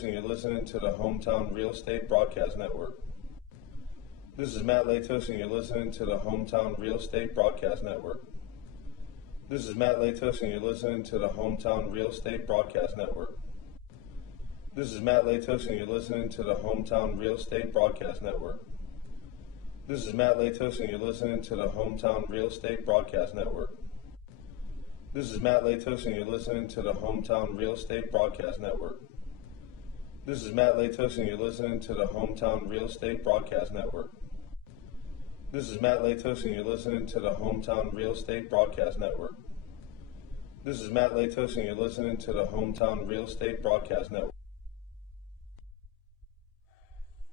and you're listening to the Hometown Real Estate Broadcast Network. This is Matt Latos, and you're listening to the Hometown Real Estate Broadcast Network. This is Matt Latos, and you're listening to the Hometown Real Estate Broadcast Network. This is Matt Latos, and you're listening to the Hometown Real Estate Broadcast Network. This is Matt Latos, and you're listening to the Hometown Real Estate Broadcast Network. This is Matt Latos, and you're listening to the Hometown Real Estate Broadcast Network. This is Matt Latos, and you're listening to the Hometown Real Estate Broadcast Network. This is Matt Latos, and you're listening to the Hometown Real Estate Broadcast Network. This is Matt Latos, and you're listening to the Hometown Real Estate Broadcast Network. This is Matt Latos, and you're listening to the Hometown Real Estate Broadcast Network.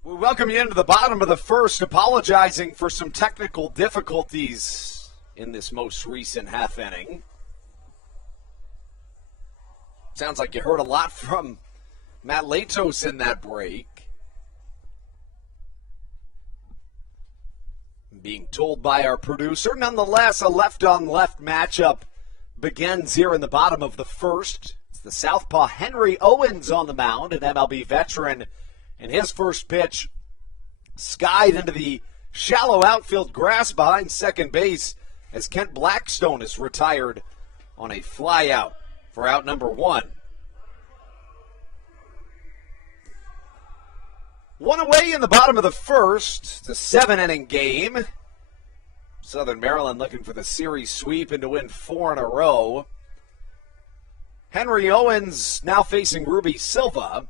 We welcome you into the bottom of the first, apologizing for some technical difficulties in this most recent half inning. Sounds like you heard a lot from Matt Latos in that break. Being told by our producer, nonetheless, a left-on-left matchup begins here in the bottom of the first. It's the southpaw Henry Owens on the mound, an MLB veteran, and his first pitch skied into the shallow outfield grass behind second base as Kent Blackstone is retired on a flyout for out number one. One away in the bottom of the first. It's a 7-inning game. Southern Maryland looking for the series sweep and to win 4 in a row. Henry Owens now facing Ruby Silva.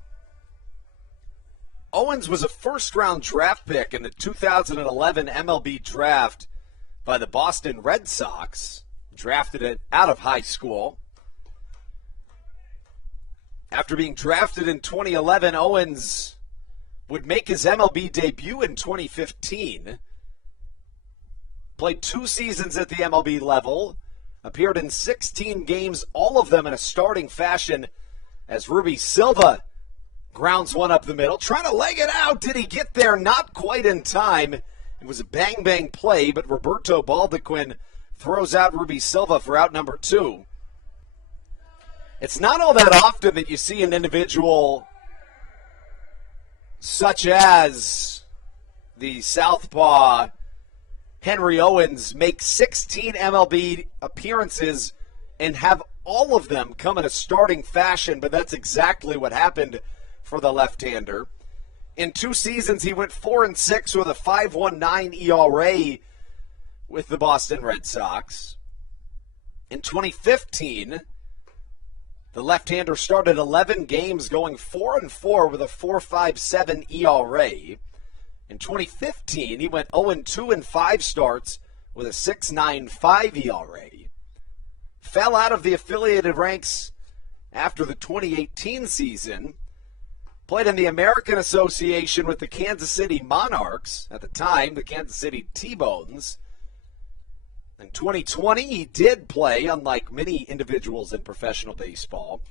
Owens was a first-round draft pick in the 2011 MLB draft by the Boston Red Sox. Drafted it out of high school. After being drafted in 2011, Owens would make his MLB debut in 2015. Played 2 seasons at the MLB level. Appeared in 16 games, all of them in a starting fashion, as Ruby Silva grounds one up the middle. Trying to leg it out. Did he get there? Not quite in time. It was a bang-bang play, but Roberto Baldequin throws out Ruby Silva for out number 2. It's not all that often that you see an individual such as the southpaw Henry Owens make 16 MLB appearances and have all of them come in a starting fashion, but that's exactly what happened for the left-hander. In 2 seasons, he went 4-6 with a 5.19 ERA with the Boston Red Sox. In 2015, the left-hander started 11 games going 4-4 with a 4.57 ERA. In 2015, he went 0-2 in 5 starts with a 6.95 ERA. Fell out of the affiliated ranks after the 2018 season. Played in the American Association with the Kansas City Monarchs, at the time, the Kansas City T-Bones. In 2020, he did play, unlike many individuals in professional baseball.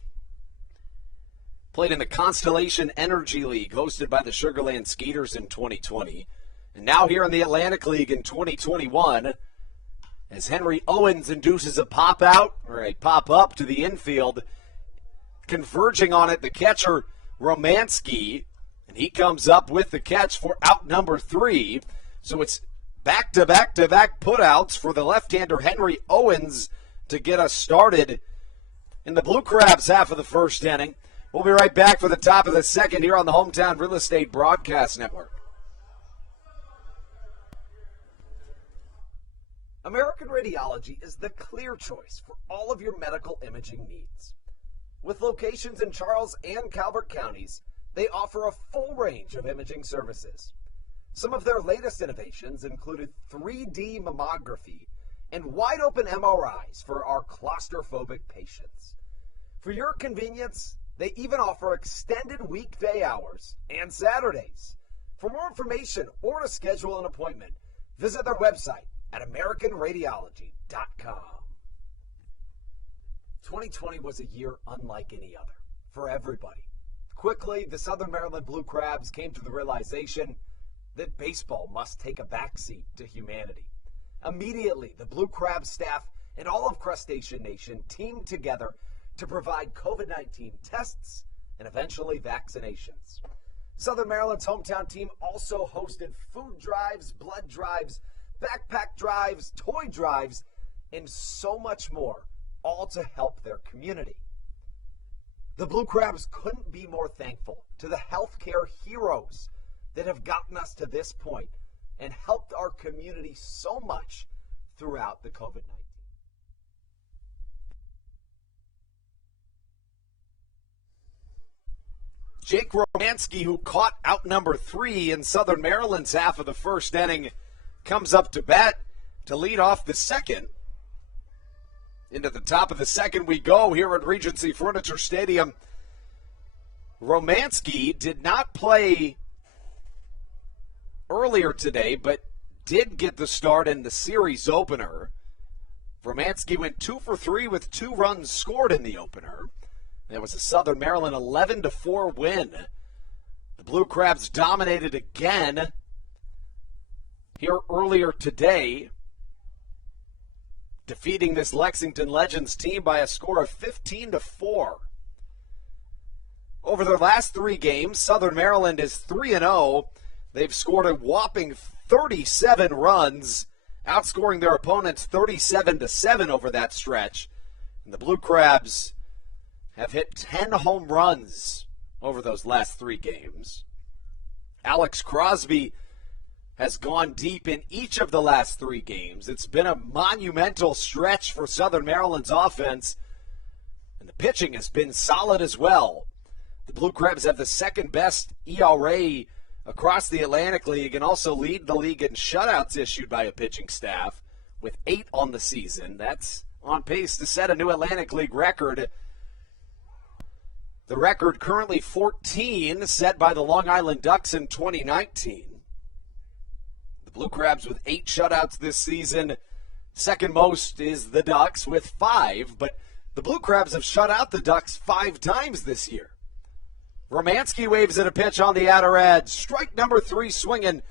Played in the Constellation Energy League, hosted by the Sugarland Skeeters in 2020. And now here in the Atlantic League in 2021, as Henry Owens induces a pop-out, or a pop-up to the infield. Converging on it, the catcher, Romanski, and he comes up with the catch for out number 3. So it's back-to-back-to-back putouts for the left-hander Henry Owens to get us started in the Blue Crabs half of the first inning. We'll be right back for the top of the second here on the Hometown Real Estate Broadcast Network. American Radiology is the clear choice for all of your medical imaging needs. With locations in Charles and Calvert counties, they offer a full range of imaging services. Some of their latest innovations included 3D mammography and wide-open MRIs for our claustrophobic patients. For your convenience, they even offer extended weekday hours and Saturdays. For more information or to schedule an appointment, visit their website at AmericanRadiology.com. 2020 was a year unlike any other for everybody. Quickly, the Southern Maryland Blue Crabs came to the realization that baseball must take a backseat to humanity. Immediately, the Blue Crabs staff and all of Crustacean Nation teamed together to provide COVID-19 tests and eventually vaccinations. Southern Maryland's hometown team also hosted food drives, blood drives, backpack drives, toy drives, and so much more, all to help their community. The Blue Crabs couldn't be more thankful to the healthcare heroes that have gotten us to this point and helped our community so much throughout the COVID-19. Jake Romansky, who caught out number 3 in Southern Maryland's half of the first inning, comes up to bat to lead off the second. Into the top of the second we go here at Regency Furniture Stadium. Romansky did not play earlier today, but did get the start in the series opener. Romansky went 2 for 3 with 2 runs scored in the opener. It was a Southern Maryland 11-4 win. The Blue Crabs dominated again here earlier today, defeating this Lexington Legends team by a score of 15-4. Over their last 3 games, Southern Maryland is 3-0. They've scored a whopping 37 runs, outscoring their opponents 37-7 over that stretch. And the Blue Crabs have hit 10 home runs over those last 3 games. Alex Crosby has gone deep in each of the last 3 games. It's been a monumental stretch for Southern Maryland's offense, and the pitching has been solid as well. The Blue Crabs have the second best ERA across the Atlantic League and also lead the league in shutouts issued by a pitching staff with 8 on the season. That's on pace to set a new Atlantic League record. The record currently 14, set by the Long Island Ducks in 2019. The Blue Crabs with 8 shutouts this season. Second most is the Ducks with 5, but the Blue Crabs have shut out the Ducks 5 times this year. Romansky waves at a pitch on the outer edge. Strike number 3 swinging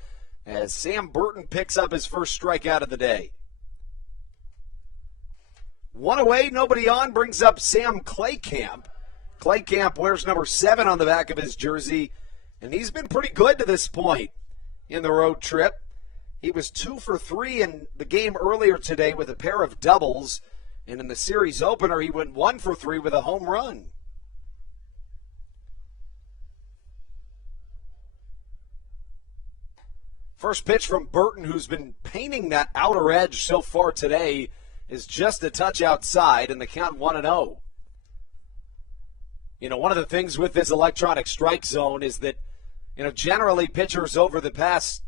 as Sam Burton picks up his first strikeout of the day. 1 away, nobody on, brings up Sam Claycamp. Claycamp wears number 7 on the back of his jersey, and he's been pretty good to this point in the road trip. He was 2 for 3 in the game earlier today with a pair of doubles, and in the series opener he went 1 for 3 with a home run. First pitch from Burton, who's been painting that outer edge so far today, is just a touch outside, and the count 1-0. You know, one of the things with this electronic strike zone is that, generally pitchers over the past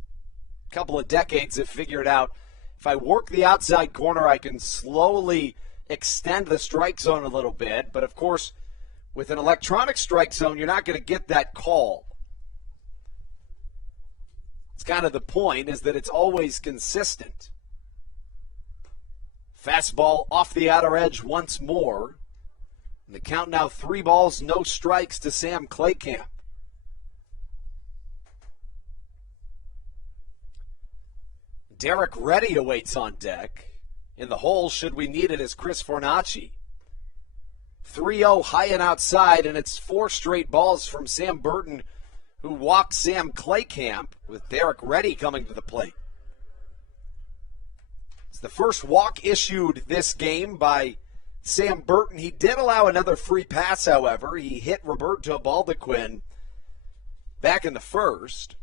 couple of decades have figured out, if I work the outside corner, I can slowly extend the strike zone a little bit. But, of course, with an electronic strike zone, you're not going to get that call. It's kind of the point, is that it's always consistent. Fastball off the outer edge once more. And the count now 3 balls, no strikes to Sam Claycamp. Derek Reddy awaits on deck. In the hole, should we need it, is Chris Fornacci. 3-0 high and outside, and it's 4 straight balls from Sam Burton, who walked Sam Claycamp, with Derek Reddy coming to the plate. It's the first walk issued this game by Sam Burton. He did allow another free pass, however. He hit Roberto Baldequin back in the first.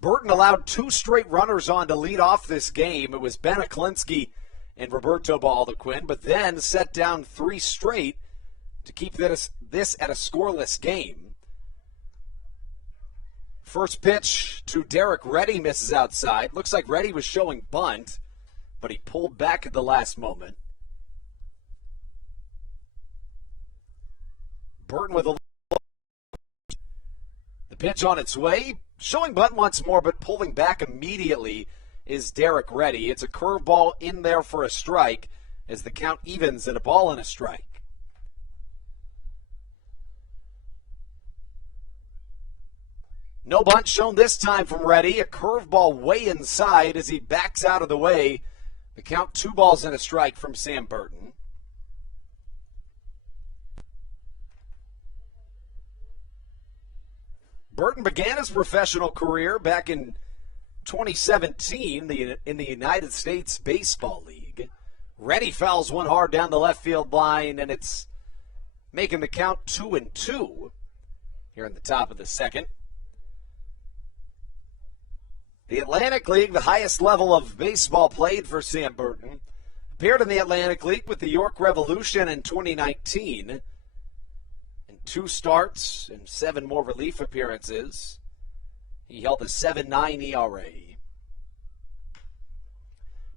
Burton allowed 2 straight runners on to lead off this game. It was Ben Aklinski and Roberto Baldequin, but then set down 3 straight to keep this at a scoreless game. First pitch to Derek Reddy misses outside. Looks like Reddy was showing bunt, but he pulled back at the last moment. Burton with the pitch on its way. Showing bunt once more, but pulling back immediately is Derek Reddy. It's a curveball in there for a strike as the count evens at a ball and a strike. No bunt shown this time from Reddy. A curveball way inside as he backs out of the way. The count 2 balls and a strike from Sam Burton. Burton began his professional career back in 2017 in the United States Baseball League. Reddy fouls one hard down the left field line, and it's making the count 2-2 here in the top of the second. The Atlantic League, the highest level of baseball played for Sam Burton, appeared in the Atlantic League with the York Revolution in 2019. 2 starts and 7 more relief appearances. He held a 7.9 ERA.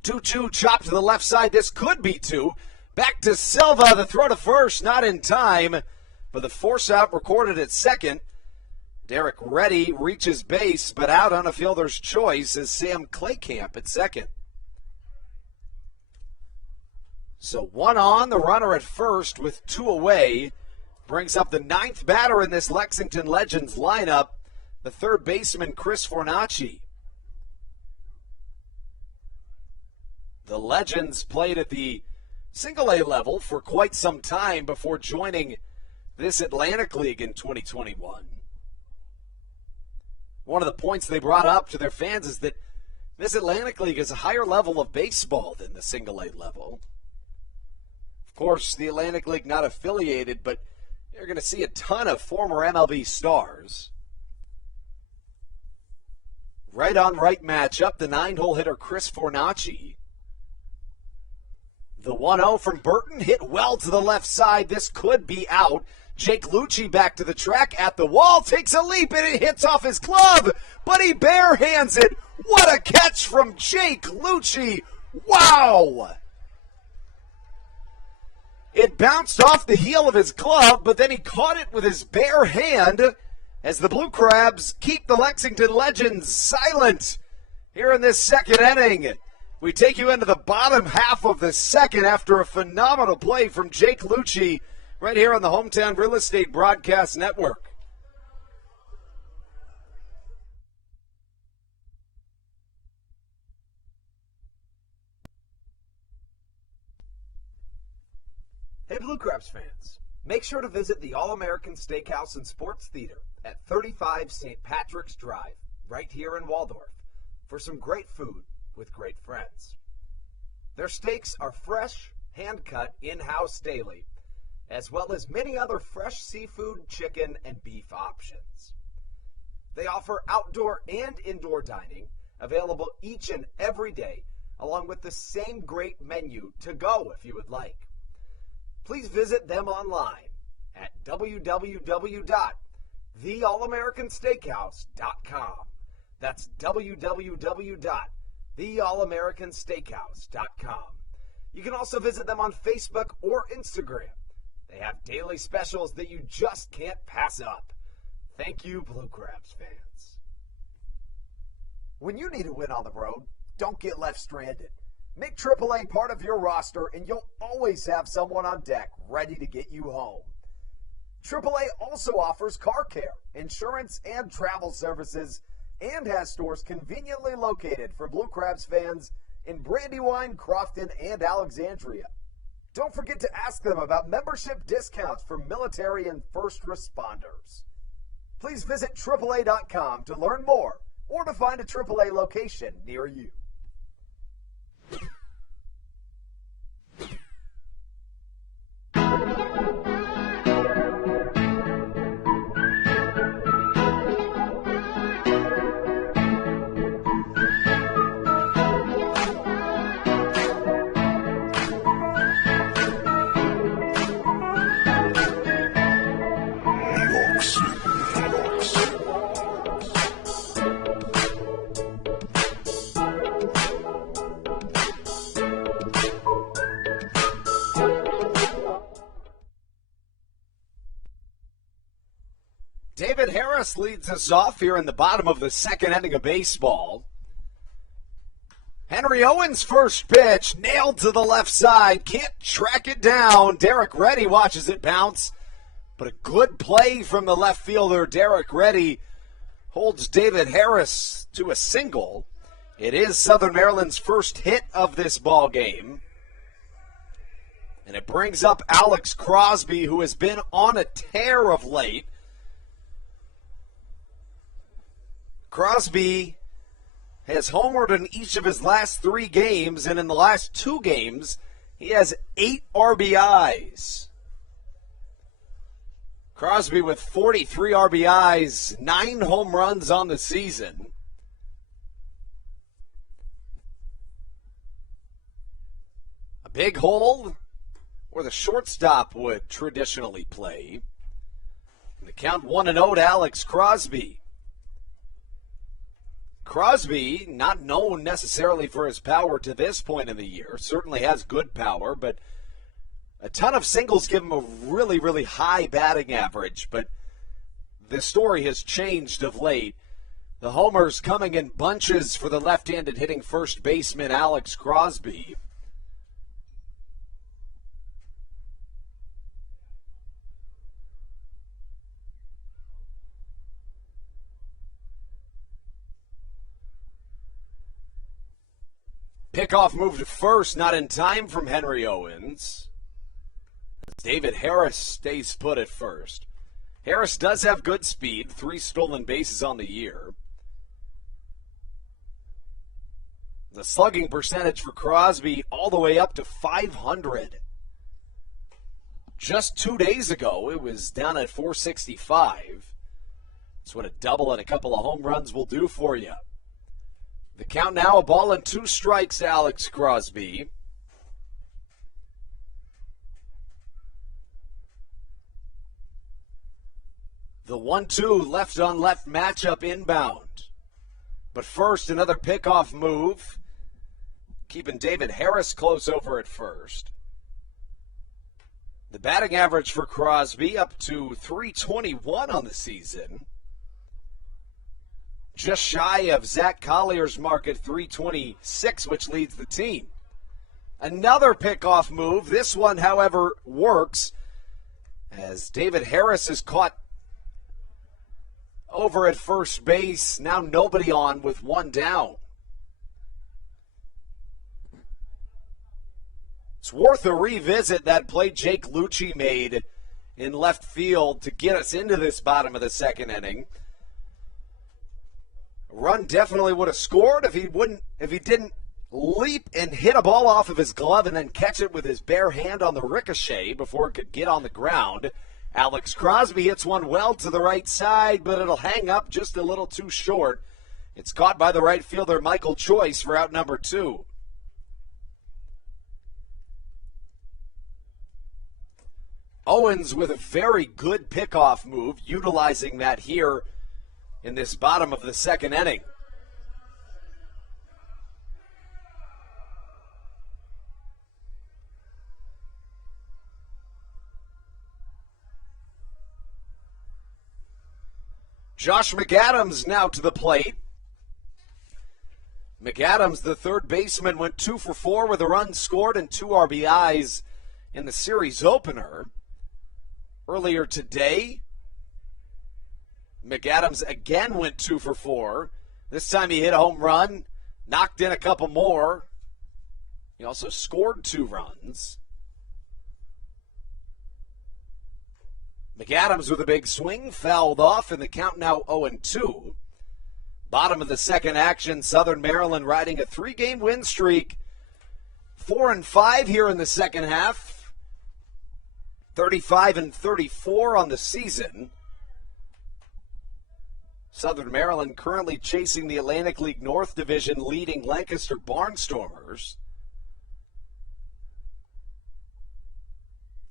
2-2 chopped to the left side. This could be 2. Back to Silva. The throw to first, not in time. But the force out recorded at second. Derek Reddy reaches base, but out on a fielder's choice is Sam Claycamp at second. So 1 on, the runner at first with 2 away. Brings up the 9th batter in this Lexington Legends lineup, the third baseman, Chris Fornacci. The Legends played at the single-A level for quite some time before joining this Atlantic League in 2021. One of the points they brought up to their fans is that this Atlantic League is a higher level of baseball than the single-A level. Of course, the Atlantic League not affiliated, but you're going to see a ton of former MLB stars. Right on right matchup, the 9-hole hitter Chris Fornacci. The 1-0 from Burton hit well to the left side. This could be out. Jake Lucci back to the track at the wall, takes a leap and it hits off his glove, but he barehands it. What a catch from Jake Lucci. Wow! It bounced off the heel of his glove, but then he caught it with his bare hand as the Blue Crabs keep the Lexington Legends silent here in this second inning. We take you into the bottom half of the second after a phenomenal play from Jake Lucci right here on the Hometown Real Estate Broadcast Network. Hey Blue Crabs fans, make sure to visit the All-American Steakhouse and Sports Theater at 35 St. Patrick's Drive, right here in Waldorf, for some great food with great friends. Their steaks are fresh, hand-cut, in-house daily, as well as many other fresh seafood, chicken, and beef options. They offer outdoor and indoor dining, available each and every day, along with the same great menu to go if you would like. Please visit them online at www.theallamericansteakhouse.com. That's www.theallamericansteakhouse.com. You can also visit them on Facebook or Instagram. They have daily specials that you just can't pass up. Thank you, Blue Crabs fans. When you need a win on the road, don't get left stranded. Make AAA part of your roster, and you'll always have someone on deck ready to get you home. AAA also offers car care, insurance, and travel services, and has stores conveniently located for Blue Crabs fans in Brandywine, Crofton, and Alexandria. Don't forget to ask them about membership discounts for military and first responders. Please visit AAA.com to learn more or to find a AAA location near you. David Harris leads us off here in the bottom of the second inning of baseball. Henry Owens' first pitch, nailed to the left side, can't track it down. Derek Reddy watches it bounce, but a good play from the left fielder. Derek Reddy holds David Harris to a single. It is Southern Maryland's first hit of this ball game. And it brings up Alex Crosby, who has been on a tear of late. Crosby has homered in each of his last 3 games, and in the last 2 games, he has 8 RBIs. Crosby with 43 RBIs, 9 home runs on the season. A big hole where the shortstop would traditionally play. And the count 1-0 to Alex Crosby. Crosby, not known necessarily for his power to this point in the year, certainly has good power, but a ton of singles give him a really, really high batting average. But the story has changed of late. The homers coming in bunches for the left-handed hitting first baseman Alex Crosby. Pickoff move to first, not in time from Henry Owens. David Harris stays put at first. Harris does have good speed, 3 stolen bases on the year. The slugging percentage for Crosby all the way up to .500. Just 2 days ago, it was down at .465. That's what a double and a couple of home runs will do for you. The count now, 1-2 strikes to Alex Crosby. The 1-2 left-on-left matchup inbound. But first, another pickoff move, keeping David Harris close over at first. The batting average for Crosby up to .321 on the season. Just shy of Zach Collier's mark at .326, which leads the team. Another pickoff move. This one, however, works as David Harris is caught over at first base. Now nobody on with 1 down. It's worth a revisit, that play Jake Lucci made in left field to get us into this bottom of the second inning. Run definitely would have scored if he didn't leap and hit a ball off of his glove and then catch it with his bare hand on the ricochet before it could get on the ground. Alex Crosby hits one well to the right side, but it'll hang up just a little too short. It's caught by the right fielder Michael Choice for out number 2. Owens with a very good pickoff move, utilizing that here in this bottom of the second inning. Josh McAdams now to the plate. McAdams, the third baseman, went 2 for 4 with a run scored and 2 RBIs in the series opener. Earlier today, McAdams again went 2 for 4. This time he hit a home run, knocked in a couple more. He also scored 2 runs. McAdams with a big swing, fouled off, and the count now 0-2. Bottom of the second action, Southern Maryland riding a 3-game win streak. 4-5 here in the second half. 35-34 on the season. Southern Maryland currently chasing the Atlantic League North Division leading Lancaster Barnstormers.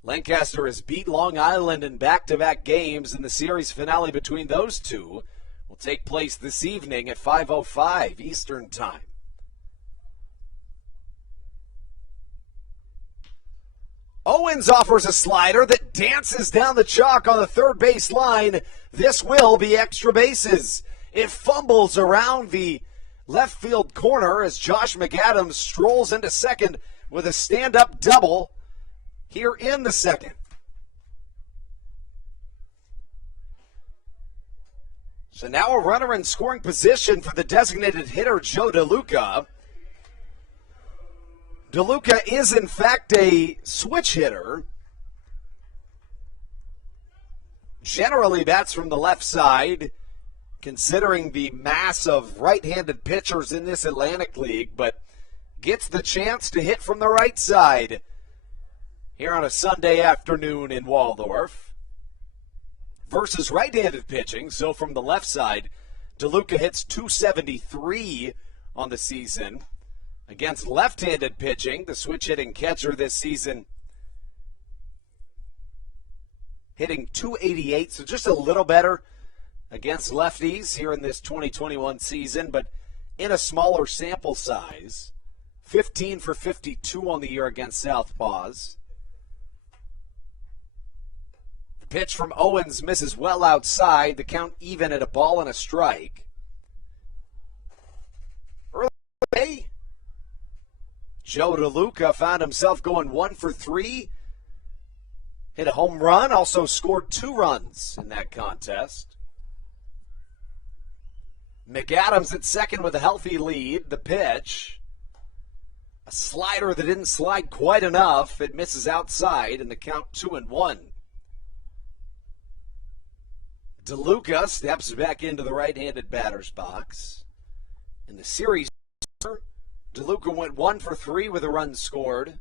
Lancaster has beat Long Island in back-to-back games, and the series finale between those two will take place this evening at 5:05 Eastern Time. Owens offers a slider that dances down the chalk on the third base line. This will be extra bases. It fumbles around the left field corner as Josh McAdams strolls into second with a stand-up double here in the second. So now a runner in scoring position for the designated hitter, Joe DeLuca. DeLuca is, in fact, a switch hitter. Generally bats from the left side, considering the mass of right-handed pitchers in this Atlantic League, but gets the chance to hit from the right side here on a Sunday afternoon in Waldorf. Versus right-handed pitching, so from the left side, DeLuca hits .273 on the season. Against left-handed pitching, the switch-hitting catcher this season hitting .288, so just a little better against lefties here in this 2021 season, but in a smaller sample size. 15 for 52 on the year against Southpaws. The pitch from Owens misses well outside, the count even at a ball and a strike. Early Joe DeLuca found himself going 1 for 3. Hit a home run, also scored 2 runs in that contest. McAdams at second with a healthy lead. The pitch, a slider that didn't slide quite enough. It misses outside, and the count 2-1. DeLuca steps back into the right-handed batter's box. In the series, DeLuca went 1 for 3 with a run scored.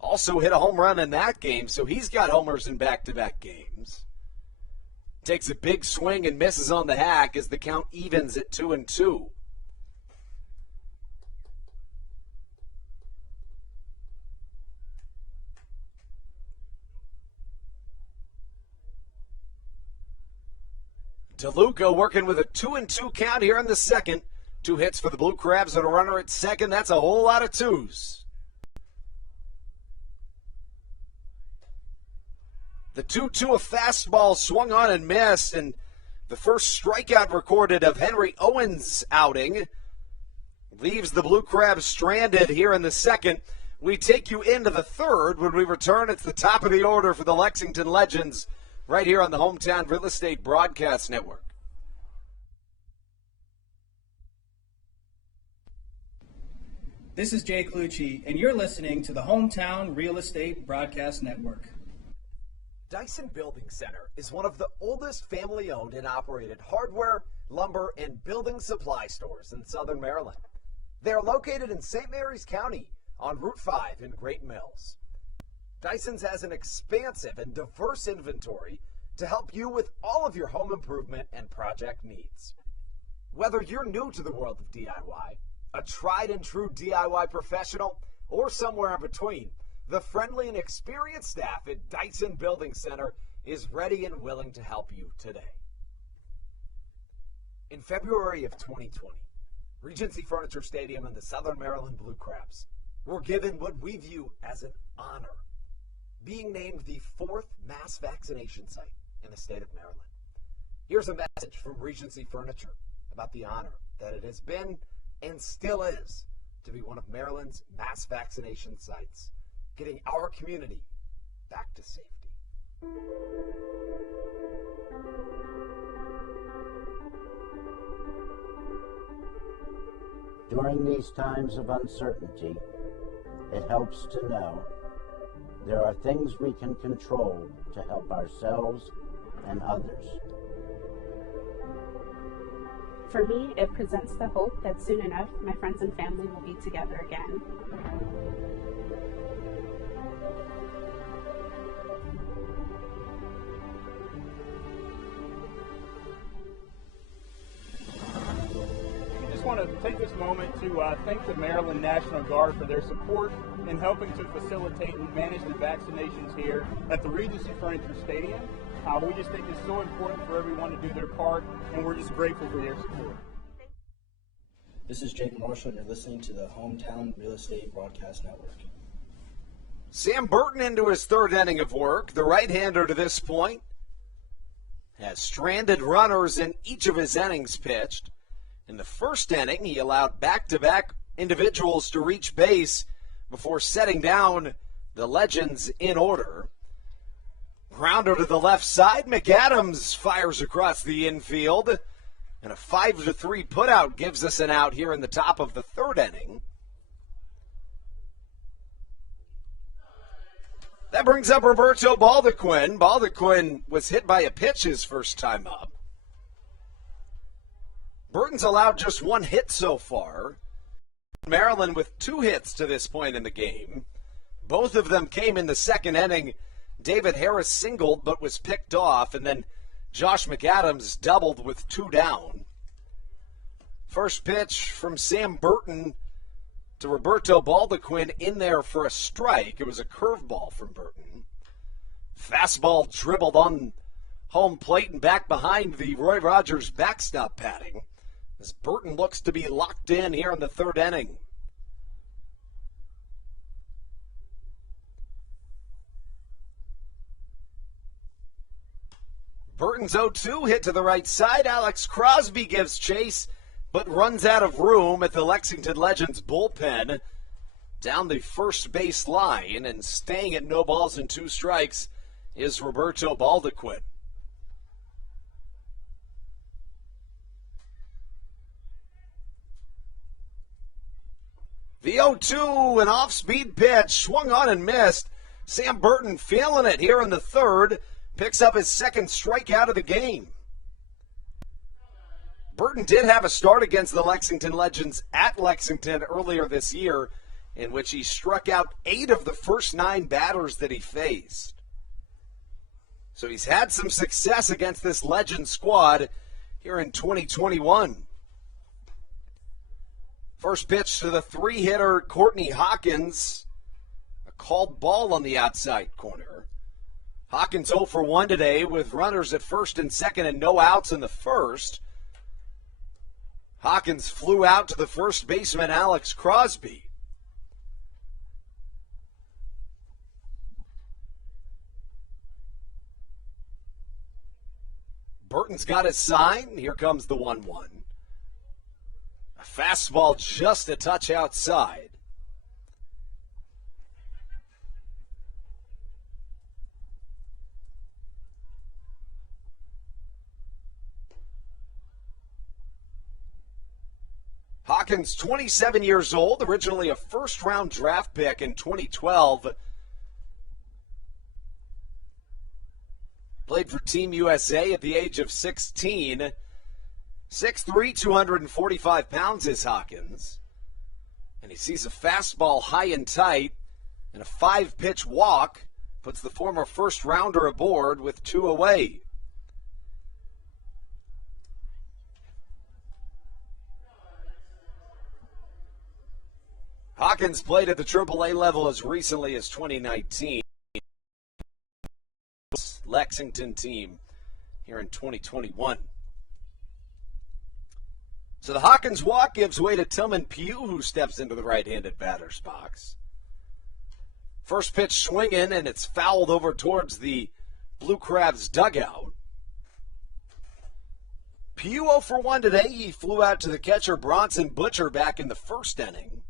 Also hit a home run in that game, so he's got homers in back-to-back games. Takes a big swing and misses on the hack as the count evens at 2-2. DeLuca working with a 2-2 count here in the second. 2 hits for the Blue Crabs and a runner at second. That's a whole lot of twos. The 2-2, a fastball swung on and missed, and the first strikeout recorded of Henry Owens' outing leaves the Blue Crabs stranded here in the second. We take you into the third when we return. It's the top of the order for the Lexington Legends right here on the Hometown Real Estate Broadcast Network. This is Jay Clucci, and you're listening to the Hometown Real Estate Broadcast Network. Dyson Building Center is one of the oldest family-owned and operated hardware, lumber, and building supply stores in Southern Maryland. They are located in St. Mary's County on Route 5 in Great Mills. Dyson's has an expansive and diverse inventory to help you with all of your home improvement and project needs. Whether you're new to the world of DIY, a tried and true DIY professional, or somewhere in between, the friendly and experienced staff at Dyson Building Center is ready and willing to help you today. In February of 2020, Regency Furniture Stadium and the Southern Maryland Blue Crabs were given what we view as an honor, being named the 4th mass vaccination site in the state of Maryland. Here's a message from Regency Furniture about the honor that it has been and still is to be one of Maryland's mass vaccination sites, getting our community back to safety. During these times of uncertainty, it helps to know there are things we can control to help ourselves and others. For me, it presents the hope that soon enough, my friends and family will be together again. I just want to take this moment to thank the Maryland National Guard for their support in helping to facilitate and manage the vaccinations here at the Regency Furniture Stadium. We just think it's so important for everyone to do their part, and we're just grateful for their support. This is Jake Marshall, and you're listening to the Hometown Real Estate Broadcast Network. Sam Burton into his third inning of work. The right-hander to this point has stranded runners in each of his innings pitched. In the first inning, he allowed back-to-back individuals to reach base before setting down the legends in order. Grounder to the left side. McAdams fires across the infield. And a 5-3 putout gives us an out here in the top of the third inning. That brings up Roberto Baldequin. Baldequin was hit by a pitch his first time up. Burton's allowed just one hit so far. Maryland with 2 hits to this point in the game. Both of them came in the second inning. David Harris singled but was picked off, and then Josh McAdams doubled with 2 down. First pitch from Sam Burton to Roberto Baldequin in there for a strike. It was a curveball from Burton. Fastball dribbled on home plate and back behind the Roy Rogers backstop padding as Burton looks to be locked in here in the third inning. Burton's 0-2 hit to the right side. Alex Crosby gives chase, but runs out of room at the Lexington Legends bullpen down the first base line, and staying at no balls and 2 strikes is Roberto Baldequin. The 0-2, an off-speed pitch, swung on and missed. Sam Burton feeling it here in the third, picks up his second strikeout of the game. Burton did have a start against the Lexington Legends at Lexington earlier this year, in which he struck out 8 of the first 9 batters that he faced. So he's had some success against this Legend squad here in 2021. First pitch to the 3-hitter Courtney Hawkins. A called ball on the outside corner. Hawkins 0 for 1 today with runners at first and second and no outs in the first. Hawkins flew out to the first baseman Alex Crosby. Burton's got his sign. Here comes the 1-1. A fastball just a touch outside. Hawkins, 27 years old, originally a first-round draft pick in 2012. Played for Team USA at the age of 16. 6'3", 245 pounds is Hawkins. And he sees a fastball high and tight and a 5-pitch walk. Puts the former first-rounder aboard with 2 away. Hawkins played at the AAA level as recently as 2019. Lexington team here in 2021. So the Hawkins walk gives way to Tillman Pugh, who steps into the right-handed batter's box. First pitch swinging, and it's fouled over towards the Blue Crabs dugout. Pugh 0 for 1 today. He flew out to the catcher Bronson Butcher back in the first inning.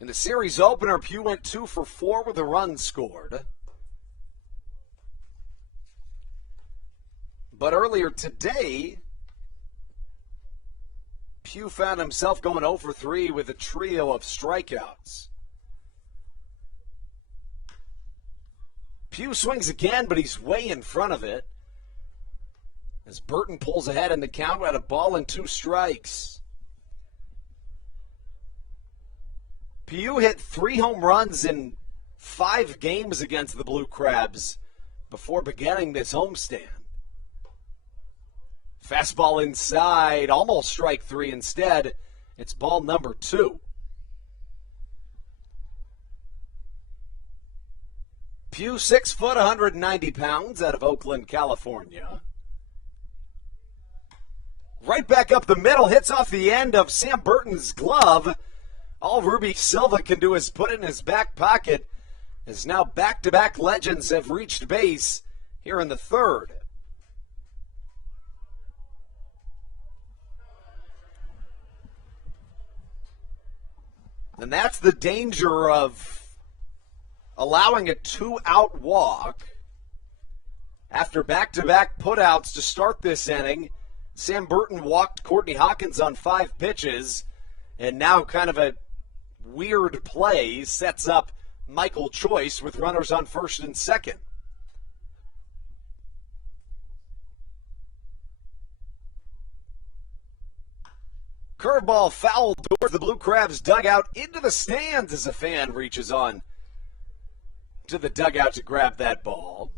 In the series opener, Pugh went 2 for 4 with a run scored. But earlier today, Pugh found himself going 0 for 3 with a trio of strikeouts. Pugh swings again, but he's way in front of it as Burton pulls ahead in the count at a ball and 2 strikes. Pugh hit 3 home runs in 5 games against the Blue Crabs before beginning this homestand. Fastball inside, almost strike 3 instead. It's ball number 2. Pugh, 6 foot, 190 pounds, out of Oakland, California. Right back up the middle, hits off the end of Sam Burton's glove. All Ruby Silva can do is put it in his back pocket, as now back-to-back legends have reached base here in the third. And that's the danger of allowing a 2-out walk after back-to-back putouts to start this inning. Sam Burton walked Courtney Hawkins on 5 pitches, and now kind of a weird play sets up Michael Choice with runners on first and second. Curveball foul towards the Blue Crabs dugout into the stands as a fan reaches on to the dugout to grab that ball.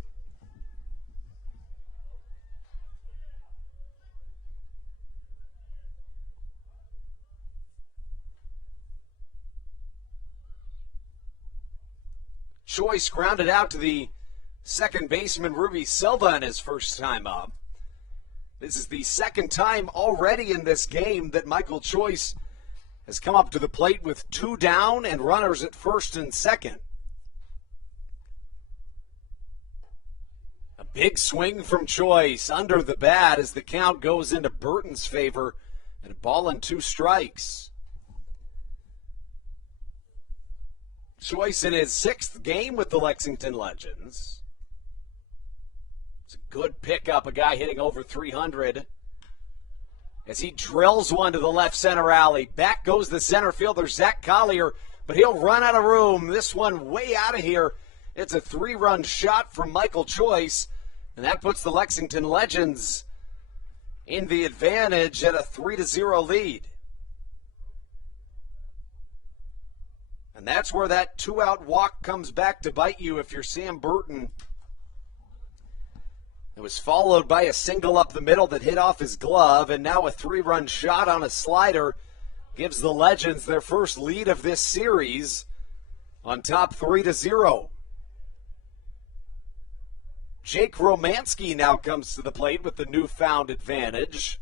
Choice grounded out to the second baseman, Ruby Silva, in his first time up. This is the second time already in this game that Michael Choice has come up to the plate with 2 down and runners at first and second. A big swing from Choice under the bat as the count goes into Burton's favor, and a ball and 2 strikes. Choice in his 6th game with the Lexington Legends. It's a good pickup, a guy hitting over 300. As he drills one to the left center alley. Back goes the center fielder, Zach Collier, but he'll run out of room. This one way out of here. It's a 3-run shot from Michael Choice, and that puts the Lexington Legends in the advantage at a 3-0 lead. And that's where that 2-out walk comes back to bite you if you're Sam Burton. It was followed by a single up the middle that hit off his glove, and now a 3-run shot on a slider gives the Legends their first lead of this series on top 3-0. Jake Romanski now comes to the plate with the newfound advantage.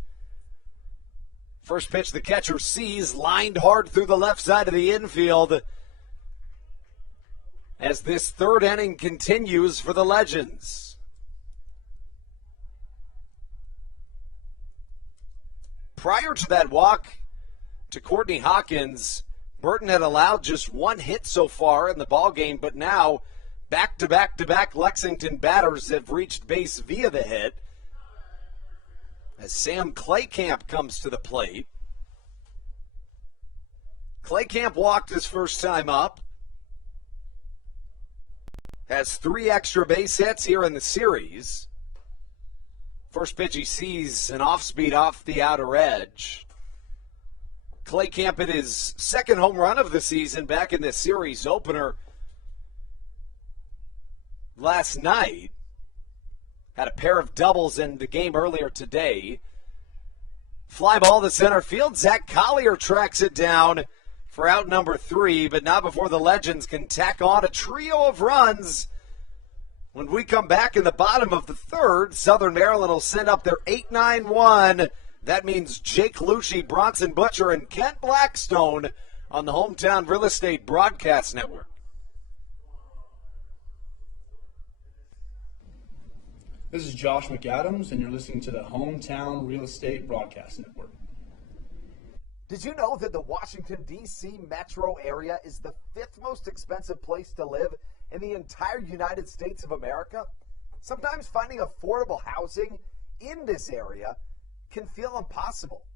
First pitch the catcher sees, lined hard through the left side of the infield, as this third inning continues for the Legends. Prior to that walk to Courtney Hawkins, Burton had allowed just 1 hit so far in the ballgame, but now back-to-back-to-back Lexington batters have reached base via the hit as Sam Claycamp comes to the plate. Claycamp walked his first time up. Has 3 extra base hits here in the series. First pitch he sees an off-speed off the outer edge. Claycamp hit his 2nd home run of the season back in the series opener last night. Had a pair of doubles in the game earlier today. Fly ball to center field. Zach Collier tracks it down for out number 3, but not before the Legends can tack on a trio of runs. When we come back in the bottom of the third, Southern Maryland will send up their 8-9-1. That means Jake Lucci, Bronson Butcher, and Kent Blackstone on the Hometown Real Estate Broadcast Network. This is Josh McAdams, and you're listening to the Hometown Real Estate Broadcast Network. Did you know that the Washington, D.C. metro area is the 5th most expensive place to live in the entire United States of America? Sometimes finding affordable housing in this area can feel impossible.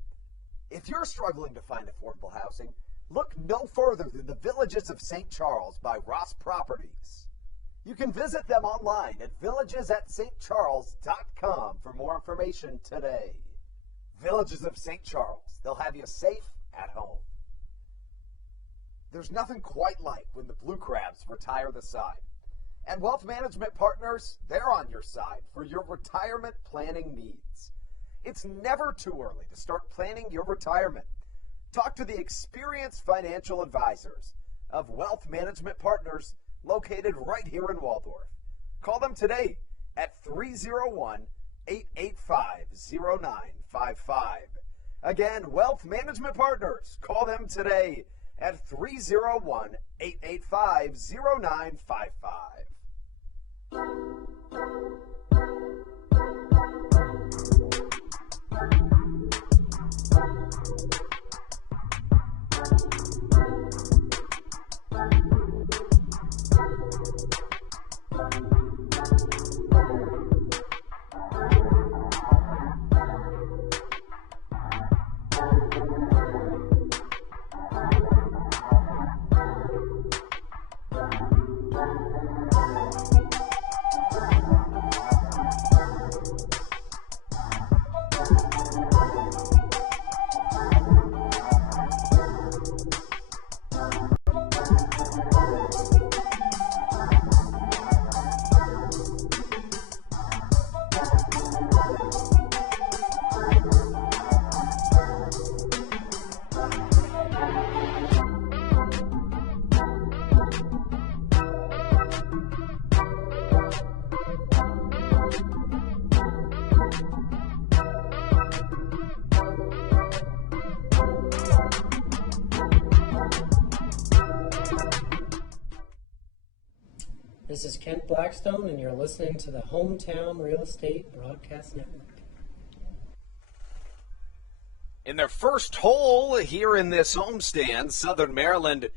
If you're struggling to find affordable housing, look no further than the Villages of St. Charles by Ross Properties. You can visit them online at villagesatstcharles.com for more information today. Villages of St. Charles. They'll have you safe at home. There's nothing quite like when the Blue Crabs retire the side. And Wealth Management Partners, they're on your side for your retirement planning needs. It's never too early to start planning your retirement. Talk to the experienced financial advisors of Wealth Management Partners located right here in Waldorf. Call them today at 301-885-0955. Again, Wealth Management Partners. Call them today at 301-885-0955. This is Kent Blackstone, and you're listening to the Hometown Real Estate Broadcast Network. In their first hole here in this homestand, Southern Maryland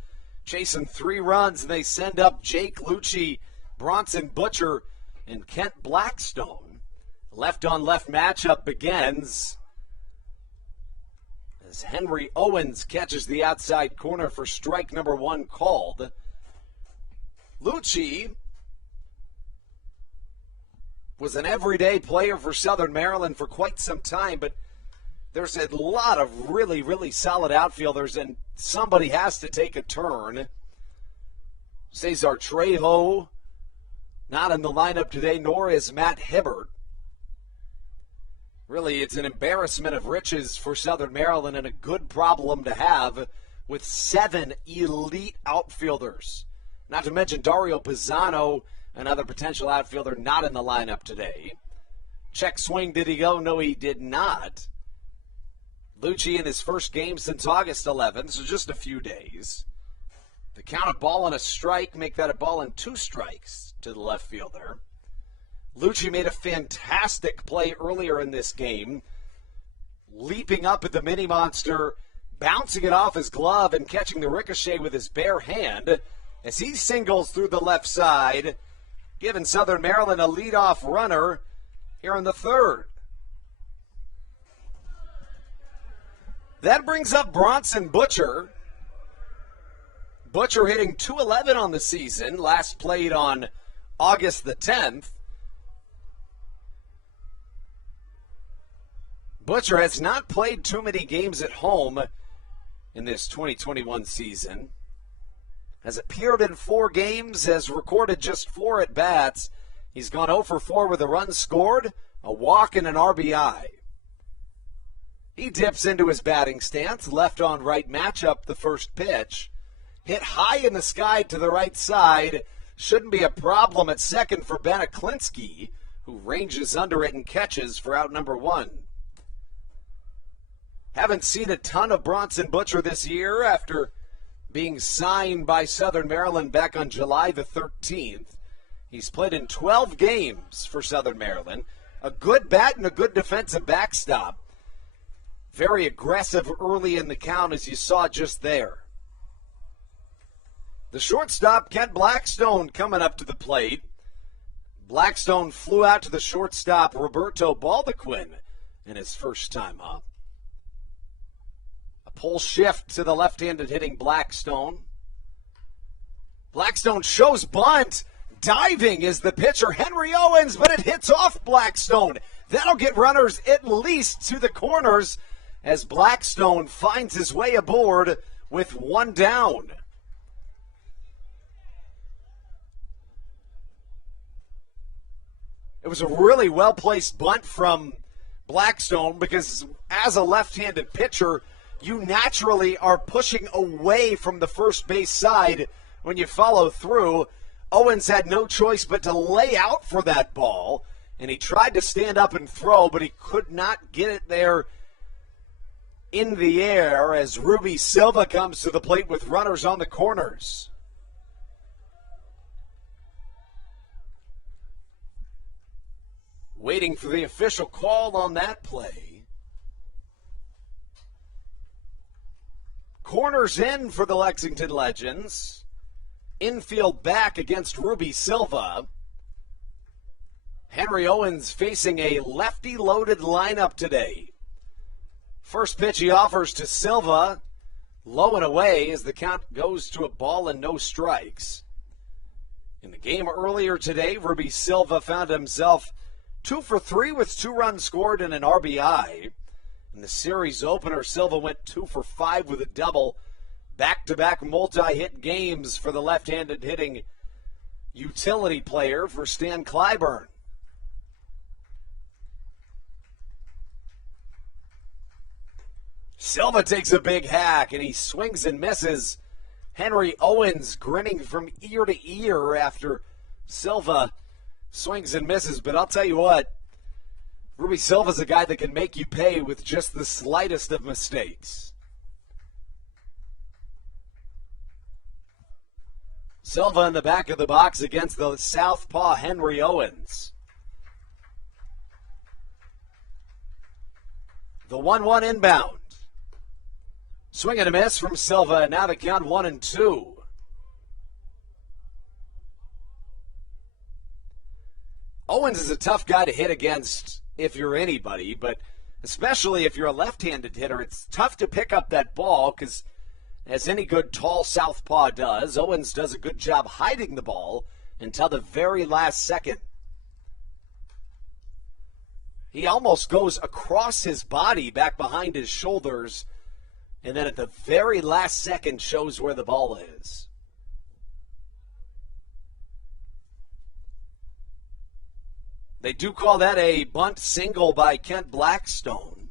chasing 3 runs, and they send up Jake Lucci, Bronson Butcher, and Kent Blackstone. Left-on-left matchup begins as Henry Owens catches the outside corner for strike number 1 called. Lucci was an everyday player for Southern Maryland for quite some time, but there's a lot of really, really solid outfielders, and somebody has to take a turn. Cesar Trejo not in the lineup today, nor is Matt Hibbert. Really, it's an embarrassment of riches for Southern Maryland and a good problem to have with 7 elite outfielders. Not to mention Dario Pisano, another potential outfielder not in the lineup today. Check swing, did he go? No, he did not. Lucci in his first game since August 11th, so just a few days. The count a ball and a strike, make that a ball and 2 strikes to the left fielder. Lucci made a fantastic play earlier in this game, leaping up at the mini monster, bouncing it off his glove and catching the ricochet with his bare hand as he singles through the left side, giving Southern Maryland a leadoff runner here in the 3rd. That brings up Bronson Butcher. Butcher hitting .211 on the season, last played on August the 10th. Butcher has not played too many games at home in this 2021 season. Has appeared in 4 games, has recorded just 4 at-bats. He's gone 0 for 4 with a run scored, a walk, and an RBI. He dips into his batting stance, left on right matchup the first pitch. Hit high in the sky to the right side. Shouldn't be a problem at second for Ben Aklinski, who ranges under it and catches for out number 1. Haven't seen a ton of Bronson Butcher this year after being signed by Southern Maryland back on July the 13th. He's played in 12 games for Southern Maryland. A good bat and a good defensive backstop. Very aggressive early in the count, as you saw just there. The shortstop, Kent Blackstone, coming up to the plate. Blackstone flew out to the shortstop, Roberto Baldequin, in his first time up. A pull shift to the left-handed hitting Blackstone. Blackstone shows bunt. Diving is the pitcher, Henry Owens, but it hits off Blackstone. That'll get runners at least to the corners as Blackstone finds his way aboard with 1 down. It was a really well-placed bunt from Blackstone because as a left-handed pitcher, you naturally are pushing away from the first base side when you follow through. Owens had no choice but to lay out for that ball, and he tried to stand up and throw, but he could not get it there in the air as Ruby Silva comes to the plate with runners on the corners. Waiting for the official call on that play. Corners in for the Lexington Legends. Infield back against Ruby Silva. Henry Owens facing a lefty-loaded lineup today. First pitch he offers to Silva. Low and away as the count goes to a ball and no strikes. In the game earlier today, Ruby Silva found himself 2 for 3 with 2 runs scored and an RBI. In the series opener, Silva went 2 for 5 with a double. Back-to-back multi-hit games for the left-handed hitting utility player for Stan Clyburn. Silva takes a big hack, and he swings and misses. Henry Owens grinning from ear to ear after Silva swings and misses. But I'll tell you what, Ruby Silva's a guy that can make you pay with just the slightest of mistakes. Silva in the back of the box against the southpaw Henry Owens. The 1-1 inbound. Swing and a miss from Silva. Now the count 1-2. Owens is a tough guy to hit against if you're anybody, but especially if you're a left-handed hitter, it's tough to pick up that ball because, as any good tall southpaw does, Owens does a good job hiding the ball until the very last second. He almost goes across his body back behind his shoulders, and then at the very last second shows where the ball is. They do call that a bunt single by Kent Blackstone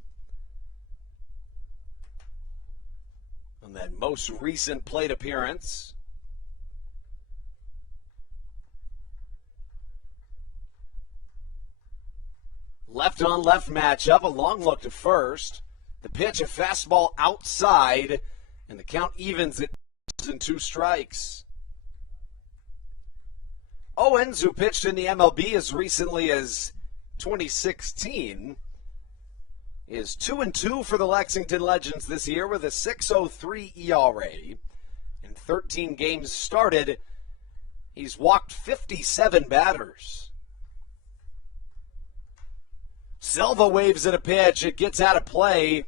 on that most recent plate appearance. Left on left matchup, a long look to first. The pitch, a fastball outside, and the count evens at 2 strikes. Owens, who pitched in the MLB as recently as 2016, is 2-2 for the Lexington Legends this year with a 6.03 ERA. In 13 games started, he's walked 57 batters. Silva waves at a pitch. It gets out of play.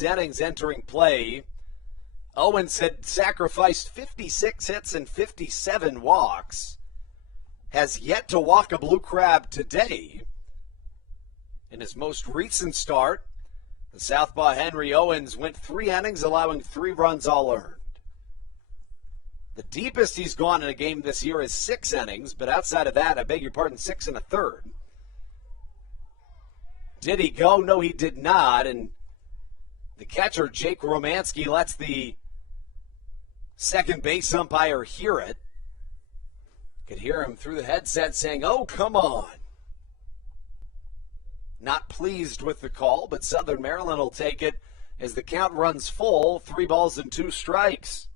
Innings entering play. Owens had sacrificed 56 hits and 57 walks. Has yet to walk a blue crab today. In his most recent start, the southpaw Henry Owens went 3 innings, allowing 3 runs all earned. The deepest he's gone in a game this year is 6 innings, but outside of that, 6 1/3. Did he go? No, he did not, and the catcher, Jake Romansky, lets the second base umpire hear it. Could hear him through the headset saying, "Oh, come on." Not pleased with the call, but Southern Maryland will take it as the count runs full, 3 balls and 2 strikes.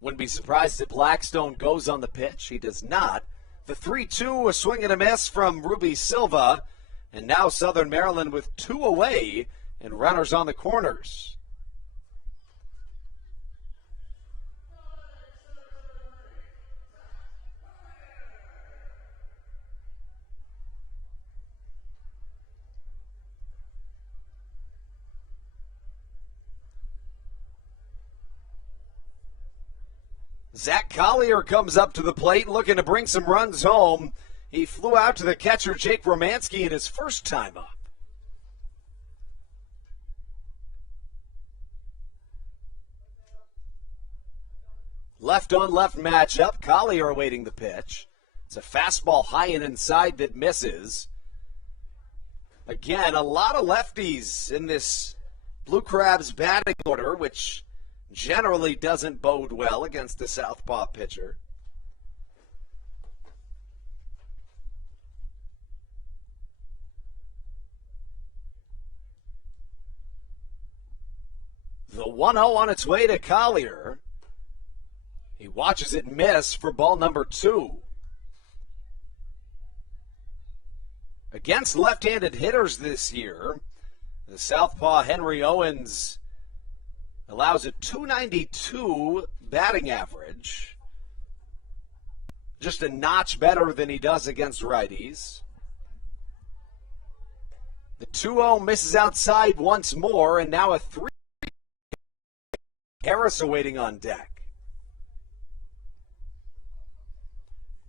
Wouldn't be surprised if Blackstone goes on the pitch. He does not. The 3-2, a swing and a miss from Ruby Silva. And now Southern Maryland with 2 away and runners on the corners. Zach Collier comes up to the plate looking to bring some runs home. He flew out to the catcher, Jake Romansky, in his first time up. Left on left matchup. Collier awaiting the pitch. It's a fastball high and inside that misses. Again, a lot of lefties in this Blue Crabs batting order, which generally doesn't bode well against a southpaw pitcher. The 1-0 on its way to Collier. He watches it miss for ball number 2. Against left-handed hitters this year, the southpaw Henry Owens allows a .292 batting average, just a notch better than he does against righties. The 2-0 misses outside once more, and now a 3. Harris awaiting on deck.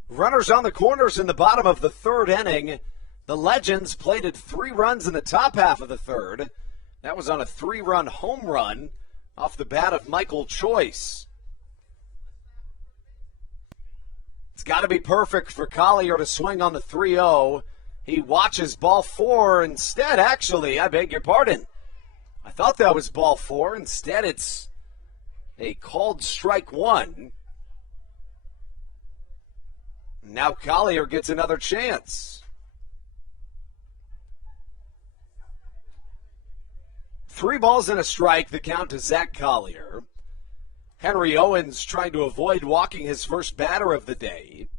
Runners on the corners in the bottom of the third inning. The Legends plated 3 runs in the top half of the third. That was on a 3-run home run off the bat of Michael Choice. It's got to be perfect for Collier to swing on the 3-0. He watches ball 4 instead. Actually, I beg your pardon. I thought that was ball 4. Instead, it's a called strike 1. Now Collier gets another chance. 3 balls and a strike, the count to Zach Collier. Henry Owens trying to avoid walking his first batter of the day.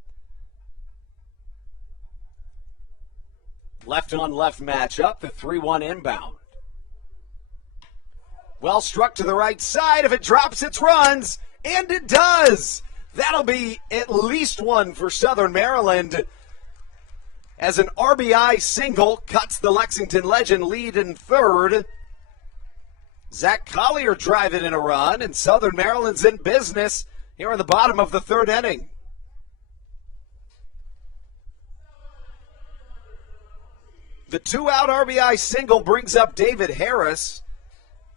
Left-on-left matchup, the 3-1 inbound. Well struck to the right side. If it drops, it runs. And it does. That'll be at least one for Southern Maryland, as an RBI single cuts the Lexington Legend lead in third. Zach Collier driving in a run, and Southern Maryland's in business here in the bottom of the third inning. The 2-out RBI single brings up David Harris.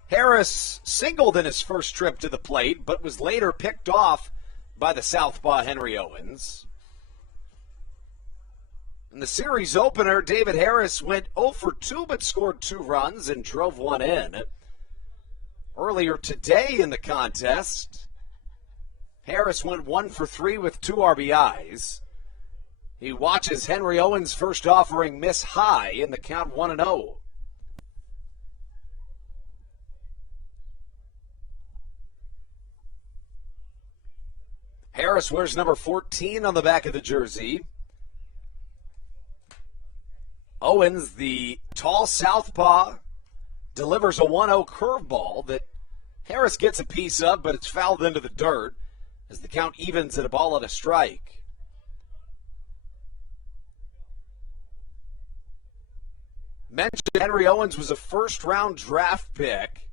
Harris singled in his first trip to the plate, but was later picked off by the southpaw Henry Owens. In the series opener, David Harris went 0 for 2 but scored 2 runs and drove 1 in. Earlier today in the contest, Harris went 1 for 3 with 2 RBIs. He watches Henry Owens' first offering miss high in the count 1-0. Harris wears number 14 on the back of the jersey. Owens, the tall southpaw, delivers a 1-0 curveball that Harris gets a piece of, but it's fouled into the dirt as the count evens at a ball and a strike. Mentioned Henry Owens was a first-round draft pick.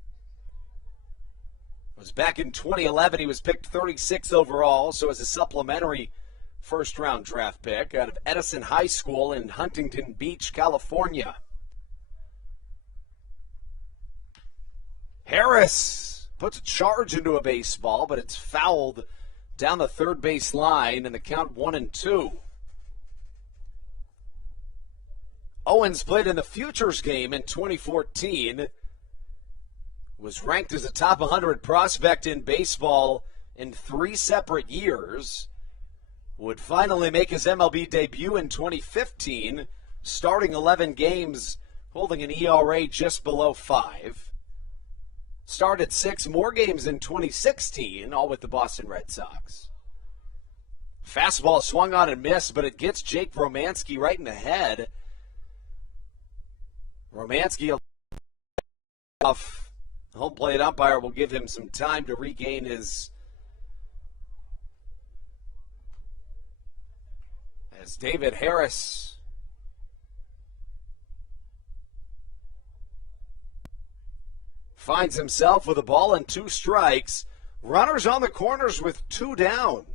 It was back in 2011. He was picked 36th overall, so as a supplementary first-round draft pick out of Edison High School in Huntington Beach, California. Harris puts a charge into a baseball, but it's fouled down the third base line, and the count 1-2. Owens played in the Futures game in 2014. Was ranked as a top 100 prospect in baseball in 3 separate years. Would finally make his MLB debut in 2015, starting 11 games, holding an ERA just below 5. Started 6 more games in 2016, all with the Boston Red Sox. Fastball swung on and missed, but it gets Jake Romanski right in the head. Romanski off. The home plate umpire will give him some time to regain his... As David Harris finds himself with a ball and 2 strikes. Runners on the corners with 2 down.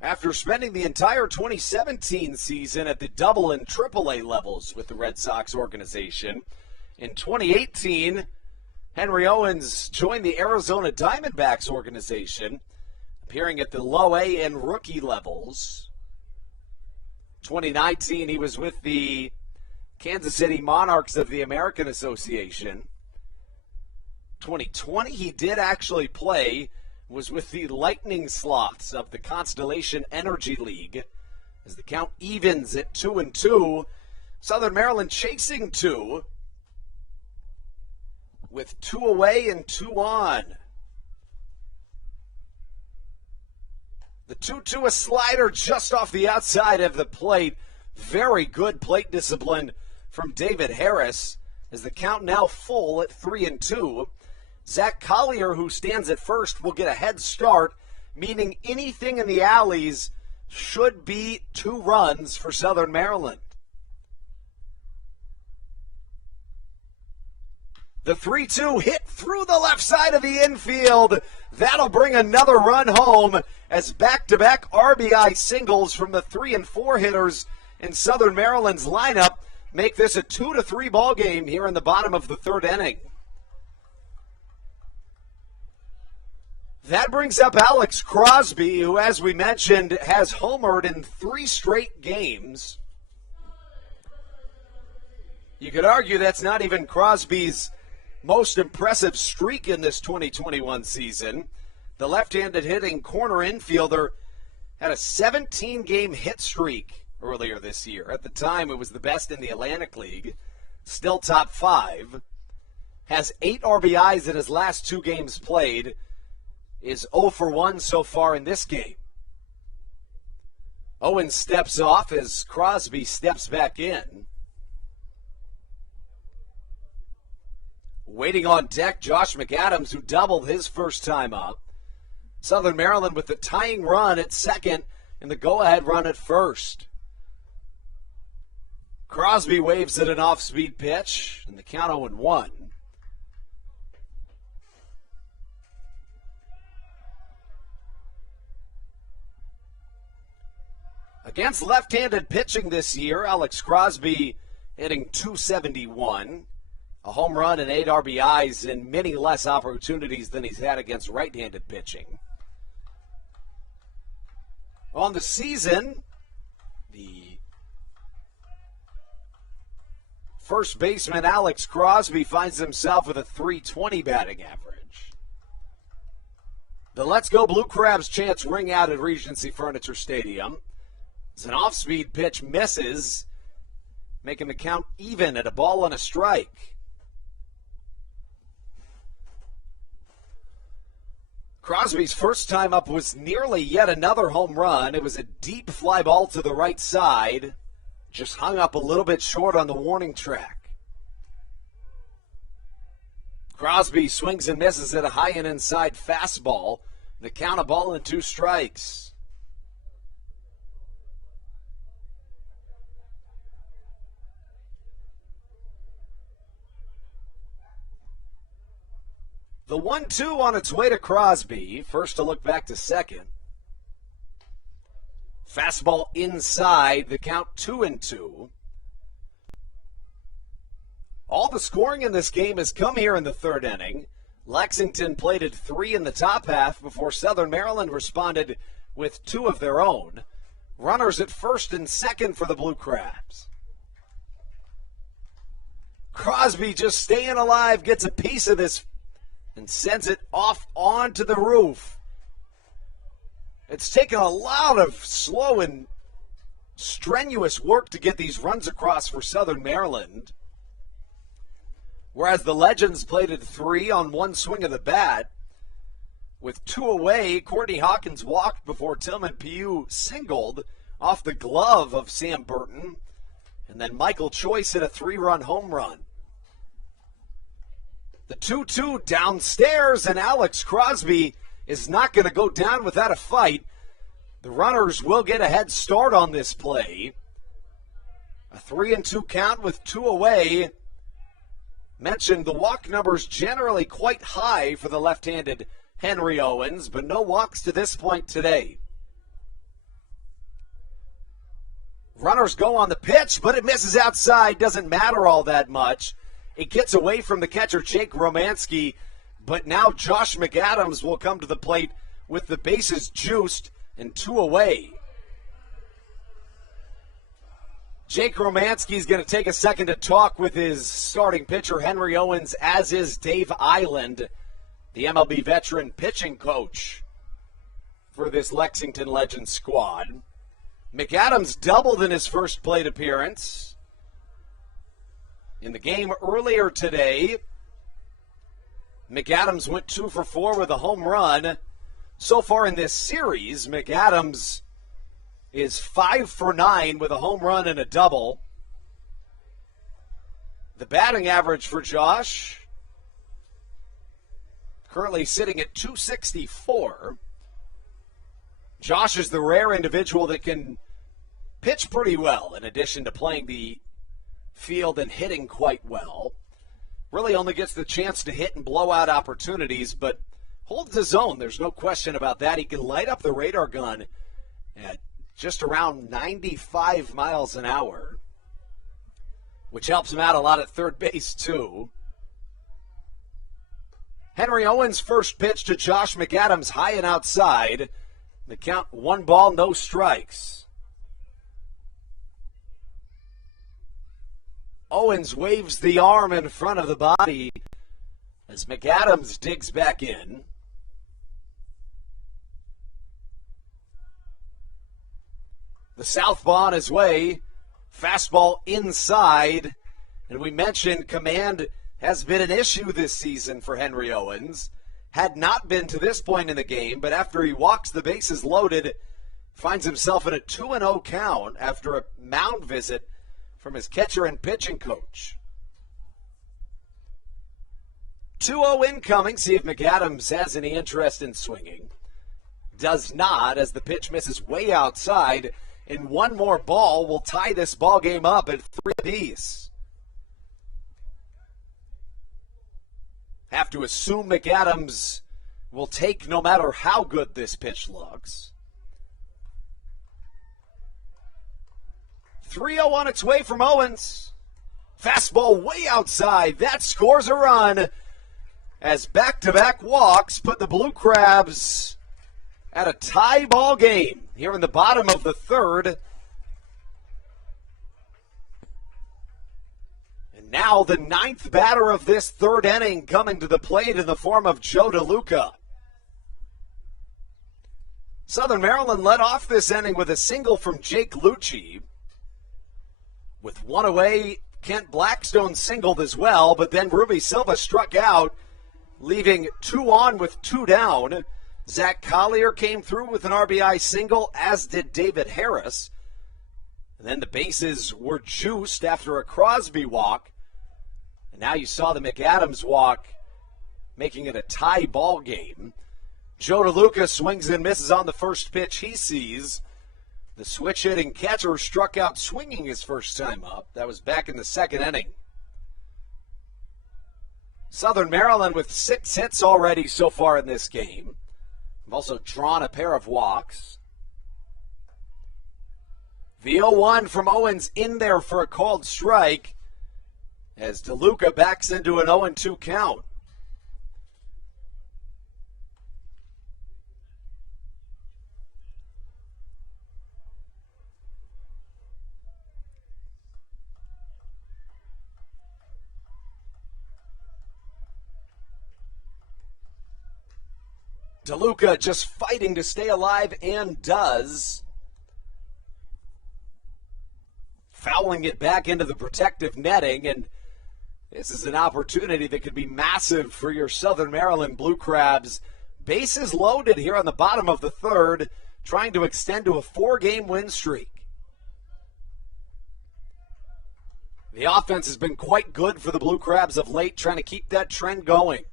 After spending the entire 2017 season at the double and triple A levels with the Red Sox organization, in 2018, Henry Owens joined the Arizona Diamondbacks organization, appearing at the low A and rookie levels. 2019, he was with the Kansas City Monarchs of the American Association. 2020, he did actually play, was with the Lightning Sloths of the Constellation Energy League. As the count evens at 2-2, Southern Maryland chasing 2 with 2 away and 2 on. The 2-2, a slider just off the outside of the plate. Very good plate discipline from David Harris as the count now full at 3-2. Zach Collier, who stands at first, will get a head start, meaning anything in the alleys should be 2 runs for Southern Maryland. The 3-2 hit through the left side of the infield. That'll bring another run home as back-to-back RBI singles from the 3 and 4 hitters in Southern Maryland's lineup make this a 2-3 ball game here in the bottom of the 3rd inning. That brings up Alex Crosby, who, as we mentioned, has homered in 3 straight games. You could argue that's not even Crosby's most impressive streak in this 2021 season. The left-handed hitting corner infielder had a 17-game hit streak earlier this year. At the time, it was the best in the Atlantic League. Still top 5. Has 8 RBIs in his last 2 games played. Is 0 for 1 so far in this game. Owen steps off as Crosby steps back in. Waiting on deck, Josh McAdams, who doubled his first time up. Southern Maryland with the tying run at second and the go-ahead run at first. Crosby waves at an off-speed pitch, and the count 0-1. Against left-handed pitching this year, Alex Crosby hitting .271. A home run and 8 RBIs and many less opportunities than he's had against right-handed pitching. On the season, the first baseman Alex Crosby finds himself with a .320 batting average. The Let's Go Blue Crabs chants ring out at Regency Furniture Stadium. As an off-speed pitch misses, making the count even at a ball and a strike. Crosby's first time up was nearly yet another home run. It was a deep fly ball to the right side. Just hung up a little bit short on the warning track. Crosby swings and misses at a high and inside fastball. The count, a ball and 2 strikes. The 1-2 on its way to Crosby. First to look back to second. Fastball inside, the count 2-2. All the scoring in this game has come here in the 3rd inning. Lexington plated 3 in the top half before Southern Maryland responded with 2 of their own. Runners at first and second for the Blue Crabs. Crosby just staying alive, gets a piece of this and sends it off onto the roof. It's taken a lot of slow and strenuous work to get these runs across for Southern Maryland. Whereas the Legends plated 3 on 1 swing of the bat. With 2 away, Courtney Hawkins walked before Tillman Pugh singled off the glove of Sam Burton. And then Michael Choice hit a 3-run home run. The 2-2 downstairs, and Alex Crosby is not going to go down without a fight. The runners will get a head start on this play. A 3-2 count with 2 away. Mentioned the walk numbers generally quite high for the left-handed Henry Owens, but no walks to this point today. Runners go on the pitch, but it misses outside. Doesn't matter all that much. It gets away from the catcher, Jake Romanski, but now Josh McAdams will come to the plate with the bases juiced and 2 away. Jake Romanski's going to take a second to talk with his starting pitcher, Henry Owens, as is Dave Island, the MLB veteran pitching coach for this Lexington Legends squad. McAdams doubled in his first plate appearance. In the game earlier today, McAdams went 2 for 4 with a home run. So far in this series, McAdams is 5 for 9 with a home run and a double. The batting average for Josh currently sitting at .264. Josh is the rare individual that can pitch pretty well in addition to playing the field and hitting quite well. Really only gets the chance to hit and blow out opportunities, but holds his own. There's no question about that. He can light up the radar gun at just around 95 miles an hour, which helps him out a lot at third base, too. Henry Owens' first pitch to Josh McAdams, high and outside. The count, 1 ball, no strikes. Owens waves the arm in front of the body as McAdams digs back in. The southpaw on his way, fastball inside, and we mentioned command has been an issue this season for Henry Owens. Had not been to this point in the game, but after he walks the bases loaded, finds himself in a 2-0 count after a mound visit from his catcher and pitching coach. 2-0 incoming, see if McAdams has any interest in swinging. Does not, as the pitch misses way outside. And 1 more ball will tie this ball game up at 3 apiece. Have to assume McAdams will take no matter how good this pitch looks. 3-0 on its way from Owens. Fastball way outside. That scores a run as back-to-back walks put the Blue Crabs at a tie ball game here in the bottom of the third. And now the 9th batter of this third inning coming to the plate in the form of Joe DeLuca. Southern Maryland led off this inning with a single from Jake Lucci. With 1 away, Kent Blackstone singled as well, but then Ruby Silva struck out, leaving 2 on with 2 down. Zach Collier came through with an RBI single, as did David Harris. And then the bases were juiced after a Crosby walk. And now you saw the McAdams walk, making it a tie ball game. Joe DeLuca swings and misses on the first pitch he sees. The switch-hitting catcher struck out swinging his first time up. That was back in the second inning. Southern Maryland with 6 hits already so far in this game. I've also drawn a pair of walks. The 0-1 from Owens in there for a called strike as DeLuca backs into an 0-2 count. DeLuca just fighting to stay alive and does. Fouling it back into the protective netting, and this is an opportunity that could be massive for your Southern Maryland Blue Crabs. Bases loaded here on the bottom of the third, trying to extend to a 4-game win streak. The offense has been quite good for the Blue Crabs of late, trying to keep that trend going.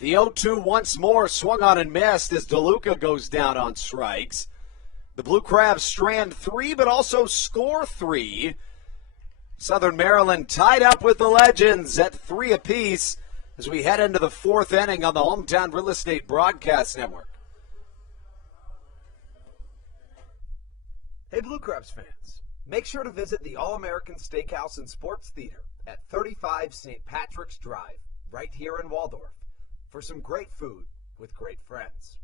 The 0-2 once more swung on and missed as DeLuca goes down on strikes. The Blue Crabs strand 3 but also score 3. Southern Maryland tied up with the Legends at 3 apiece as we head into the 4th inning on the Hometown Real Estate Broadcast Network. Hey Blue Crabs fans, make sure to visit the All-American Steakhouse and Sports Theater at 35 St. Patrick's Drive, right here in Waldorf, for some great food with great friends.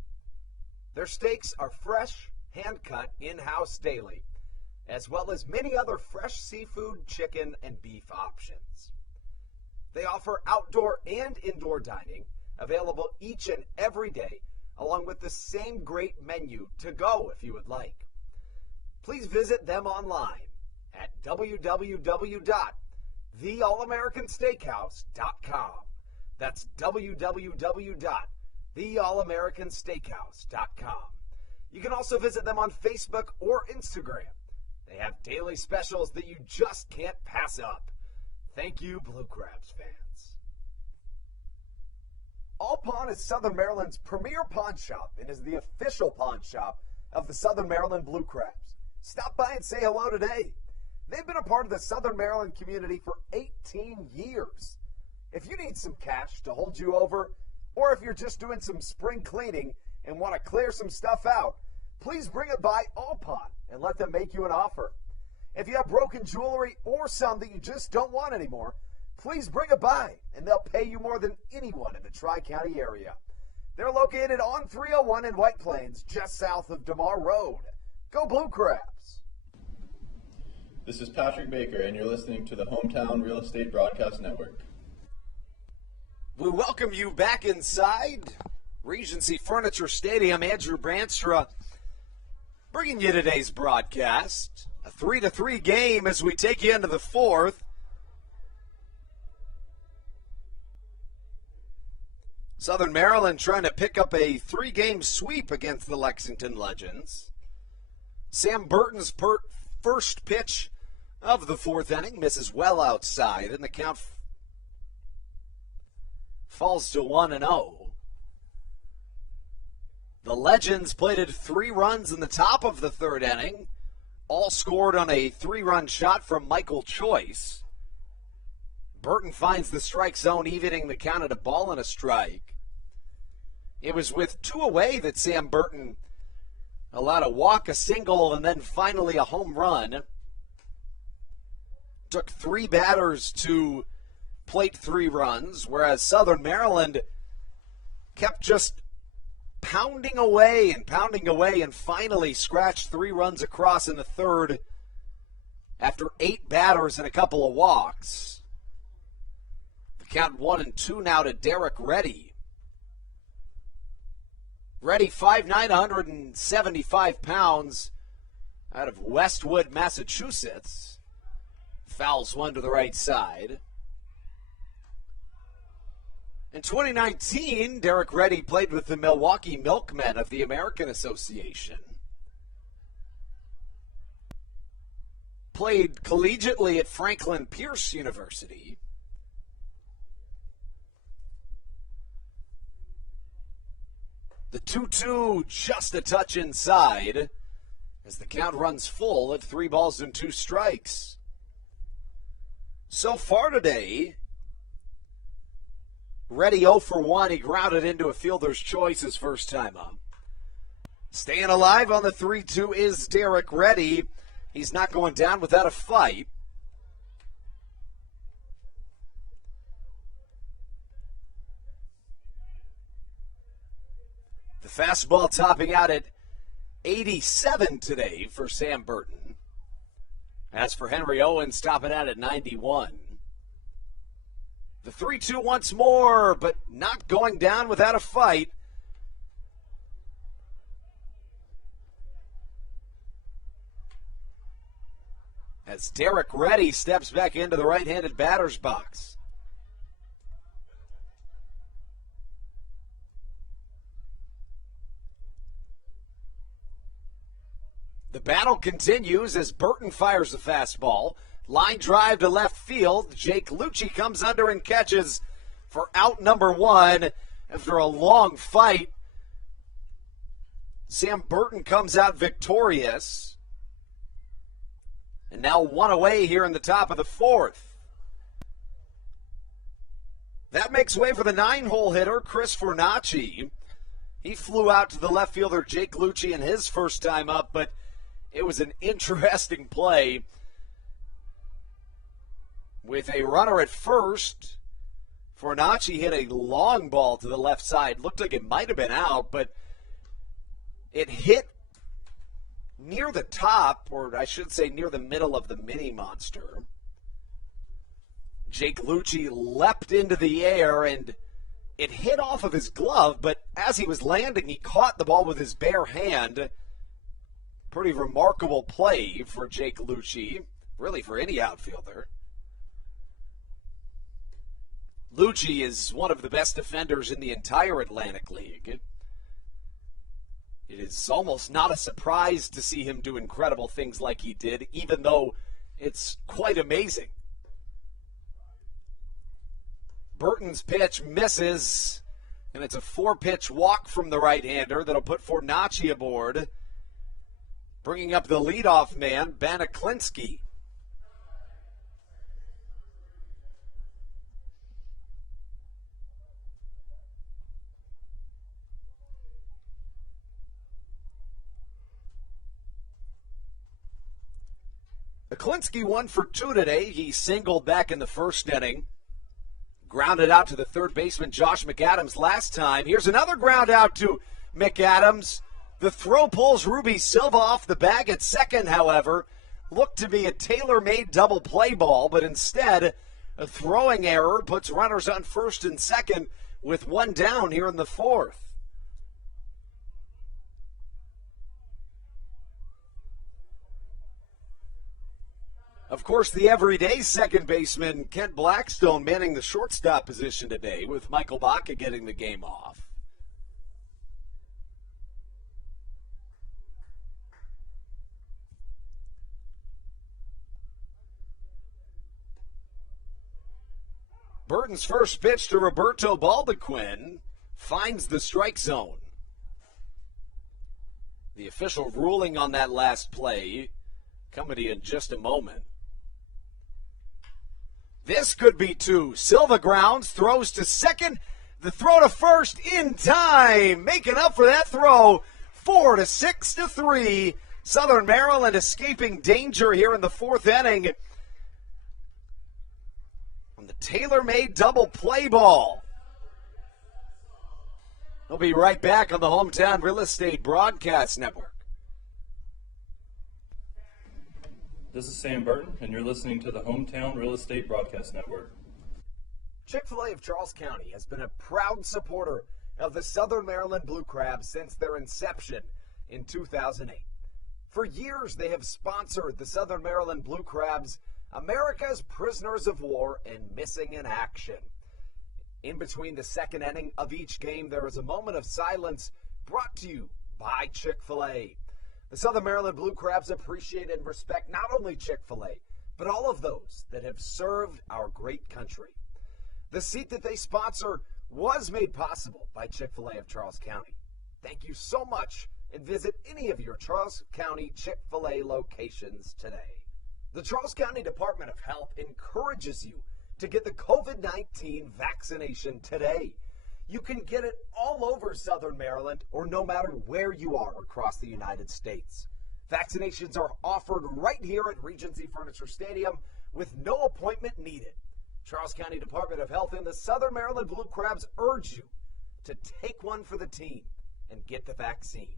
Their steaks are fresh, hand-cut, in-house daily, as well as many other fresh seafood, chicken, and beef options. They offer outdoor and indoor dining, available each and every day, along with the same great menu to go if you would like. Please visit them online at www.theallamericansteakhouse.com. That's www.theallamericansteakhouse.com. You can also visit them on Facebook or Instagram. They have daily specials that you just can't pass up. Thank you, Blue Crabs fans. All Pawn is Southern Maryland's premier pawn shop and is the official pawn shop of the Southern Maryland Blue Crabs. Stop by and say hello today. They've been a part of the Southern Maryland community for 18 years. If you need some cash to hold you over, or if you're just doing some spring cleaning and want to clear some stuff out, please bring it by All Pawn and let them make you an offer. If you have broken jewelry or some that you just don't want anymore, please bring it by and they'll pay you more than anyone in the Tri-County area. They're located on 301 in White Plains, just south of DeMar Road. Go Blue Crabs! This is Patrick Baker, and you're listening to the Hometown Real Estate Broadcast Network. We welcome you back inside Regency Furniture Stadium. Andrew Branstra bringing you today's broadcast. A 3-3 game as we take you into the fourth. Southern Maryland trying to pick up a 3-game sweep against the Lexington Legends. Sam Burton's first pitch of the fourth inning misses well outside, and the count falls to 1-0. The Legends plated 3 runs in the top of the third inning, all scored on a 3-run shot from Michael Choice. Burton finds the strike zone, evening the count at a ball and a strike. It was with 2 away that Sam Burton allowed a walk, a single, and then finally a home run. Took 3 batters to plate 3 runs, whereas Southern Maryland kept just pounding away and finally scratched 3 runs across in the third after 8 batters and a couple of walks. The count 1-2 now to Derek Reddy. Reddy, 5'9", 175 pounds, out of Westwood, Massachusetts. Fouls one to the right side. In 2019, Derek Reddy played with the Milwaukee Milkmen of the American Association. Played collegiately at Franklin Pierce University. The 2-2 just a touch inside as the count runs full at 3 balls and 2 strikes. So far today, Reddy 0 for 1. He grounded into a fielder's choice his first time up. Staying alive on the 3-2 is Derek Reddy. He's not going down without a fight. The fastball topping out at 87 today for Sam Burton. As for Henry Owens, topping out at 91. The 3-2 once more, but not going down without a fight. As Derek Reddy steps back into the right-handed batter's box. The battle continues as Burton fires the fastball. Line drive to left field. Jake Lucci comes under and catches for out number 1 after a long fight. Sam Burton comes out victorious. And now 1 away here in the top of the fourth. That makes way for the 9-hole hitter, Chris Fornacci. He flew out to the left fielder, Jake Lucci, in his first time up, but it was an interesting play. With a runner at first, Fornacci hit a long ball to the left side. Looked like it might have been out, but it hit near the top, or I should say near the middle of the mini monster. Jake Lucci leapt into the air, and it hit off of his glove, but as he was landing, he caught the ball with his bare hand. Pretty remarkable play for Jake Lucci, really for any outfielder. Lucci is one of the best defenders in the entire Atlantic League. It is almost not a surprise to see him do incredible things like he did, even though it's quite amazing. Burton's pitch misses, and it's a 4-pitch walk from the right-hander that'll put Fornacci aboard, bringing up the leadoff man, Banaklinski. Aklinski 1 for 2 today. He singled back in the first inning. Grounded out to the third baseman, Josh McAdams, last time. Here's another ground out to McAdams. The throw pulls Ruby Silva off the bag at second, however. Looked to be a tailor-made double play ball, but instead, a throwing error puts runners on first and second with one down here in the fourth. Of course, the everyday second baseman, Kent Blackstone, manning the shortstop position today, with Michael Baca getting the game off. Burton's first pitch to Roberto Baldequin finds the strike zone. The official ruling on that last play coming to you in just a moment. This could be two. Silva grounds, throws to second. The throw to first in time. Making up for that throw. 4-6-3. Southern Maryland escaping danger here in the fourth inning on the tailor-made double play ball. We'll be right back on the Hometown Real Estate Broadcast Network. This is Sam Burton, and you're listening to the Hometown Real Estate Broadcast Network. Chick-fil-A of Charles County has been a proud supporter of the Southern Maryland Blue Crabs since their inception in 2008. For years, they have sponsored the Southern Maryland Blue Crabs, America's prisoners of war and missing in action. In between the second inning of each game, there is a moment of silence brought to you by Chick-fil-A. The Southern Maryland Blue Crabs appreciate and respect not only Chick-fil-A, but all of those that have served our great country. The seat that they sponsor was made possible by Chick-fil-A of Charles County. Thank you so much, and visit any of your Charles County Chick-fil-A locations today. The Charles County Department of Health encourages you to get the COVID-19 vaccination today. You can get it all over Southern Maryland or no matter where you are across the United States. Vaccinations are offered right here at Regency Furniture Stadium with no appointment needed. Charles County Department of Health and the Southern Maryland Blue Crabs urge you to take one for the team and get the vaccine.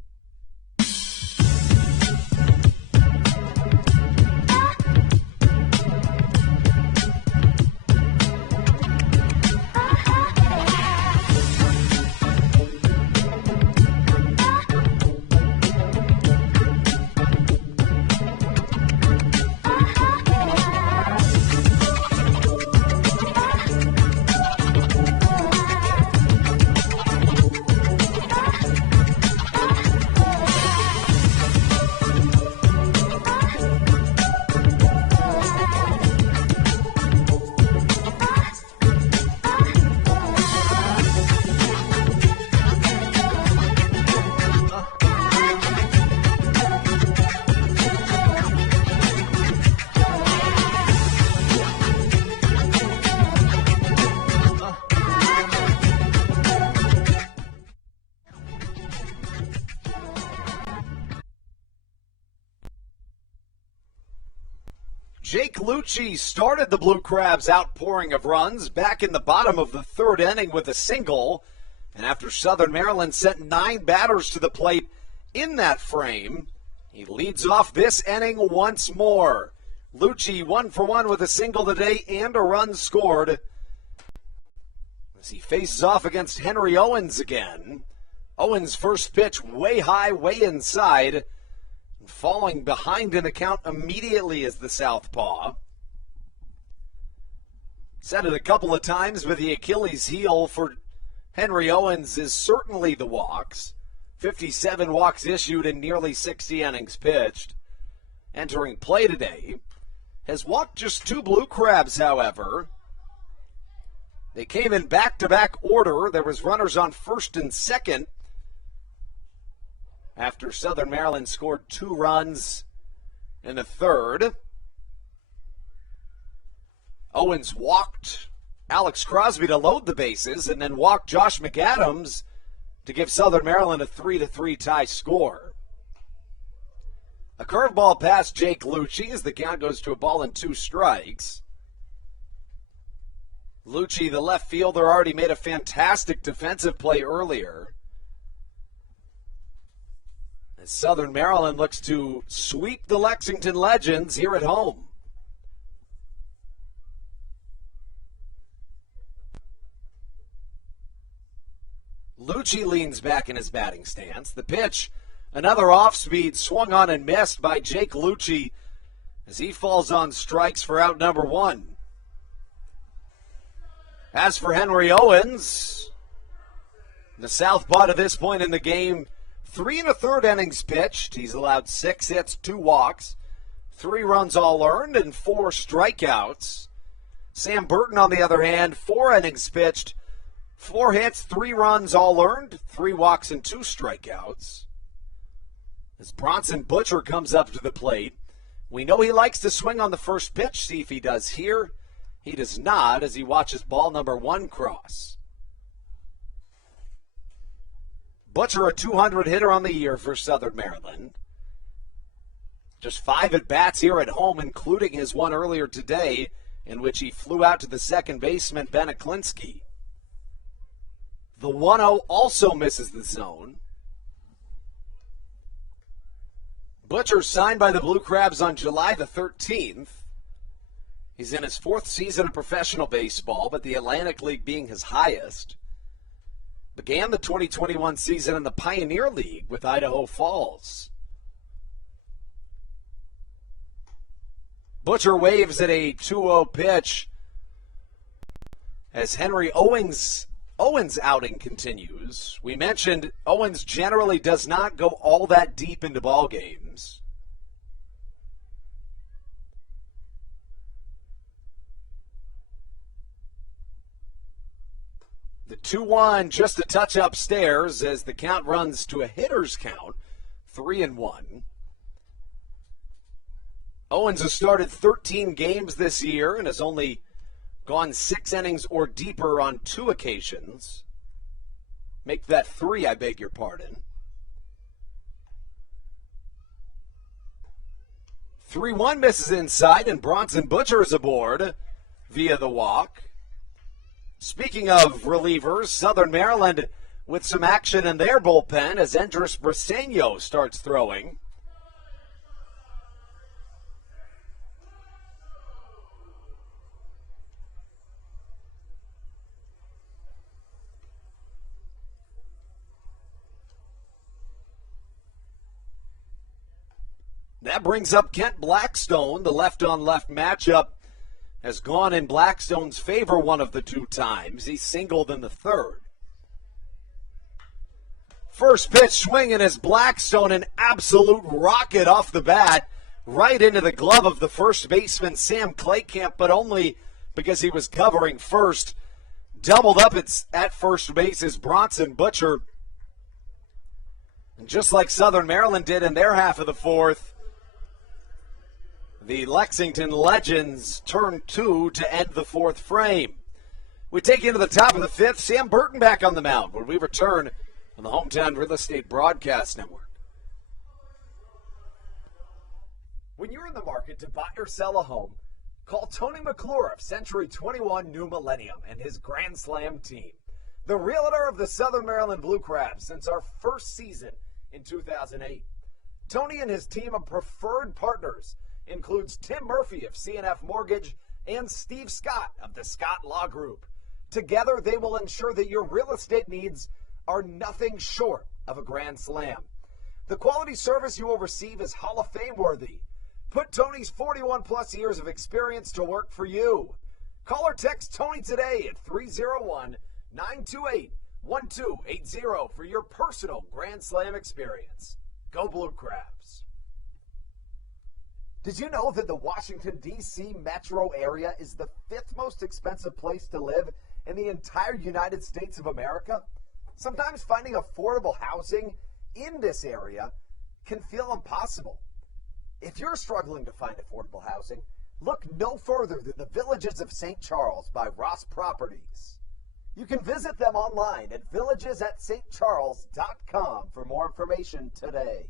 Jake Lucci started the Blue Crabs' outpouring of runs back in the bottom of the third inning with a single. And after Southern Maryland sent 9 batters to the plate in that frame, He leads off this inning once more. Lucci 1 for 1 with a single today and a run scored as he faces off against Henry Owens again. Owens' first pitch way high, way inside, and falling behind in the count immediately as the southpaw. Said it a couple of times, but the Achilles heel for Henry Owens is certainly the walks. 57 walks issued in nearly 60 innings pitched. Entering play today, has walked just 2 Blue Crabs, however. They came in back-to-back order. There was runners on first and second after Southern Maryland scored 2 runs in the third. Owens walked Alex Crosby to load the bases and then walked Josh McAdams to give Southern Maryland a 3-3 tie score. A curveball past Jake Lucci as the count goes to a ball and 2 strikes. Lucci, the left fielder, already made a fantastic defensive play earlier. As Southern Maryland looks to sweep the Lexington Legends here at home. Lucci leans back in his batting stance. The pitch, another off-speed, swung on and missed by Jake Lucci as he falls on strikes for out number 1. As for Henry Owens, the southpaw to this point in the game, 3 1/3 innings pitched. He's allowed 6 hits, 2 walks, 3 runs all earned, and 4 strikeouts. Sam Burton, on the other hand, 4 innings pitched, 4 hits, 3 runs all earned, 3 walks, and 2 strikeouts. As Bronson Butcher comes up to the plate, we know he likes to swing on the first pitch. See if he does here. He does not as he watches ball number 1 cross. Butcher, a 200 hitter on the year for Southern Maryland. Just 5 at-bats here at home, including his one earlier today in which he flew out to the second baseman, Ben Aklinski. The 1-0 also misses the zone. Butcher signed by the Blue Crabs on July the 13th. He's in his 4th season of professional baseball, but the Atlantic League being his highest. Began the 2021 season in the Pioneer League with Idaho Falls. Butcher waves at a 2-0 pitch as Henry Owens' outing continues. We mentioned Owens generally does not go all that deep into ball games. The 2-1 just a touch upstairs as the count runs to a hitter's count, 3-1. Owens has started 13 games this year and has only gone 6 innings or deeper on 2 occasions. Make that 3, I beg your pardon. 3-1 misses inside, and Bronson Butcher is aboard via the walk. Speaking of relievers, Southern Maryland with some action in their bullpen as Andres Briseño starts throwing. That brings up Kent Blackstone. The left-on-left matchup has gone in Blackstone's favor one of the 2 times. He singled in the 3rd. First pitch swinging as Blackstone, an absolute rocket off the bat, right into the glove of the first baseman, Sam Claycamp, but only because he was covering first. Doubled up at first base is Bronson Butcher. And just like Southern Maryland did in their half of the 4th, the Lexington Legends turn 2 to end the 4th frame. We take you into the top of the 5th. Sam Burton back on the mound when we return on the Hometown Real Estate Broadcast Network. When you're in the market to buy or sell a home, call Tony McClure of Century 21 New Millennium and his Grand Slam team. The realtor of the Southern Maryland Blue Crabs since our first season in 2008. Tony and his team of preferred partners includes Tim Murphy of CNF Mortgage and Steve Scott of the Scott Law Group. Together, they will ensure that your real estate needs are nothing short of a grand slam. The quality service you will receive is Hall of Fame worthy. Put Tony's 41 plus years of experience to work for you. Call or text Tony today at 301-928-1280 for your personal grand slam experience. Go Blue Crabs. Did you know that the Washington, D.C. metro area is the 5th most expensive place to live in the entire United States of America? Sometimes finding affordable housing in this area can feel impossible. If you're struggling to find affordable housing, look no further than the Villages of St. Charles by Ross Properties. You can visit them online at villagesatstcharles.com for more information today.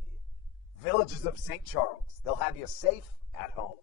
Villages of St. Charles. They'll have you safe at home.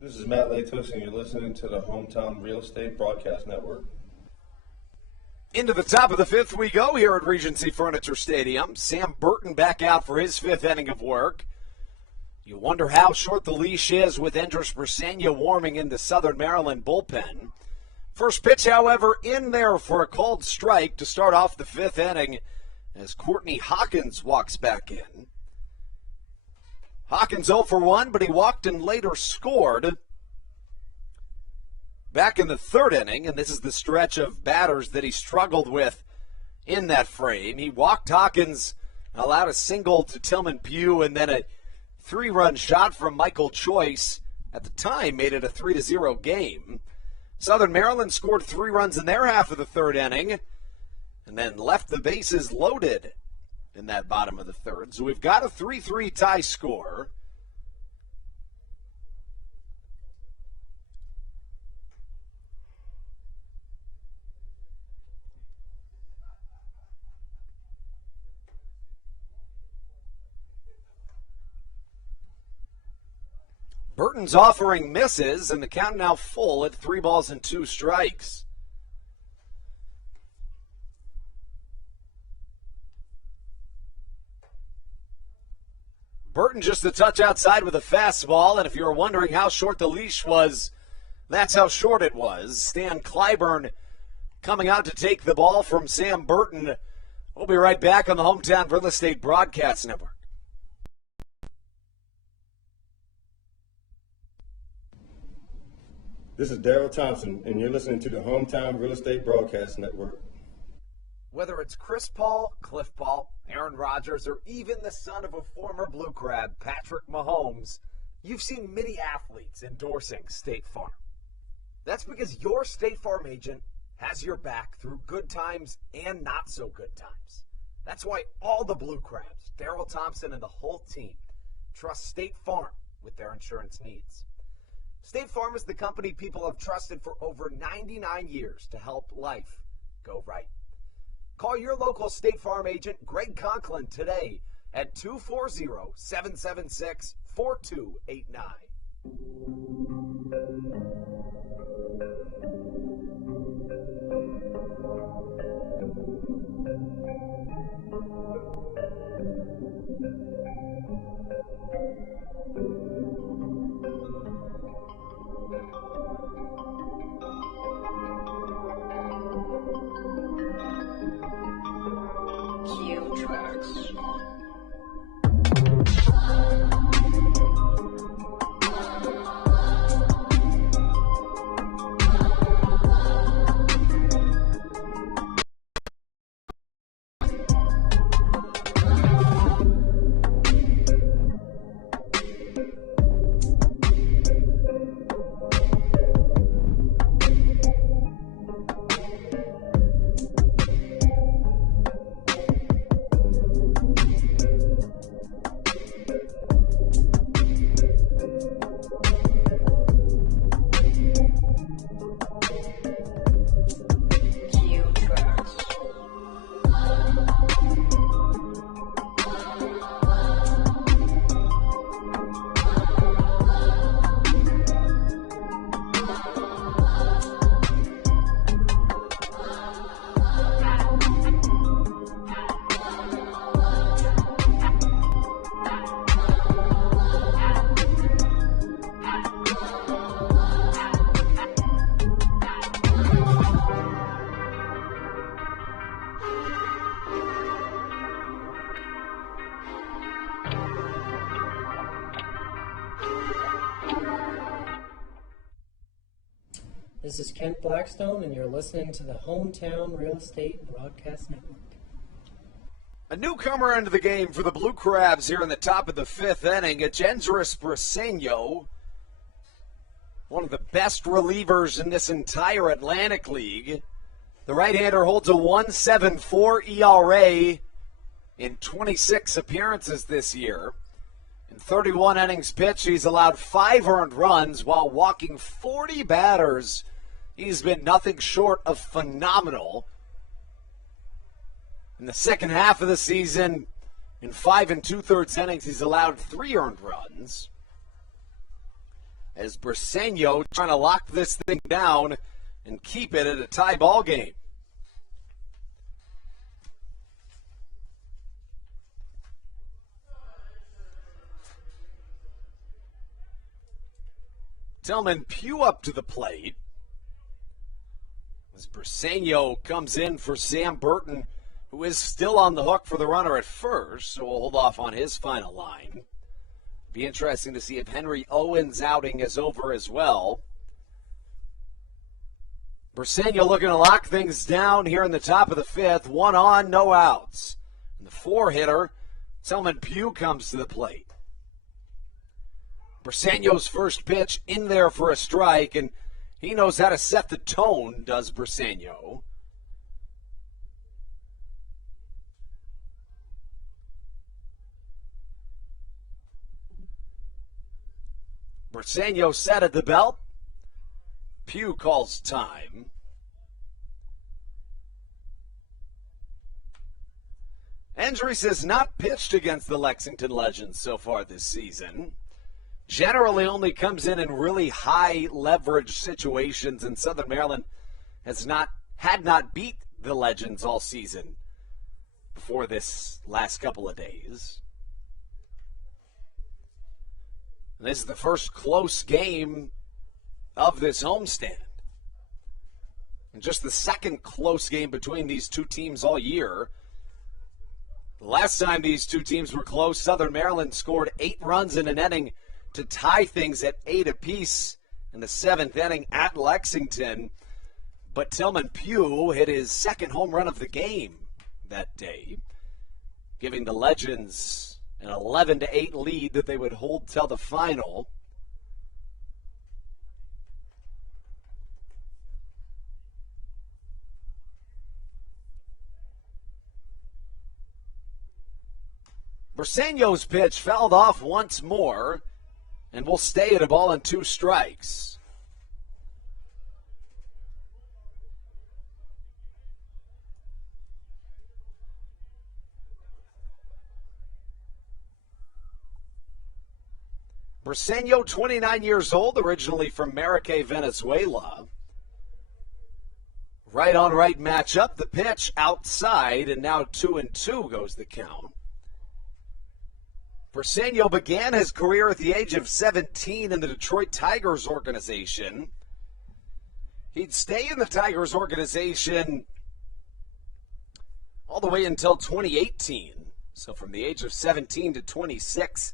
This is Matt Latos, and you're listening to the Hometown Real Estate Broadcast Network. Into the top of the 5th we go here at Regency Furniture Stadium. Sam Burton back out for his 5th inning of work. You wonder how short the leash is with Endress Brisena warming in the Southern Maryland bullpen. First pitch, however, in there for a called strike to start off the 5th inning as Courtney Hawkins walks back in. Hawkins 0 for 1, but he walked and later scored back in the 3rd inning, and this is the stretch of batters that he struggled with in that frame. He walked Hawkins, allowed a single to Tillman Pugh, and then a 3-run shot from Michael Choice. At the time, made it a 3-0 game. Southern Maryland scored 3 runs in their half of the 3rd inning, and then left the bases loaded in that bottom of the 3rd. So we've got a 3-3 tie score. Burton's offering misses, and the count now full at 3 balls and 2 strikes. Burton just a touch outside with a fastball, and if you were wondering how short the leash was, that's how short it was. Stan Clyburn coming out to take the ball from Sam Burton. We'll be right back on the Hometown Real Estate Broadcast Network. This is Daryl Thompson, and you're listening to the Hometown Real Estate Broadcast Network. Whether it's Chris Paul, Cliff Paul, Aaron Rodgers, or even the son of a former Blue Crab, Patrick Mahomes, you've seen many athletes endorsing State Farm. That's because your State Farm agent has your back through good times and not so good times. That's why all the Blue Crabs, Daryl Thompson and the whole team, trust State Farm with their insurance needs. State Farm is the company people have trusted for over 99 years to help life go right. Call your local State Farm agent, Greg Conklin, today at 240-776-4289. This is Kent Blackstone, and you're listening to the Hometown Real Estate Broadcast Network. A newcomer into the game for the Blue Crabs here in the top of the fifth inning. Agendris Briseño, one of the best relievers in this entire Atlantic League. The right-hander holds a 1.74 ERA in 26 appearances this year. In 31 innings pitched, he's allowed 5 earned runs while walking 40 batters. He's been nothing short of phenomenal. In the second half of the season, in 5 2/3 innings, he's allowed 3 earned runs. As Briseño trying to lock this thing down and keep it at a tie ball game. Tillman Pugh up to the plate. As Briseño comes in for Sam Burton, who is still on the hook for the runner at first, so we'll hold off on his final line. Be interesting to see if Henry Owens' outing is over as well. Briseño looking to lock things down here in the top of the fifth. 1 on, no outs. And the 4-hitter, Tillman Pugh, comes to the plate. Briseño's first pitch in there for a strike, and he knows how to set the tone, does Briseño. Briseño set at the belt. Pugh calls time. Andres has not pitched against the Lexington Legends so far this season. Generally only comes in really high leverage situations, and Southern Maryland had not beat the Legends all season before this last couple of days. And this is the first close game of this homestand. And just the second close game between these two teams all year. The last time these two teams were close, Southern Maryland scored 8 runs in an inning to tie things at 8 apiece in the 7th inning at Lexington. But Tillman Pugh hit his second home run of the game that day, giving the Legends an 11-8 lead that they would hold till the final. Briseño's pitch fouled off once more, and will stay at a ball and 2 strikes. Briseño, 29 years old, originally from Maracay, Venezuela. Right on right matchup. The pitch outside, and now 2-2 goes the count. Briseño began his career at the age of 17 in the Detroit Tigers organization. He'd stay in the Tigers organization all the way until 2018. So from the age of 17 to 26,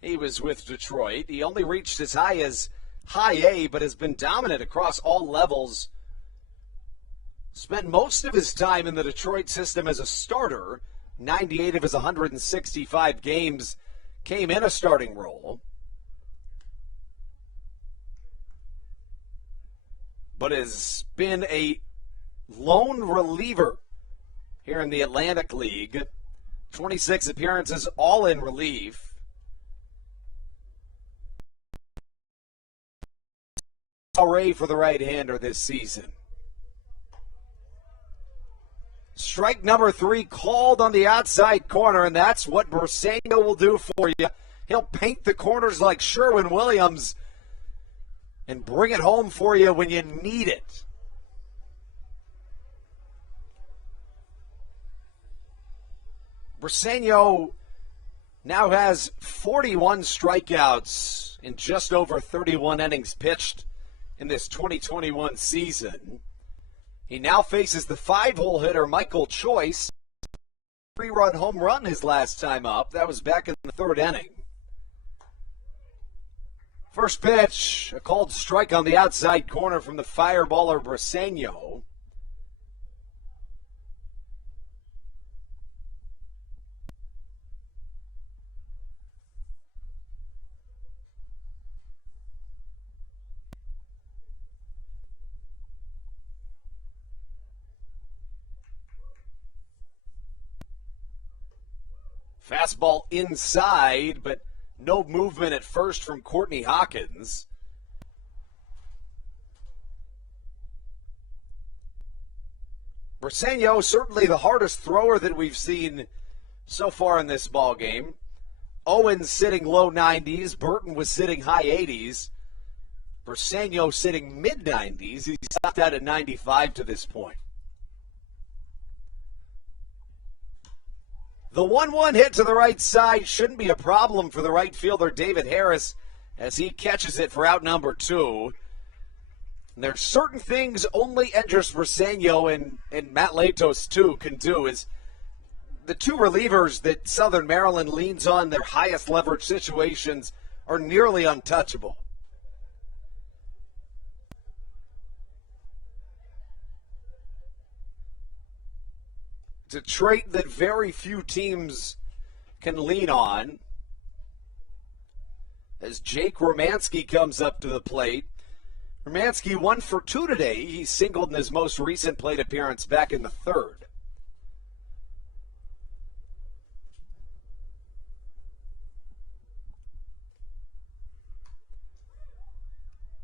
he was with Detroit. He only reached as high as high A, but has been dominant across all levels. Spent most of his time in the Detroit system as a starter. 98 of his 165 games came in a starting role. But has been a lone reliever here in the Atlantic League. 26 appearances, all in relief. ERA for the right-hander this season. Strike number 3 called on the outside corner, and that's what Briseño will do for you. He'll paint the corners like Sherwin-Williams and bring it home for you when you need it. Briseño now has 41 strikeouts in just over 31 innings pitched in this 2021 season. He now faces the 5-hole hitter Michael Choice. 3-run home run his last time up. That was back in the 3rd inning. First pitch, a called strike on the outside corner from the fireballer Briseño. Fastball inside, but no movement at first from Courtney Hawkins. Briseño, certainly the hardest thrower that we've seen so far in this ball game. Owens sitting low 90s. Burton was sitting high 80s. Briseño sitting mid 90s. He's stopped out at 95 to this point. The 1-1 hit to the right side shouldn't be a problem for the right fielder, David Harris, as he catches it for out number 2. And there's certain things only Edris Briseño and Matt Latos, too, can do. Is the two relievers that Southern Maryland leans on their highest leverage situations are nearly untouchable. It's a trait that very few teams can lean on. As Jake Romansky comes up to the plate. Romansky 1 for 2 today. He singled in his most recent plate appearance back in the 3rd.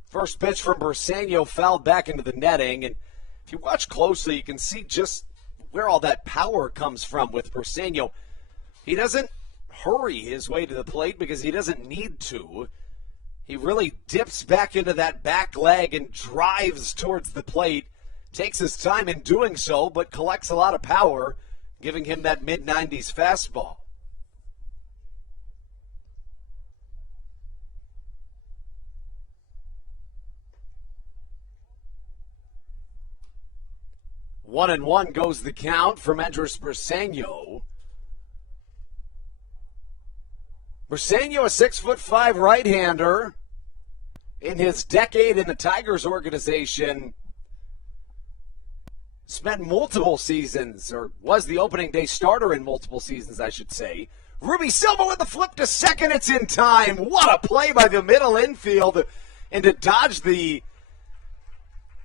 First pitch from Briseño fouled back into the netting. And if you watch closely, you can see just where all that power comes from with Briseño. He doesn't hurry his way to the plate because he doesn't need to. He really dips back into that back leg and drives towards the plate. Takes his time in doing so, but collects a lot of power, giving him that mid-90s fastball. One and one goes the count from Edris Briseño. Briseño, a 6'5" right-hander. In his decade in the Tigers organization, spent multiple seasons, or was the opening day starter in multiple seasons, I should say. Ruby Silva with the flip to second. It's in time. What a play by the middle infield. And to dodge the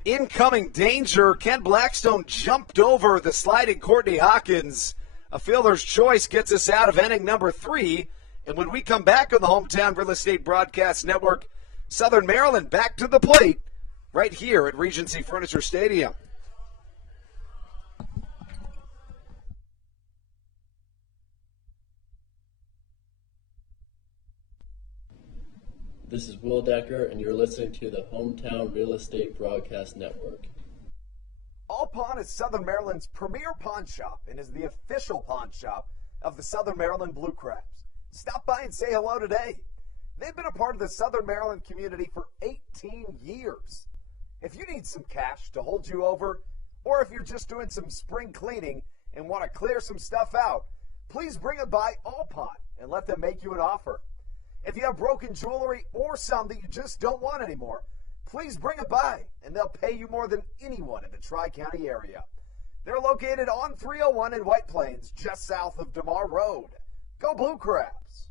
incoming danger, Ken Blackstone jumped over the sliding Courtney Hawkins. A fielder's choice gets us out of inning number 3. And when we come back on the Hometown Real Estate Broadcast Network, Southern Maryland back to the plate right here at Regency Furniture Stadium. This is Will Decker, and you're listening to the Hometown Real Estate Broadcast Network. All Pawn is Southern Maryland's premier pawn shop and is the official pawn shop of the Southern Maryland Blue Crabs. Stop by and say hello today. They've been a part of the Southern Maryland community for 18 years. If you need some cash to hold you over, or if you're just doing some spring cleaning and want to clear some stuff out, please bring it by All Pawn and let them make you an offer. If you have broken jewelry or some that you just don't want anymore, please bring it by, and they'll pay you more than anyone in the Tri-County area. They're located on 301 in White Plains, just south of DeMar Road. Go Blue Crabs!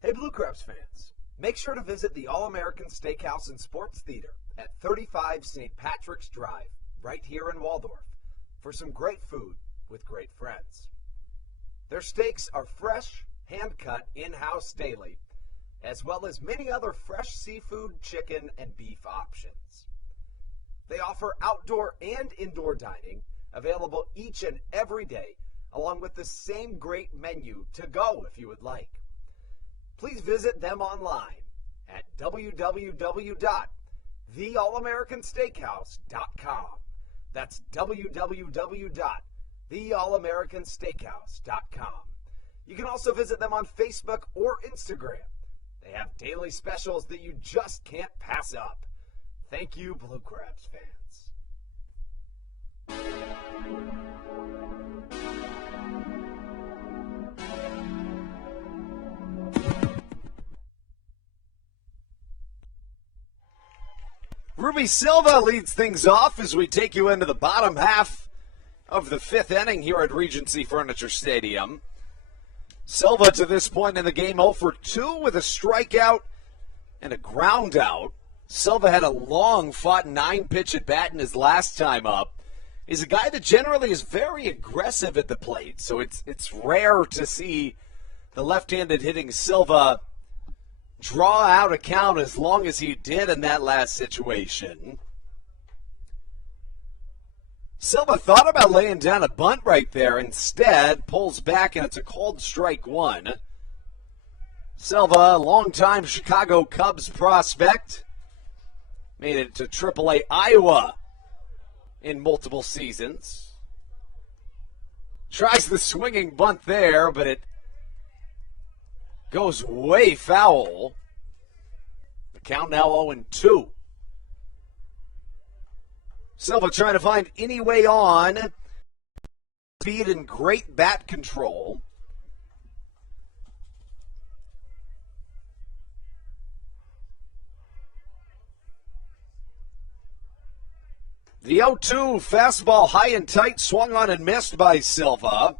Hey Blue Crabs fans, make sure to visit the All-American Steakhouse and Sports Theater at 35 St. Patrick's Drive, right here in Waldorf, for some great food with great friends. Their steaks are fresh, hand-cut, in-house daily, as well as many other fresh seafood, chicken, and beef options. They offer outdoor and indoor dining, available each and every day, along with the same great menu to go if you would like. Please visit them online at www.theallamericansteakhouse.com. That's www.theallamericansteakhouse.com. You can also visit them on Facebook or Instagram. They have daily specials that you just can't pass up. Thank you, Blue Crabs fans. Ruby Silva leads things off as we take you into the bottom half of the fifth inning here at Regency Furniture Stadium. Silva to this point in the game 0 for 2 with a strikeout and a ground out. Silva had a long fought 9-pitch at bat in his last time up. He's a guy that generally is very aggressive at the plate, so it's rare to see the left-handed hitting Silva draw out a count as long as he did in that last situation. Silva thought about laying down a bunt right there. Instead, pulls back, and it's a called strike one. Silva, longtime Chicago Cubs prospect, made it to AAA Iowa in multiple seasons. Tries the swinging bunt there, but it goes way foul. The count now 0-2. Silva trying to find any way on. Speed and great bat control. The 0-2 fastball high and tight, swung on and missed by Silva.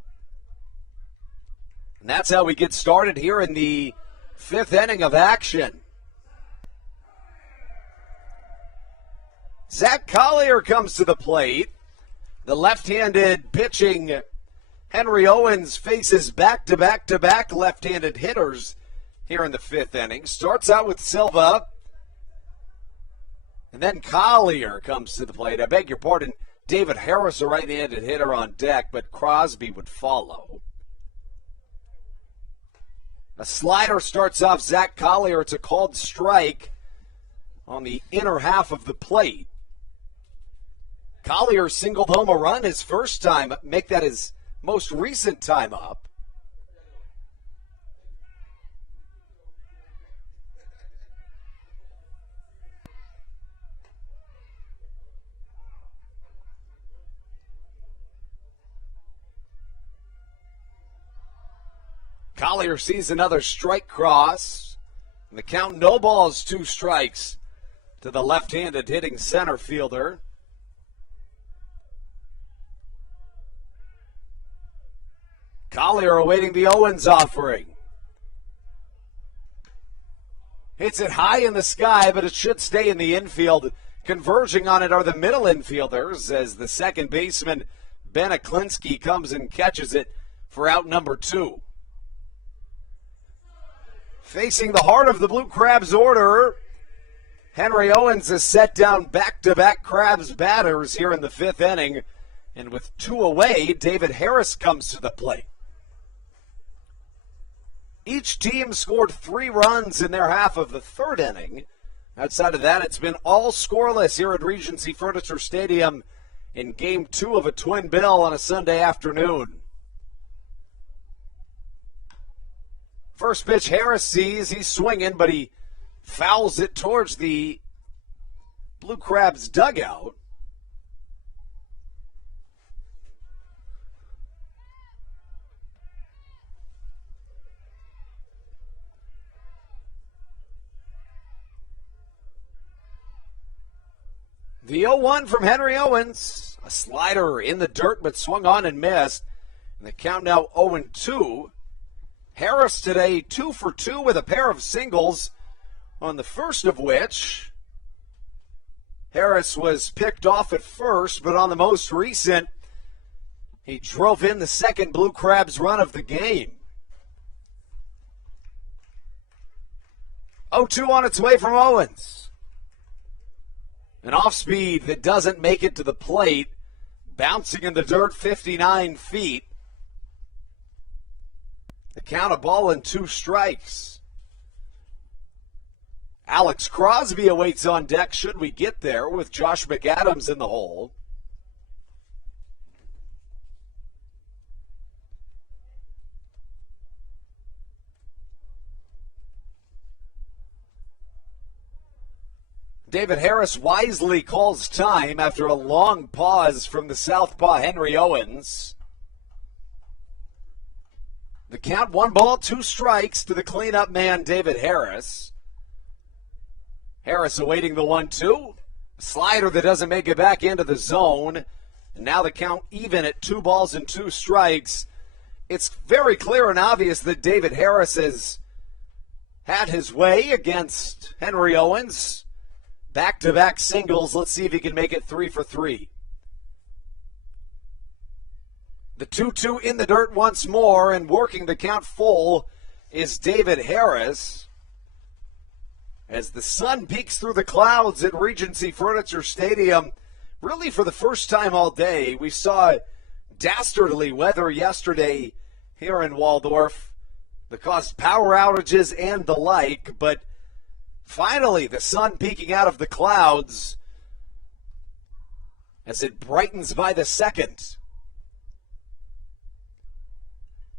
And that's how we get started here in the fifth inning of action. Zach Collier comes to the plate. The left-handed pitching Henry Owens faces back-to-back-to-back left-handed hitters here in the fifth inning. Starts out with Silva. And then Collier comes to the plate. I beg your pardon, David Harris, a right-handed hitter on deck, but Crosby would follow. A slider starts off Zach Collier. It's a called strike on the inner half of the plate. Collier singled home a run his first time, make that his most recent time up. Collier sees another strike cross. And the count, no balls, 2 strikes to the left-handed hitting center fielder. Collier awaiting the Owens offering. Hits it high in the sky, but it should stay in the infield. Converging on it are the middle infielders as the second baseman, Ben Aklinski, comes and catches it for out number 2. Facing the heart of the Blue Crabs order, Henry Owens has set down back-to-back Crabs batters here in the fifth inning. And with 2 away, David Harris comes to the plate. Each team scored 3 runs in their half of the third inning. Outside of that, it's been all scoreless here at Regency Furniture Stadium in Game 2 of a twin bill on a Sunday afternoon. First pitch Harris sees, he's swinging, but he fouls it towards the Blue Crabs dugout. The 0-1 from Henry Owens. A slider in the dirt, but swung on and missed. And the count now 0-2. Harris today 2 for 2 with a pair of singles, on the first of which Harris was picked off at first, but on the most recent, he drove in the second Blue Crabs run of the game. 0-2 on its way from Owens. An off-speed that doesn't make it to the plate, bouncing in the dirt 59 feet. The count, a ball and 2 strikes. Alex Crosby awaits on deck should we get there with Josh McAdams in the hole. David Harris wisely calls time after a long pause from the southpaw Henry Owens. The count, 1 ball, 2 strikes to the cleanup man, David Harris. Harris awaiting the 1-2. Slider that doesn't make it back into the zone. And now the count even at 2 balls and 2 strikes. It's very clear and obvious that David Harris has had his way against Henry Owens. Back-to-back singles. Let's see if he can make it 3 for 3. The 2-2 in the dirt once more, and working the count full is David Harris. As the sun peeks through the clouds at Regency Furniture Stadium, really for the first time all day, we saw dastardly weather yesterday here in Waldorf that caused power outages and the like, but finally the sun peeking out of the clouds as it brightens by the second.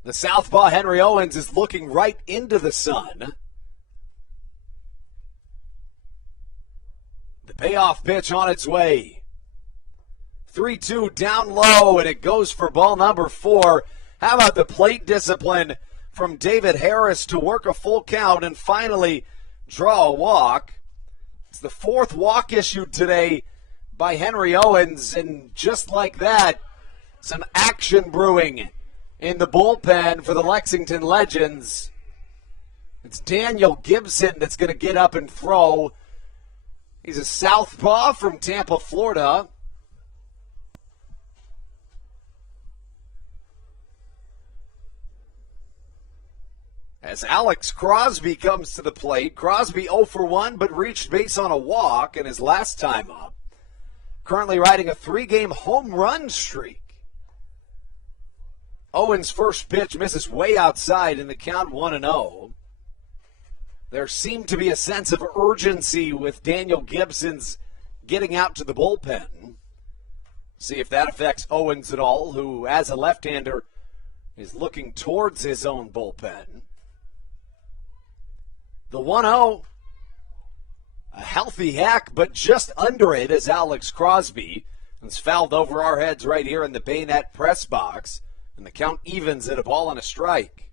The southpaw Henry Owens is looking right into the sun. The payoff pitch on its way. 3-2 down low, and it goes for ball number 4. How about the plate discipline from David Harris to work a full count and finally draw a walk? It's the 4th walk issued today by Henry Owens, and just like that, some action brewing in the bullpen for the Lexington Legends. It's Daniel Gibson that's going to get up and throw. He's a southpaw from Tampa, Florida. As Alex Crosby comes to the plate, Crosby 0 for 1, but reached base on a walk in his last time up. Currently riding a 3-game home run streak. Owens' first pitch misses way outside in the count 1-0. There seemed to be a sense of urgency with Daniel Gibson's getting out to the bullpen. See if that affects Owens at all, who, as a left-hander, is looking towards his own bullpen. The 1-0, a healthy hack, but just under it is Alex Crosby. It's fouled over our heads right here in the Bayonet press box, and the count evens at a ball and a strike.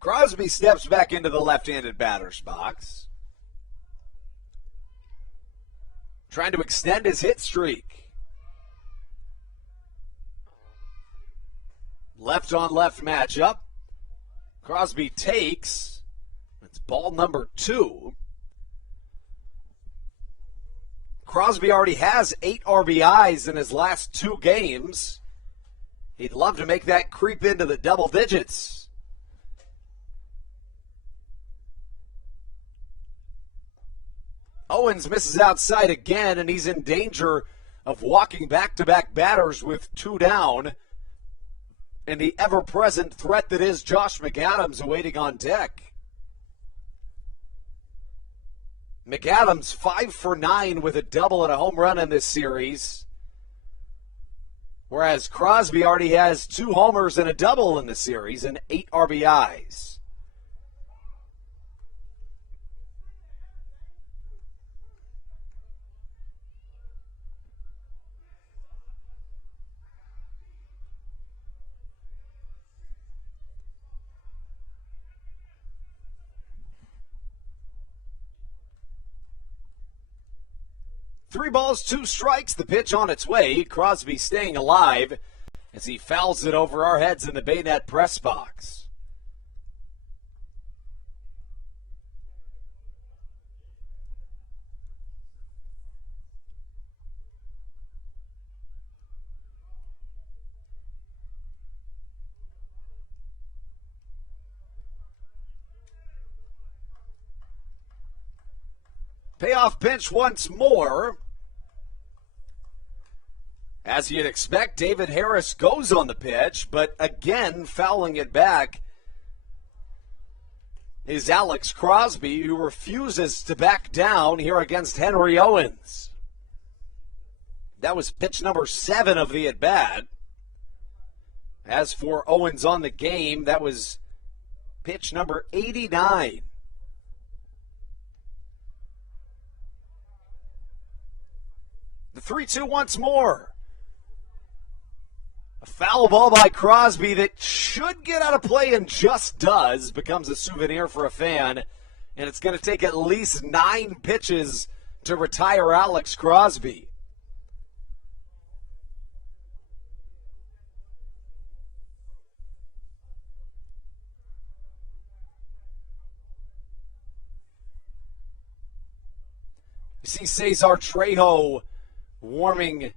Crosby steps back into the left-handed batter's box, trying to extend his hit streak. Left-on-left matchup. Crosby takes. It's ball number 2. Crosby already has 8 RBIs in his last 2 games. He'd love to make that creep into the double digits. Owens misses outside again, and he's in danger of walking back-to-back batters with 2 down. And the ever-present threat that is Josh McAdams awaiting on deck. McAdams 5 for 9 with a double and a home run in this series. Whereas Crosby already has 2 homers and a double in the series and 8 RBIs. Three balls, 2 strikes, the pitch on its way. Crosby staying alive as he fouls it over our heads in the Bayonet press box. Payoff pitch once more. As you'd expect, David Harris goes on the pitch, but again fouling it back is Alex Crosby, who refuses to back down here against Henry Owens. That was pitch number 7 of the at-bat. As for Owens on the game, that was pitch number 89. The 3-2 once more. A foul ball by Crosby that should get out of play and just does, becomes a souvenir for a fan, and it's going to take at least 9 pitches to retire Alex Crosby. You see Cesar Trejo warming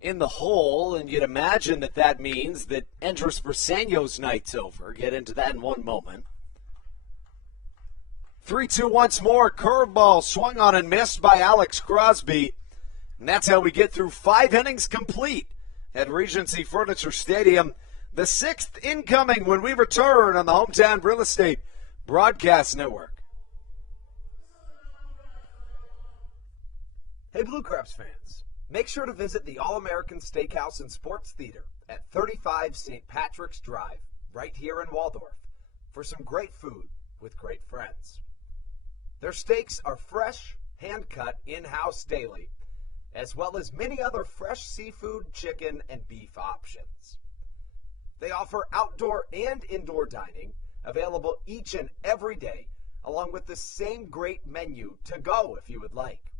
in the hole, and you'd imagine that means that Andrus Briseño's night's over. Get into that in one moment. 3-2 once more. Curveball swung on and missed by Alex Crosby. And that's how we get through 5 innings complete at Regency Furniture Stadium. The 6th incoming when we return on the Hometown Real Estate Broadcast Network. Hey, Blue Crabs fans, make sure to visit the All-American Steakhouse and Sports Theater at 35 St. Patrick's Drive, right here in Waldorf, for some great food with great friends. Their steaks are fresh, hand-cut, in-house daily, as well as many other fresh seafood, chicken, and beef options. They offer outdoor and indoor dining, available each and every day, along with the same great menu to go if you would like.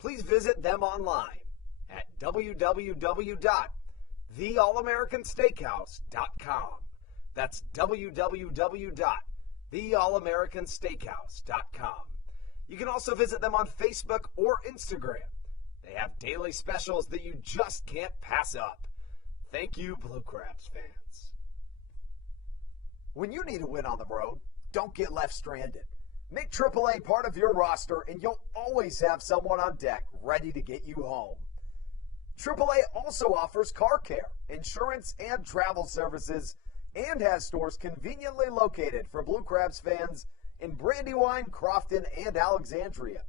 Please visit them online at www.theallamericansteakhouse.com. That's www.theallamericansteakhouse.com. You can also visit them on Facebook or Instagram. They have daily specials that you just can't pass up. Thank you, Blue Crabs fans. When you need a win on the road, don't get left stranded. Make AAA part of your roster, and you'll always have someone on deck ready to get you home. AAA also offers car care, insurance, and travel services, and has stores conveniently located for Blue Crabs fans in Brandywine, Crofton, and Alexandria.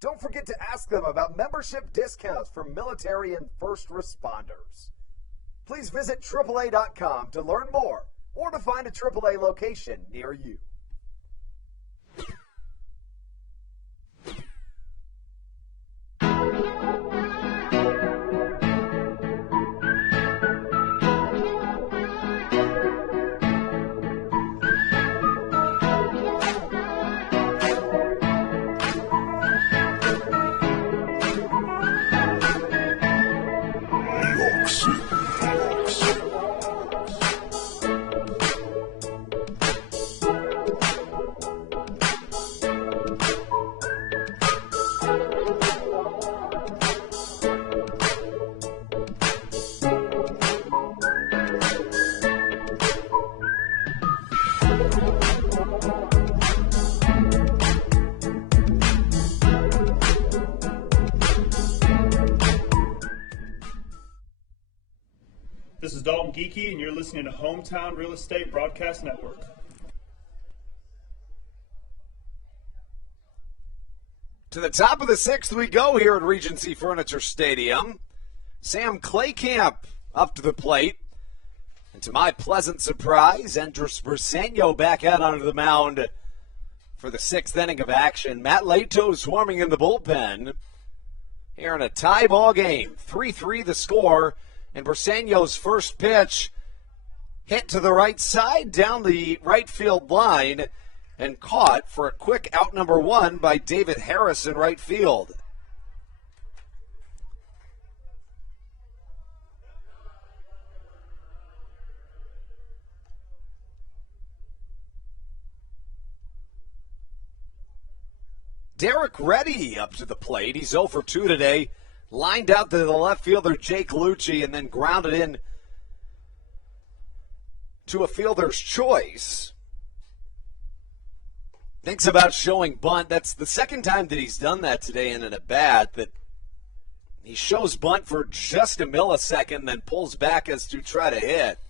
Don't forget to ask them about membership discounts for military and first responders. Please visit AAA.com to learn more or to find a AAA location near you. This is Dalton Geeky, and you're listening to Hometown Real Estate Broadcast Network. To the top of the 6th we go here at Regency Furniture Stadium. Sam Claycamp up to the plate. And to my pleasant surprise, Andrus Briseño back out onto the mound for the 6th inning of action. Matt Lato swarming in the bullpen. Here in a tie ball game. 3-3 the score. And Briseño's first pitch hit to the right side down the right field line and caught for a quick out number 1 by David Harris in right field. Derek Reddy up to the plate. He's 0 for 2 today. Lined out to the left fielder, Jake Lucci, and then grounded in to a fielder's choice. Thinks about showing bunt. That's the second time that he's done that today in an at-bat, that he shows bunt for just a millisecond, then pulls back as to try to hit.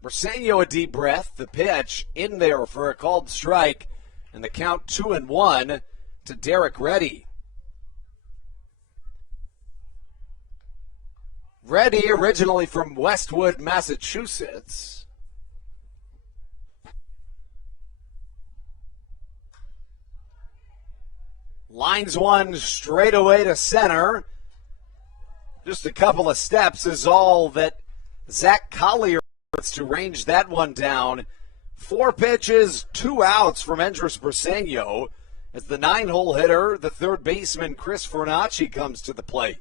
Briseño a deep breath, the pitch in there for a called strike, and the count 2-1 to Derek Reddy. Ready, originally from Westwood, Massachusetts. Lines one straight away to center. Just a couple of steps is all that Zach Collier wants to range that one down. 4 pitches, 2 outs from Endris Briseño as the 9-hole hitter, the third baseman Chris Fornacci, comes to the plate.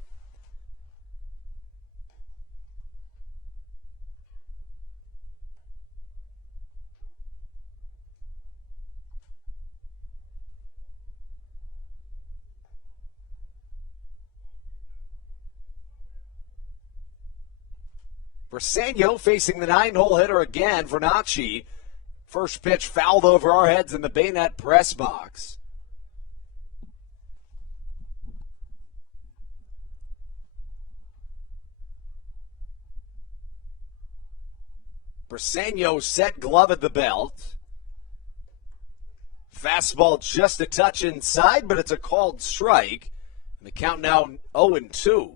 Briseño facing the 9-hole hitter again, Fornacci. First pitch fouled over our heads in the Bayonet press box. Briseño set glove at the belt. Fastball just a touch inside, but it's a called strike. And the count now 0-2.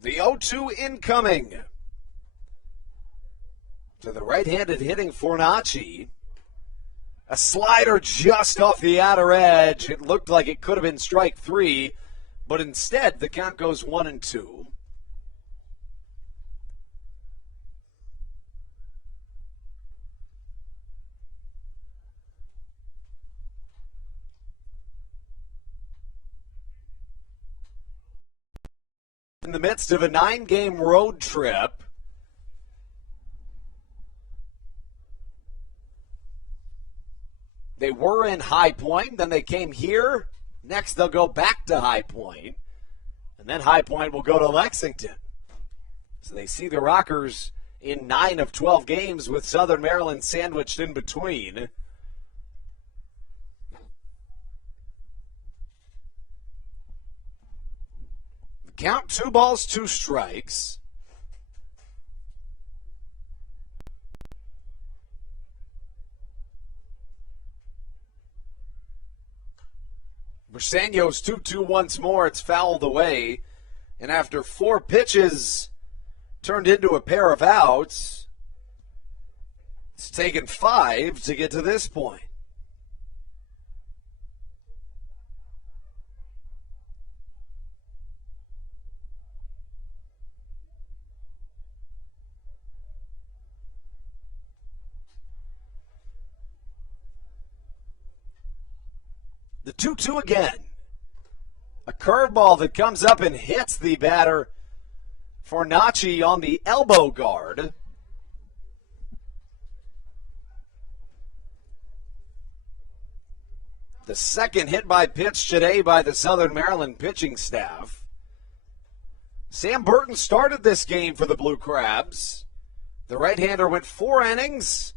The 0-2 incoming to the right-handed hitting Fornacci. A slider just off the outer edge. It looked like it could have been strike 3, but instead the count goes 1-2. In the midst of a 9-game road trip, they were in High Point, then they came here. Next, they'll go back to High Point, and then High Point will go to Lexington. So they see the Rockers in 9 of 12 games with Southern Maryland sandwiched in between. Count 2 balls, 2 strikes. Briseño's 2-2 once more. It's fouled away. And after 4 pitches turned into a pair of outs, it's taken 5 to get to this point. The 2-2 again. A curveball that comes up and hits the batter Fornacci on the elbow guard. The second hit by pitch today by the Southern Maryland pitching staff. Sam Burton started this game for the Blue Crabs. The right-hander went 4 innings.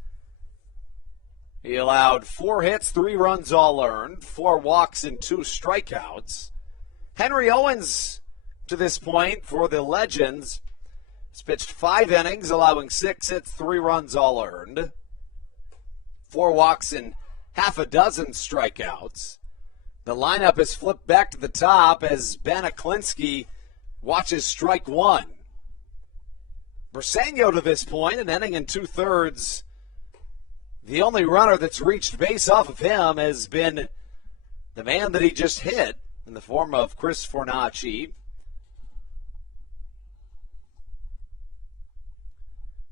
He allowed 4 hits, 3 runs all earned, 4 walks and 2 strikeouts. Henry Owens, to this point, for the Legends, has pitched 5 innings, allowing 6 hits, 3 runs all earned, 4 walks and half a dozen strikeouts. The lineup is flipped back to the top as Ben Aklinski watches strike 1. Briseño to this point, an inning and 2/3. The only runner that's reached base off of him has been the man that he just hit in the form of Chris Fornacci.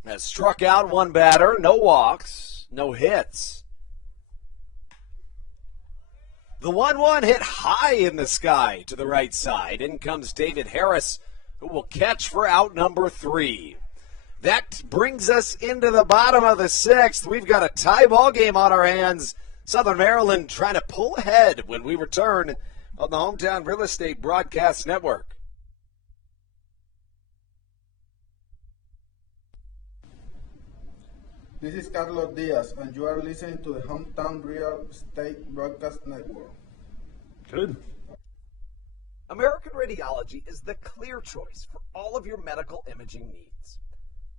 Has struck out 1 batter, no walks, no hits. The 1-1 hit high in the sky to the right side. In comes David Harris, who will catch for out number 3. That brings us into the bottom of the 6th. We've got a tie ball game on our hands. Southern Maryland trying to pull ahead when we return on the Hometown Real Estate Broadcast Network. This is Carlos Diaz, and you are listening to the Hometown Real Estate Broadcast Network. Good. American Radiology is the clear choice for all of your medical imaging needs.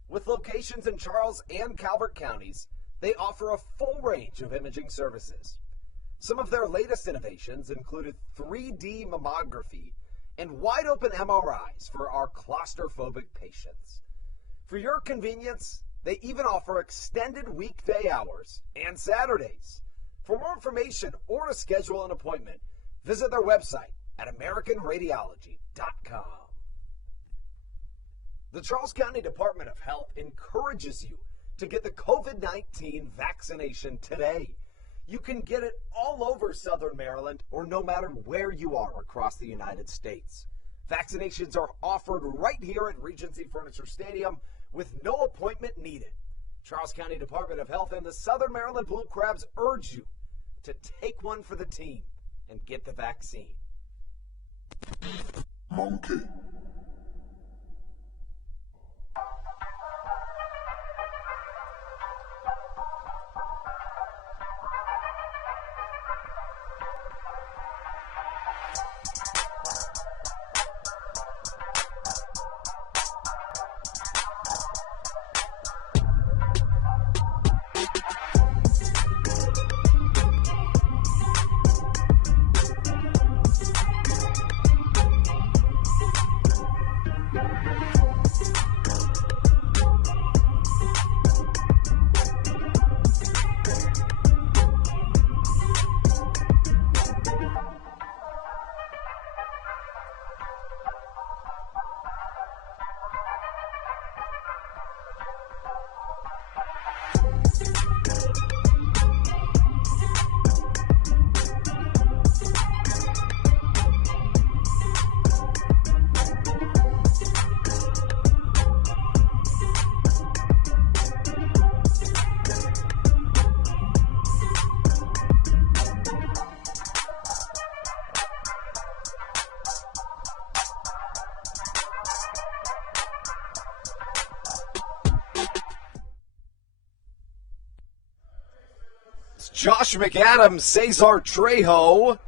With locations in Charles and Calvert counties, they offer a full range of imaging services. Some of their latest innovations included 3D mammography and wide-open MRIs for our claustrophobic patients. For your convenience, they even offer extended weekday hours and Saturdays. For more information or to schedule an appointment, visit their website at AmericanRadiology.com. The Charles County Department of Health encourages you to get the COVID-19 vaccination today. You can get it all over Southern Maryland or no matter where you are across the United States. Vaccinations are offered right here at Regency Furniture Stadium with no appointment needed. Charles County Department of Health and the Southern Maryland Blue Crabs urge you to take one for the team and get the vaccine. Monkey. Josh McAdams, Cesar Trejo,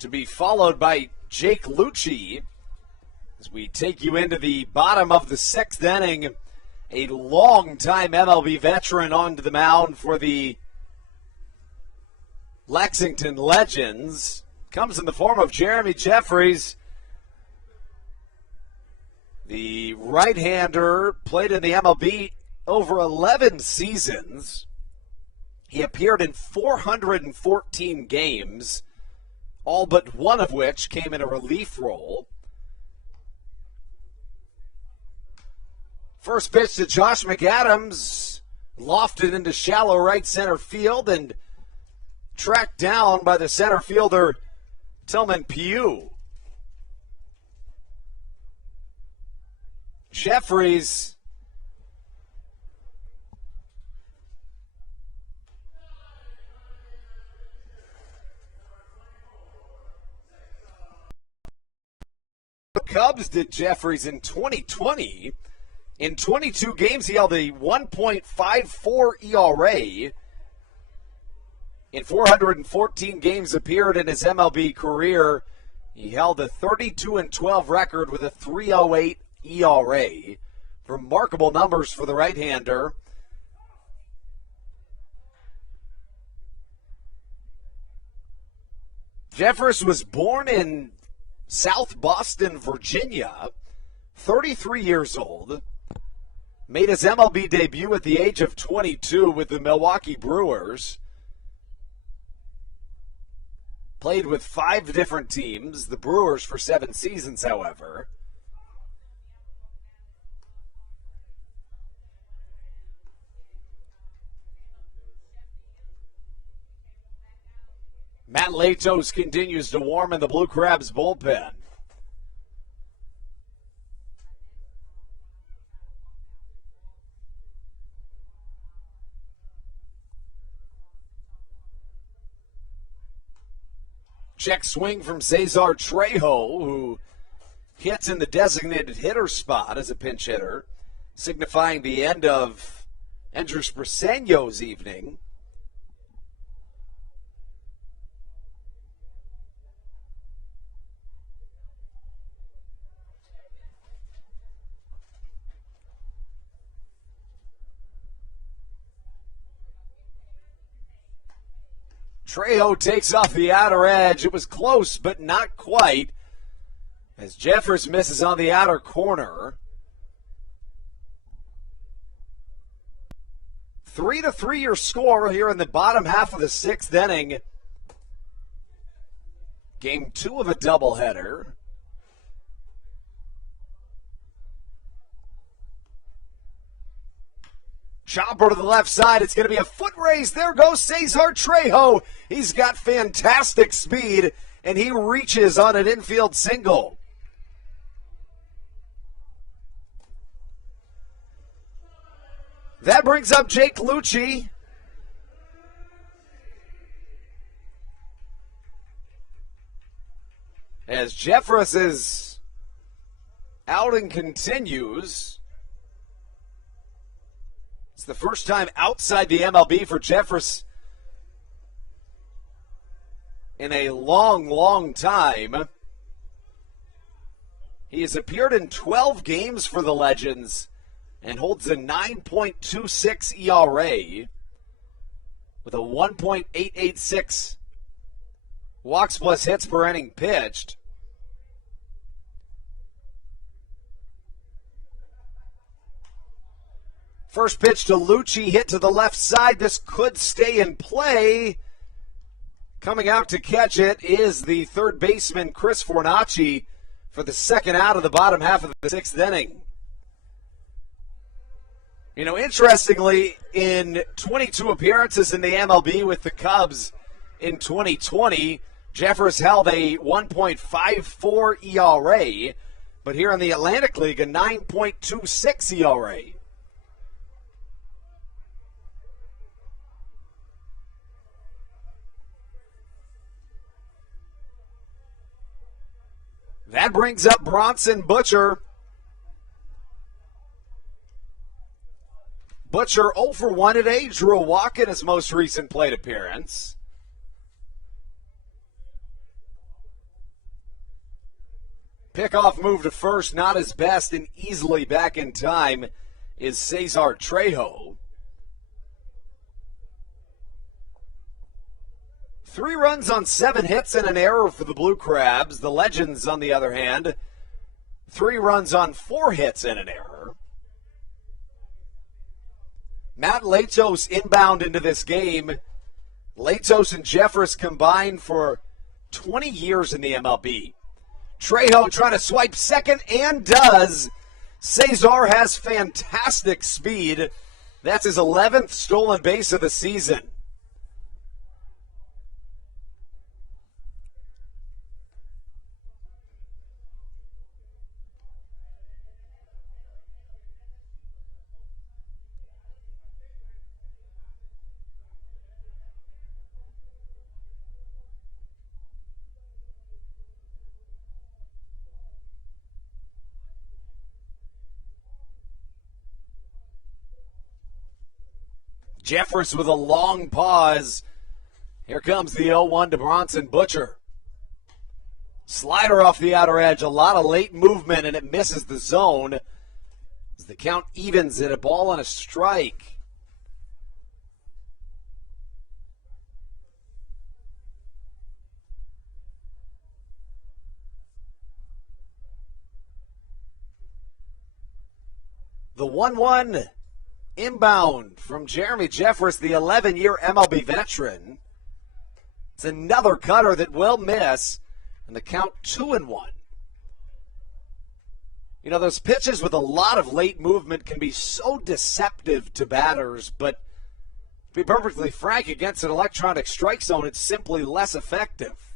to be followed by Jake Lucci. As we take you into the bottom of the sixth inning, a long-time MLB veteran onto the mound for the Lexington Legends. Comes in the form of Jeremy Jeffries. The right-hander played in the MLB over 11 seasons. He appeared in 414 games, all but one of which came in a relief role. First pitch to Josh McAdams, lofted into shallow right center field and tracked down by the center fielder Tillman Pugh. Jeffries the Cubs did Jeffries in 2020. In 22 games, he held a 1.54 ERA. In 414 games appeared in his MLB career, he held a 32-12 record with a 3.08 ERA. Remarkable numbers for the right-hander. Jeffers was born in South Boston, Virginia, 33 years old. Made his MLB debut at the age of 22 with the Milwaukee Brewers. Played with 5 different teams, the Brewers for 7 seasons, however. Matt Latos continues to warm in the Blue Crabs bullpen. Check swing from Cesar Trejo, who hits in the designated hitter spot as a pinch hitter, signifying the end of Andres Briseño's evening. Trejo takes off the outer edge. It was close, but not quite, as Jeffers misses on the outer corner. 3-3 your score here in the bottom half of the sixth inning. Game 2 of a doubleheader. Chopper to the left side. It's going to be a foot race. There goes Cesar Trejo. He's got fantastic speed, and he reaches on an infield single. That brings up Jake Lucci. As Jeffress's outing continues. It's the first time outside the MLB for Jeffress in a long, long time. He has appeared in 12 games for the Legends and holds a 9.26 ERA with a 1.886 walks plus hits per inning pitched. First pitch to Lucci, hit to the left side. This could stay in play. Coming out to catch it is the third baseman, Chris Fornacci, for the second out of the bottom half of the sixth inning. You know, interestingly, in 22 appearances in the MLB with the Cubs in 2020, Jeffers held a 1.54 ERA, but here in the Atlantic League, a 9.26 ERA. That brings up Bronson Butcher. Butcher 0 for 1 today, drew a walk in his most recent plate appearance. Pickoff move to first, not his best, and easily back in time is Cesar Trejo. 3 runs on 7 hits and an error for the Blue Crabs. The Legends, on the other hand, 3 runs on 4 hits and an error. Matt Latos inbound into this game. Latos and Jeffers combined for 20 years in the MLB. Trejo trying to swipe second and does. Cesar has fantastic speed. That's his 11th stolen base of the season. Jeffers with a long pause. Here comes the 0-1 to Bronson Butcher. Slider off the outer edge. A lot of late movement, and it misses the zone as the count evens at a ball and a strike. The 1-1 inbound from Jeremy Jeffress, the 11-year MLB veteran. It's another cutter that will miss, and the count 2-1. You know, those pitches with a lot of late movement can be so deceptive to batters, but to be perfectly frank, against an electronic strike zone, it's simply less effective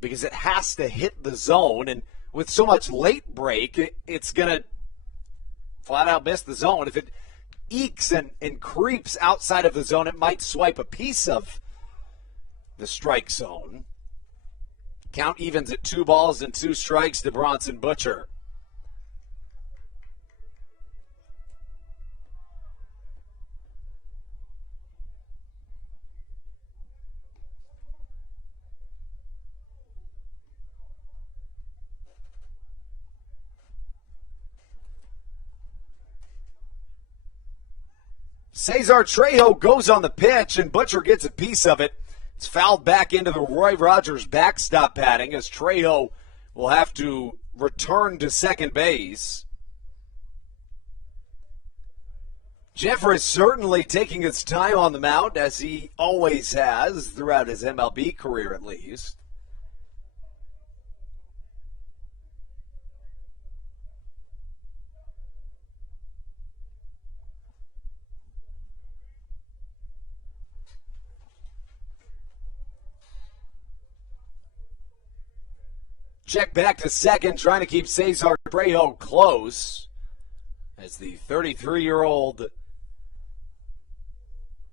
because it has to hit the zone, and with so much late break, it's going to flat out miss the zone. If it ekes and creeps outside of the zone, it might swipe a piece of the strike zone. Count evens at 2 balls and 2 strikes to Bronson Butcher. Cesar Trejo goes on the pitch, and Butcher gets a piece of it. It's fouled back into the Roy Rogers backstop padding as Trejo will have to return to second base. Jeffress certainly taking his time on the mound, as he always has throughout his MLB career at least. Check back to second, trying to keep Cesar Trejo close as the 33-year-old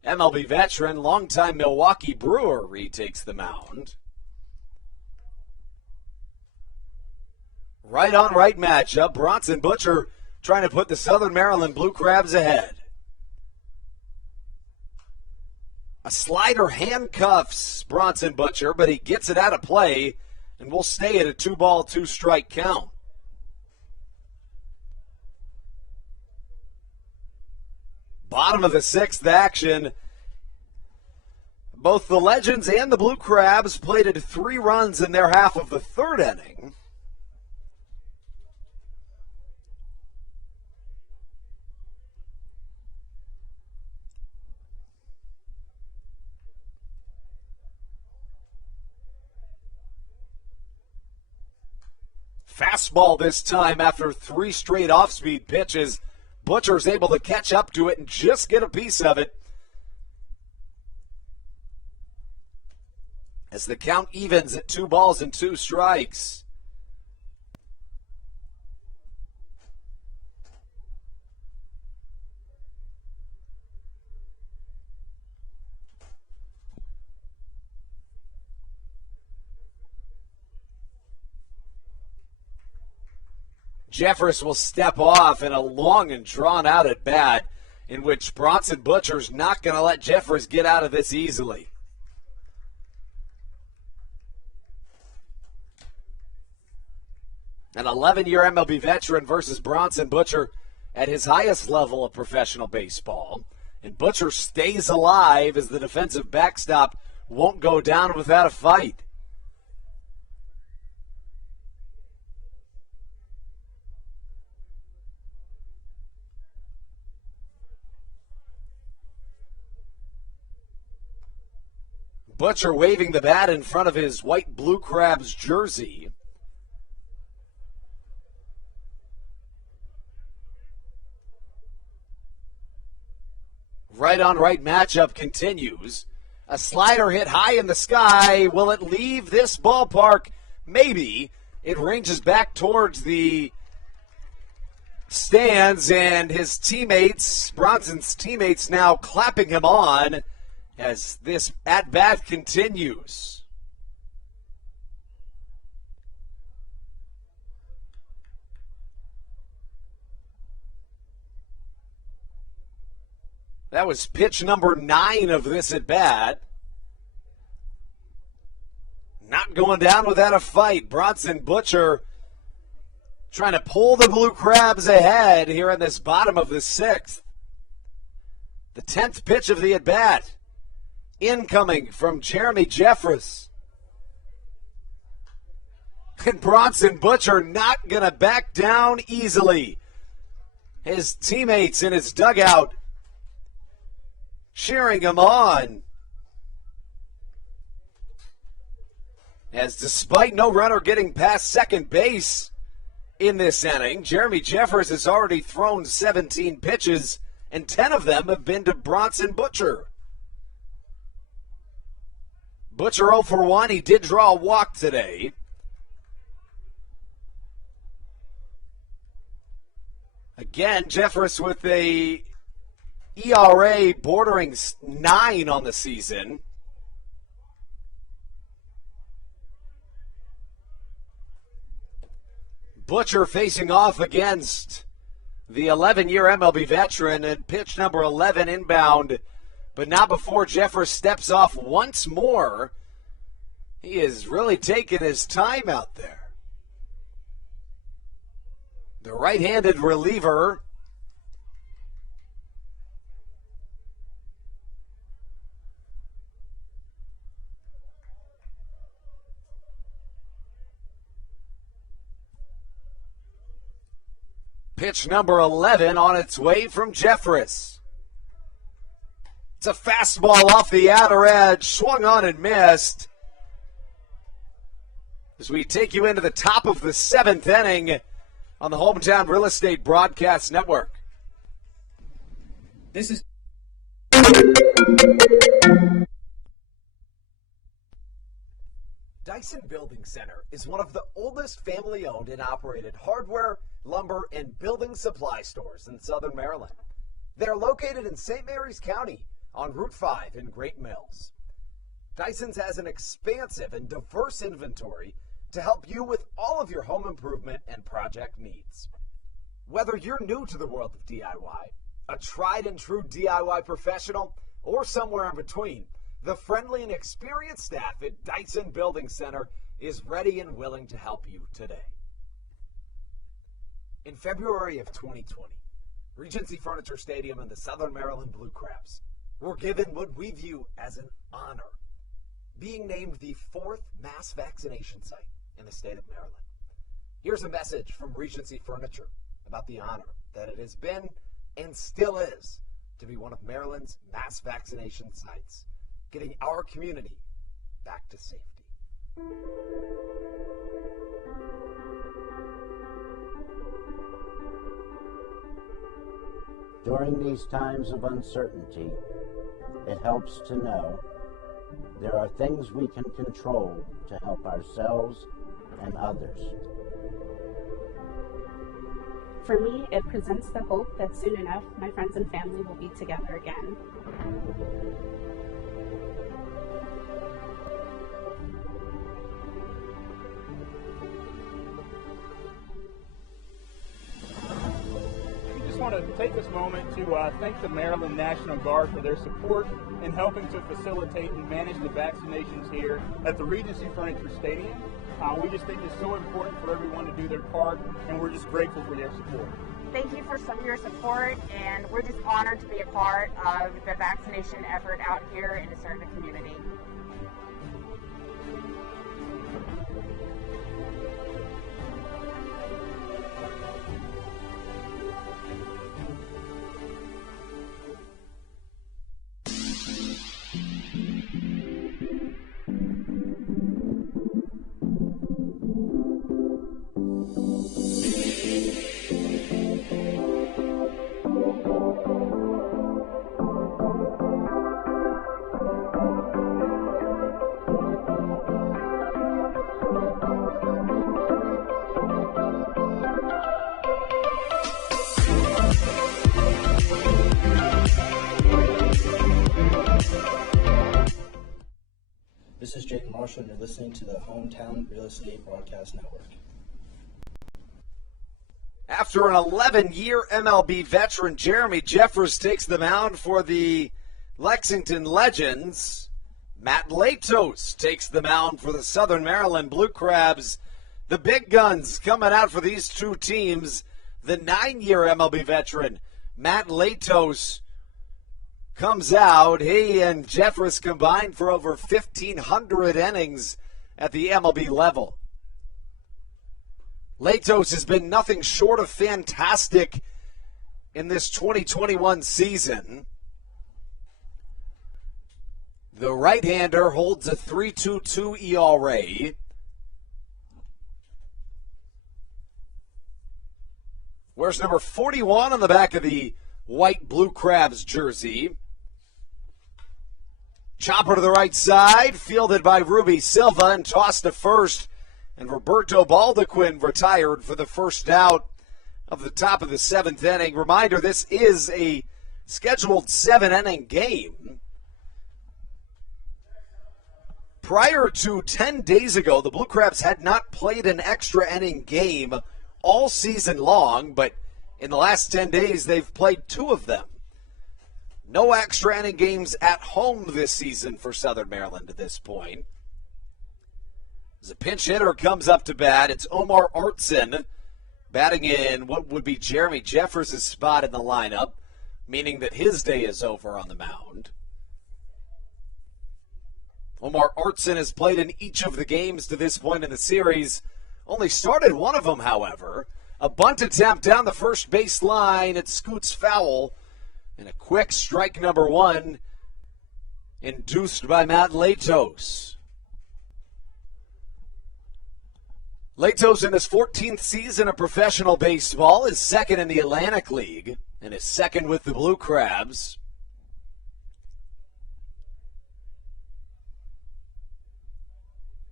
MLB veteran, longtime Milwaukee Brewer, retakes the mound. Right-on-right matchup. Bronson Butcher trying to put the Southern Maryland Blue Crabs ahead. A slider handcuffs Bronson Butcher, but he gets it out of play and will stay at a 2-ball, 2-strike count. Bottom of the sixth action. Both the Legends and the Blue Crabs plated 3 runs in their half of the third inning. Fastball this time after 3 straight off-speed pitches. Butcher's able to catch up to it and just get a piece of it, as the count evens at 2 balls and 2 strikes. Jeffress will step off in a long and drawn-out at-bat in which Bronson Butcher's not going to let Jeffress get out of this easily. An 11-year MLB veteran versus Bronson Butcher at his highest level of professional baseball. And Butcher stays alive as the defensive backstop won't go down without a fight. Butcher waving the bat in front of his white Blue Crabs jersey. Right-on-right matchup continues. A slider hit high in the sky. Will it leave this ballpark? Maybe. It ranges back towards the stands, and his teammates, Bronson's teammates, now clapping him on as this at-bat continues. That was pitch number 9 of this at-bat. Not going down without a fight. Bronson Butcher trying to pull the Blue Crabs ahead here in this bottom of the 6th. The 10th pitch of the at-bat. Incoming from Jeremy Jeffress. And Bronson Butcher not going to back down easily. His teammates in his dugout cheering him on. As despite no runner getting past second base in this inning, Jeremy Jeffress has already thrown 17 pitches, and 10 of them have been to Bronson Butcher. Butcher 0 for 1. He did draw a walk today. Again, Jeffress with a ERA bordering 9 on the season. Butcher facing off against the 11-year MLB veteran and pitch number 11 inbound. But not before Jeffress steps off once more. He is really taking his time out there. The right-handed reliever Pitch number 11 on its way from Jeffress. It's a fastball off the outer edge, swung on and missed. As we take you into the top of the 7th inning on the Hometown Real Estate Broadcast Network. This is Dyson Building Center is one of the oldest family-owned and operated hardware, lumber, and building supply stores in Southern Maryland. They are located in St. Mary's County on Route 5 in Great Mills. Dyson's has an expansive and diverse inventory to help you with all of your home improvement and project needs. Whether you're new to the world of DIY, a tried and true DIY professional, or somewhere in between, the friendly and experienced staff at Dyson Building Center is ready and willing to help you today. In February of 2020, Regency Furniture Stadium and the Southern Maryland Blue Crabs were given what we view as an honor, being named the 4th mass vaccination site in the state of Maryland. Here's a message from Regency Furniture about the honor that it has been and still is to be one of Maryland's mass vaccination sites, getting our community back to safety. During these times of uncertainty, it helps to know there are things we can control to help ourselves and others. For me, it presents the hope that soon enough my friends and family will be together again. I want to take this moment to thank the Maryland National Guard for their support in helping to facilitate and manage the vaccinations here at the Regency Furniture Stadium. We just think it's so important for everyone to do their part, and we're just grateful for their support. Thank you for some of your support, and we're just honored to be a part of the vaccination effort out here and to serve the community. This is Jake Marshall, and you're listening to the Hometown Real Estate Broadcast Network. After an 11-year MLB veteran, Jeremy Jeffress takes the mound for the Lexington Legends. Matt Latos takes the mound for the Southern Maryland Blue Crabs. The big guns coming out for these two teams. The 9-year MLB veteran, Matt Latos, comes out. He and Jeffress combined for over 1,500 innings at the MLB level. Latos has been nothing short of fantastic in this 2021 season. The right-hander holds a 3.22 ERA. Wears number 41 on the back of the white Blue Crabs jersey. Chopper to the right side, fielded by Ruby Silva and tossed to first. And Roberto Baldequin retired for the first out of the top of the 7th inning. Reminder, this is a scheduled 7-inning game. Prior to 10 days ago, the Blue Crabs had not played an extra inning game all season long, but in the last 10 days, they've played 2 of them. No extra inning games at home this season for Southern Maryland at this point. As a pinch hitter comes up to bat, it's Omar Artson batting in what would be Jeremy Jeffress' spot in the lineup, meaning that his day is over on the mound. Omar Artson has played in each of the games to this point in the series. Only started one of them, however. A bunt attempt down the first base line. It scoots foul. And a quick strike number one induced by Matt Latos. Latos in his 14th season of professional baseball is second in the Atlantic League and is second with the Blue Crabs.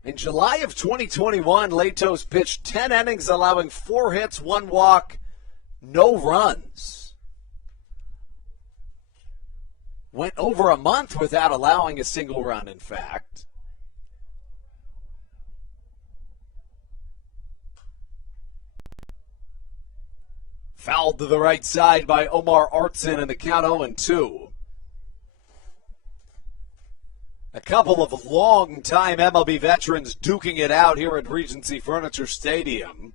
In July of 2021, Latos pitched 10 innings, allowing 4 hits, 1 walk, no runs. Went over a month without allowing a single run, in fact. Fouled to the right side by Omar Artson, and the count 0-2. A couple of long-time MLB veterans duking it out here at Regency Furniture Stadium.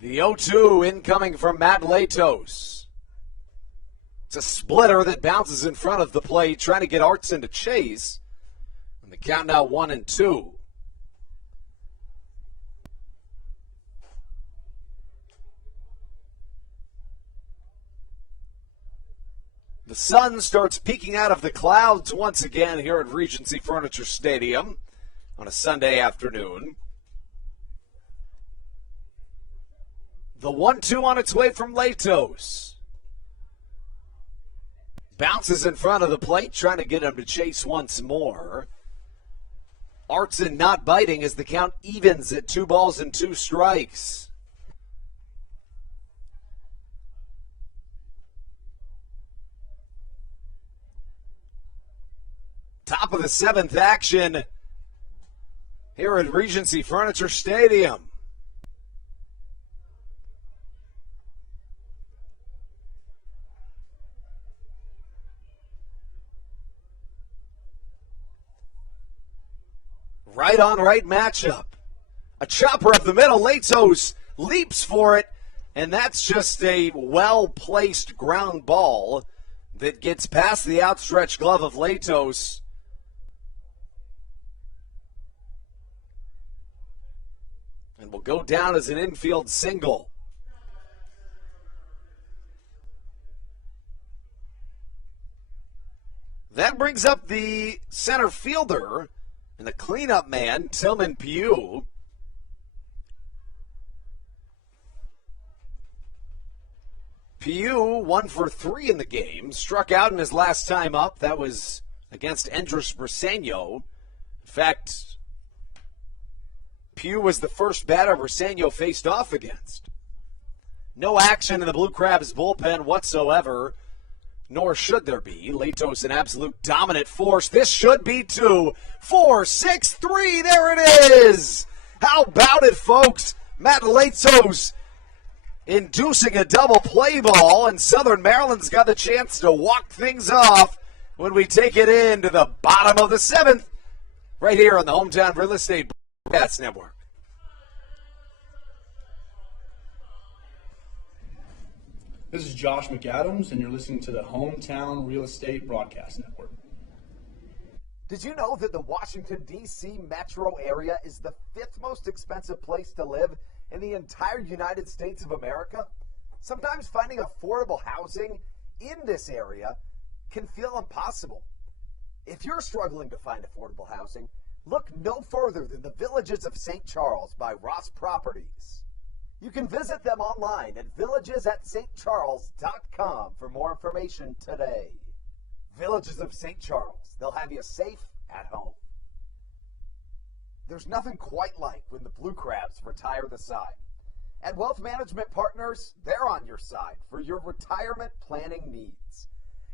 The 0-2 incoming from Matt Latos. It's a splitter that bounces in front of the plate, trying to get Artson to chase. And the count now 1-2. The sun starts peeking out of the clouds once again here at Regency Furniture Stadium on a Sunday afternoon. The 1-2 on its way from Latos. Bounces in front of the plate, trying to get him to chase once more. Artson not biting as the count evens at 2 balls and 2 strikes. Top of the 7th action here at Regency Furniture Stadium. Right on right matchup. A chopper up the middle. Latos leaps for it, and that's just a well-placed ground ball that gets past the outstretched glove of Latos. And will go down as an infield single. That brings up the center fielder and the cleanup man, Tillman Pugh. Pugh 1 for 3 in the game. Struck out in his last time up. That was against Andres Briseño. In fact, Pugh was the first batter Briseño faced off against. No action in the Blue Crabs bullpen whatsoever, nor should there be. Latos an absolute dominant force. This should be 2, 4, 6, 3. There it is. How about it, folks? Matt Latos inducing a double play ball, and Southern Maryland's got the chance to walk things off when we take it into the bottom of the 7th, right here on the Hometown Real Estate Broadcast Network. This is Josh McAdams, and you're listening to the Hometown Real Estate Broadcast Network. Did you know that the Washington, D.C. metro area is the 5th most expensive place to live in the entire United States of America? Sometimes finding affordable housing in this area can feel impossible. If you're struggling to find affordable housing, look no further than the Villages of St. Charles by Ross Properties. You can visit them online at villagesatstcharles.com for more information today. Villages of St. Charles. They'll have you safe at home. There's nothing quite like when the Blue Crabs retire the side. At Wealth Management Partners, they're on your side for your retirement planning needs.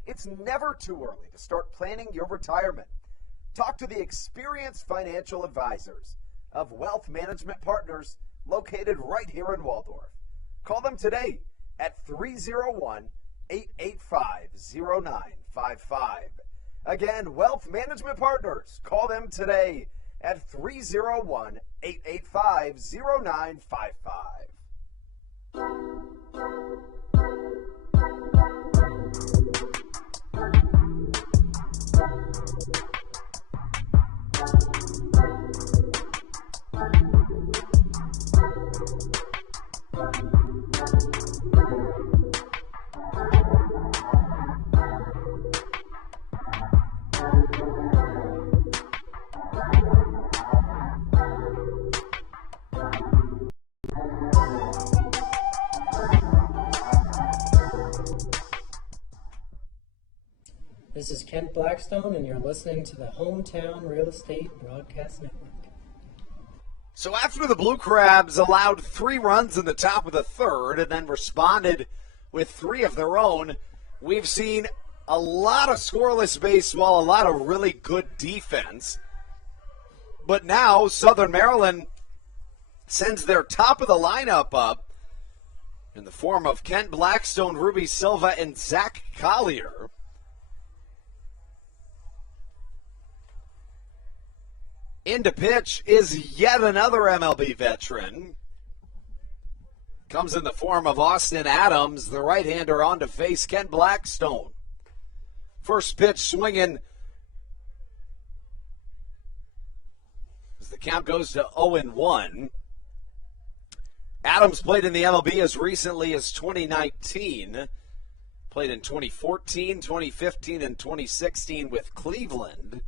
It's never too early to start planning your retirement. Talk to the experienced financial advisors of Wealth Management Partners located right here in Waldorf. Call them today at 301-885-0955. Again, Wealth Management Partners. Call them today at 301-885-0955. This is Kent Blackstone, and you're listening to the Hometown Real Estate Broadcast Network. So after the Blue Crabs allowed 3 runs in the top of the third and then responded with 3 of their own, we've seen a lot of scoreless baseball, a lot of really good defense. But now Southern Maryland sends their top of the lineup up in the form of Kent Blackstone, Ruby Silva, and Zach Collier. In to pitch is yet another MLB veteran. Comes in the form of Austin Adams, the right-hander, on to face Kent Blackstone. First pitch swinging as the count goes to 0-1. Adams played in the MLB as recently as 2019. Played in 2014, 2015, and 2016 with Cleveland,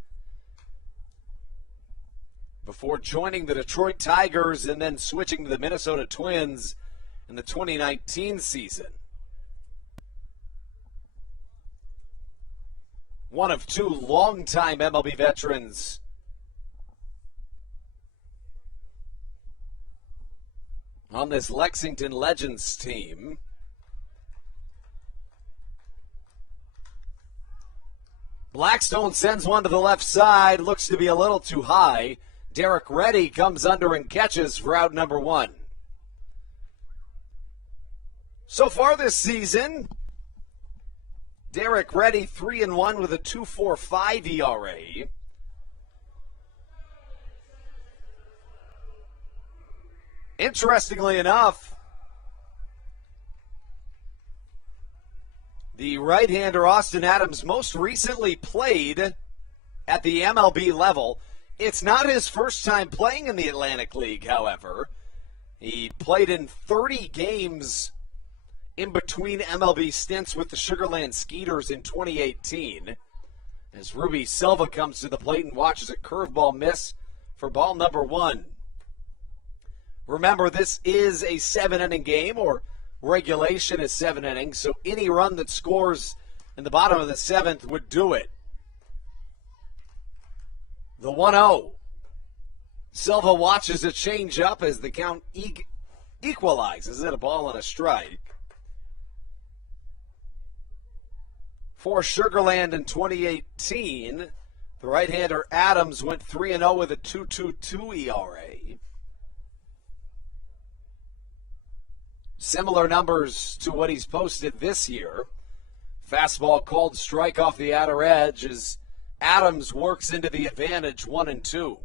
before joining the Detroit Tigers and then switching to the Minnesota Twins in the 2019 season. One of 2 longtime MLB veterans on this Lexington Legends team. Blackstone sends one to the left side, looks to be a little too high. Derek Reddy comes under and catches for out number 1. So far this season, Derek Reddy 3-1 with a 2.45 ERA. Interestingly enough, the right-hander Austin Adams most recently played at the MLB level. It's not his first time playing in the Atlantic League, however. He played in 30 games in between MLB stints with the Sugarland Skeeters in 2018. As Ruby Silva comes to the plate and watches a curveball miss for ball number 1. Remember, this is a 7-inning game, or regulation is 7 innings, so any run that scores in the bottom of the 7th would do it. The 1-0. Silva watches a change-up as the count equalizes at a ball and a strike. For Sugarland in 2018, the right-hander Adams went 3-0 with a 2.22 ERA. Similar numbers to what he's posted this year. Fastball called strike off the outer edge as Adams works into the advantage 1-2.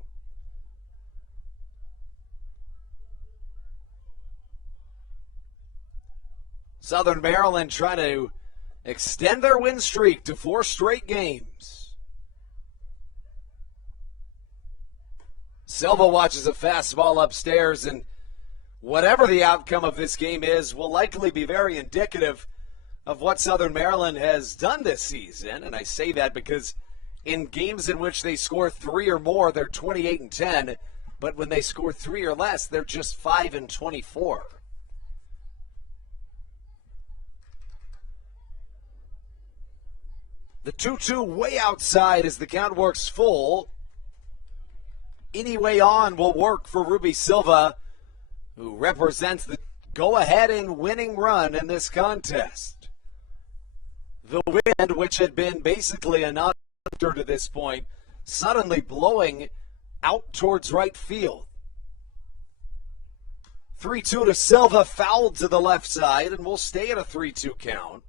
Southern Maryland trying to extend their win streak to 4 straight games. Silva watches a fastball upstairs, and whatever the outcome of this game is will likely be very indicative of what Southern Maryland has done this season. And I say that because in games in which they score 3 or more, they're 28-10. But when they score 3 or less, they're just 5-24. The 2-2 way outside as the count works full. Any way on will work for Ruby Silva, who represents the go-ahead and winning run in this contest. The wind, which had been basically a non-factor to this point, suddenly blowing out towards right field. 3-2 to Silva, fouled to the left side, and we'll stay at a 3-2 count.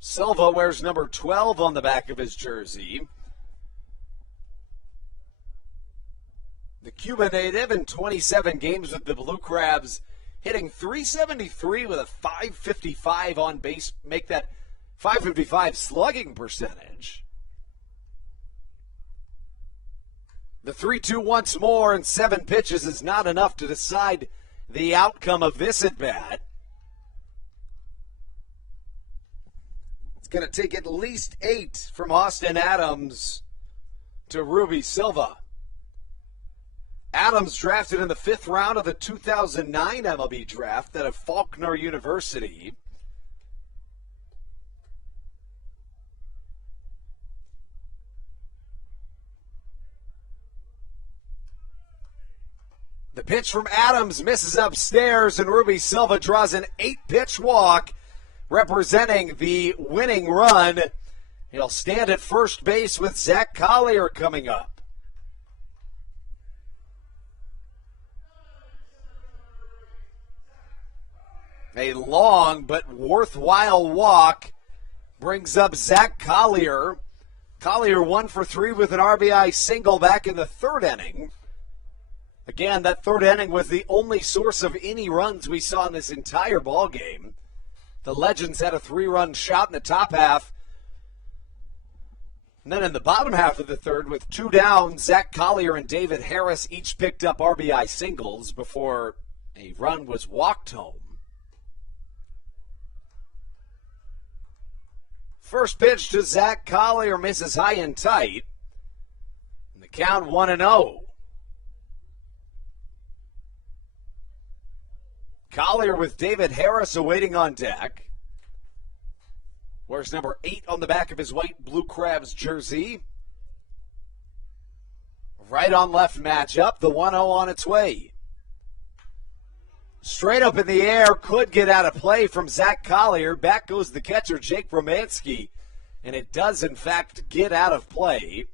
Silva wears number 12 on the back of his jersey. The Cuba native in 27 games with the Blue Crabs, hitting .373 with a .555 on base, make that .555 slugging percentage. The 3-2 once more and 7 pitches is not enough to decide the outcome of this at-bat. It's going to take at least 8 from Austin Adams to Ruby Silva. Adams drafted in the 5th round of the 2009 MLB draft out of Faulkner University. The pitch from Adams misses upstairs, and Ruby Silva draws an 8-pitch walk representing the winning run. He'll stand at first base with Zach Collier coming up. A long but worthwhile walk brings up Zach Collier. Collier 1 for 3 with an RBI single back in the 3rd inning. Again, that 3rd inning was the only source of any runs we saw in this entire ball game. The Legends had a 3-run shot in the top half. And then in the bottom half of the 3rd, with 2 down, Zach Collier and David Harris each picked up RBI singles before a run was walked home. First pitch to Zach Collier misses high and tight. And the count 1-0. Collier with David Harris awaiting on deck. Wears number 8 on the back of his white Blue Crabs jersey. Right on left matchup, the 1-0 on its way. Straight up in the air, could get out of play from Zach Collier. Back goes the catcher, Jake Romansky. And it does, in fact, get out of play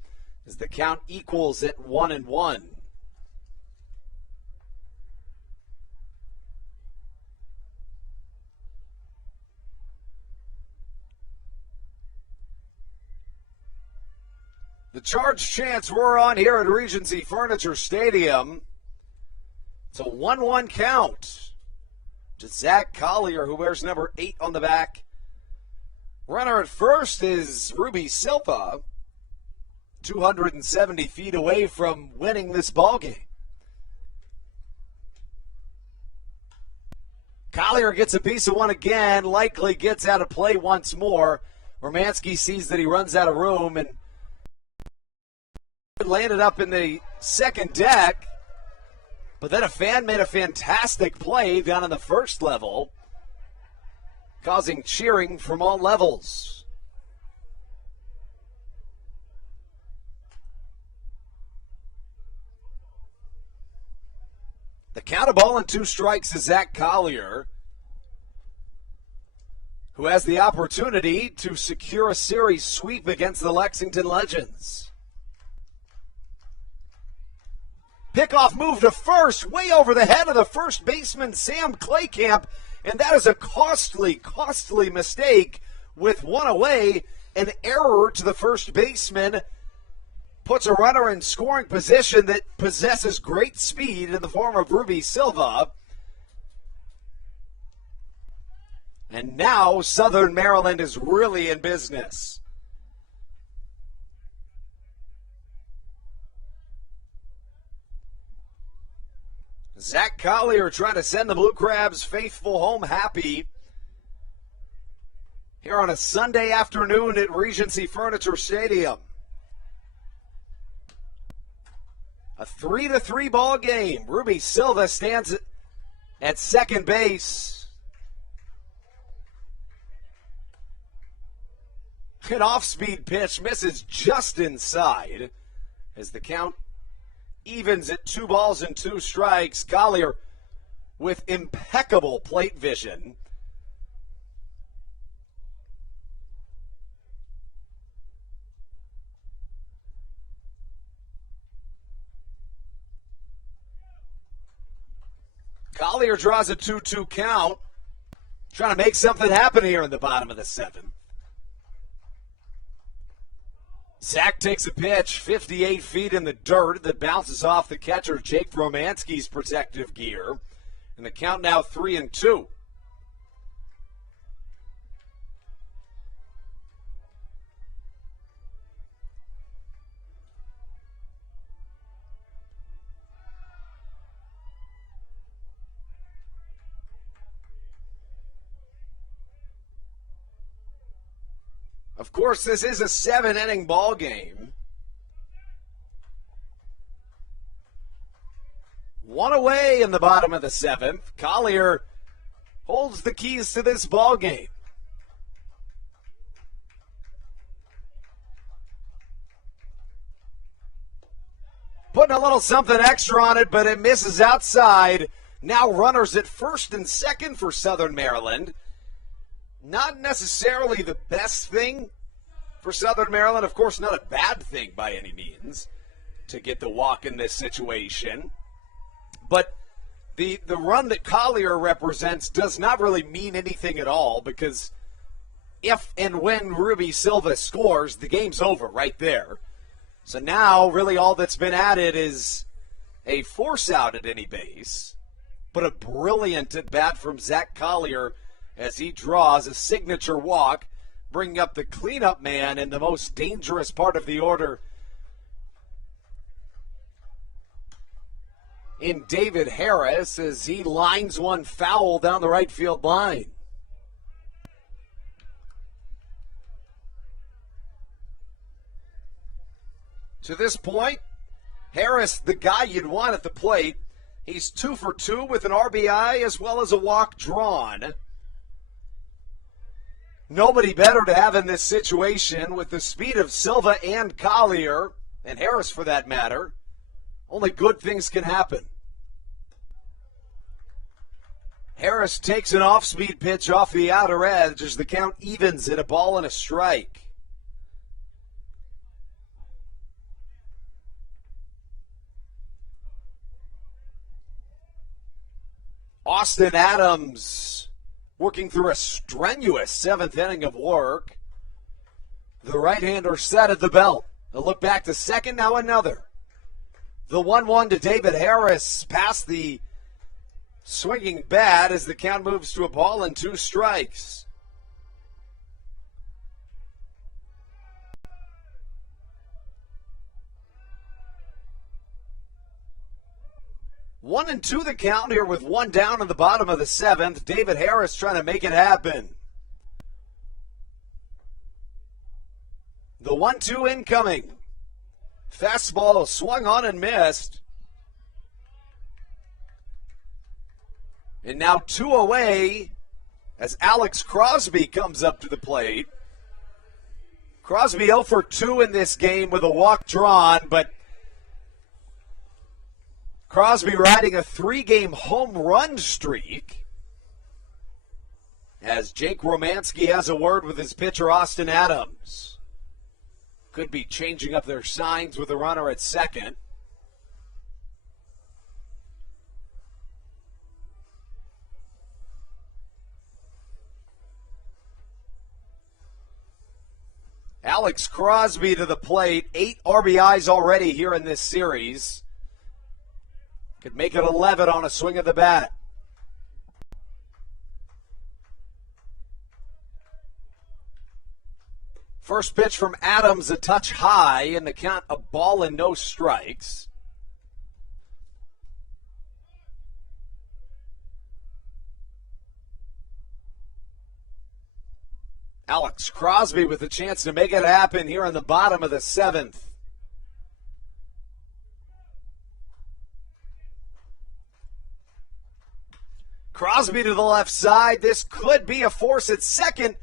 as the count equals at 1-1. The charge chants we're on here at Regency Furniture Stadium. It's a 1-1 count to Zach Collier, who wears number 8 on the back. Runner at first is Ruby Silva, 270 feet away from winning this ball game. Collier gets a piece of one again, likely gets out of play once more. Romansky sees that he runs out of room and landed up in the second deck. But then a fan made a fantastic play down on the first level, causing cheering from all levels. The count of ball and 2 strikes to Zach Collier, who has the opportunity to secure a series sweep against the Lexington Legends. Pickoff move to first, way over the head of the first baseman, Sam Claycamp, and that is a costly mistake with 1 away. An error to the first baseman puts a runner in scoring position that possesses great speed in the form of Ruby Silva. And now Southern Maryland is really in business. Zach Collier trying to send the Blue Crabs faithful home happy here on a Sunday afternoon at Regency Furniture Stadium. A 3-3 ball game. Ruby Silva stands at second base. An off-speed pitch misses just inside as the count evens at 2 balls and 2 strikes. Collier with impeccable plate vision. Collier draws a 2-2 count. Trying to make something happen here in the bottom of the 7th. Zach takes a pitch 58 feet in the dirt that bounces off the catcher Jake Romansky's protective gear. And the count now 3-2. Of course, this is a 7-inning ball game. One away in the bottom of the 7th. Collier holds the keys to this ball game. Putting a little something extra on it, but it misses outside. Now runners at first and second for Southern Maryland. Not necessarily the best thing for Southern Maryland. Of course, not a bad thing by any means to get the walk in this situation. But the run that Collier represents does not really mean anything at all, because if and when Ruby Silva scores, the game's over right there. So now really all that's been added is a force out at any base, but a brilliant at bat from Zach Collier as he draws a signature walk, bringing up the cleanup man in the most dangerous part of the order in David Harris as he lines one foul down the right field line. To this point, Harris, the guy you'd want at the plate, he's 2 for 2 with an RBI as well as a walk drawn. Nobody better to have in this situation with the speed of Silva and Collier, and Harris for that matter. Only good things can happen. Harris takes an off-speed pitch off the outer edge as the count evens at a ball and a strike. Austin Adams working through a strenuous 7th inning of work. The right-hander set at the belt. A look back to second, now another. The 1-1 to David Harris past the swinging bat as the count moves to a ball and 2 strikes. One and 2 the count here with 1 down in the bottom of the 7th. David Harris trying to make it happen. The 1-2 incoming. Fastball swung on and missed. And now 2 away as Alex Crosby comes up to the plate. Crosby 0 for 2 in this game with a walk drawn, but Crosby riding a 3-game home run streak as Jake Romanski has a word with his pitcher Austin Adams. Could be changing up their signs with a runner at second. Alex Crosby to the plate. 8 RBIs already here in this series. Could make it 11 on a swing of the bat. First pitch from Adams, a touch high, and the count a ball and no strikes. Alex Crosby with a chance to make it happen here in the bottom of the 7th. Crosby to the left side. This could be a force at second.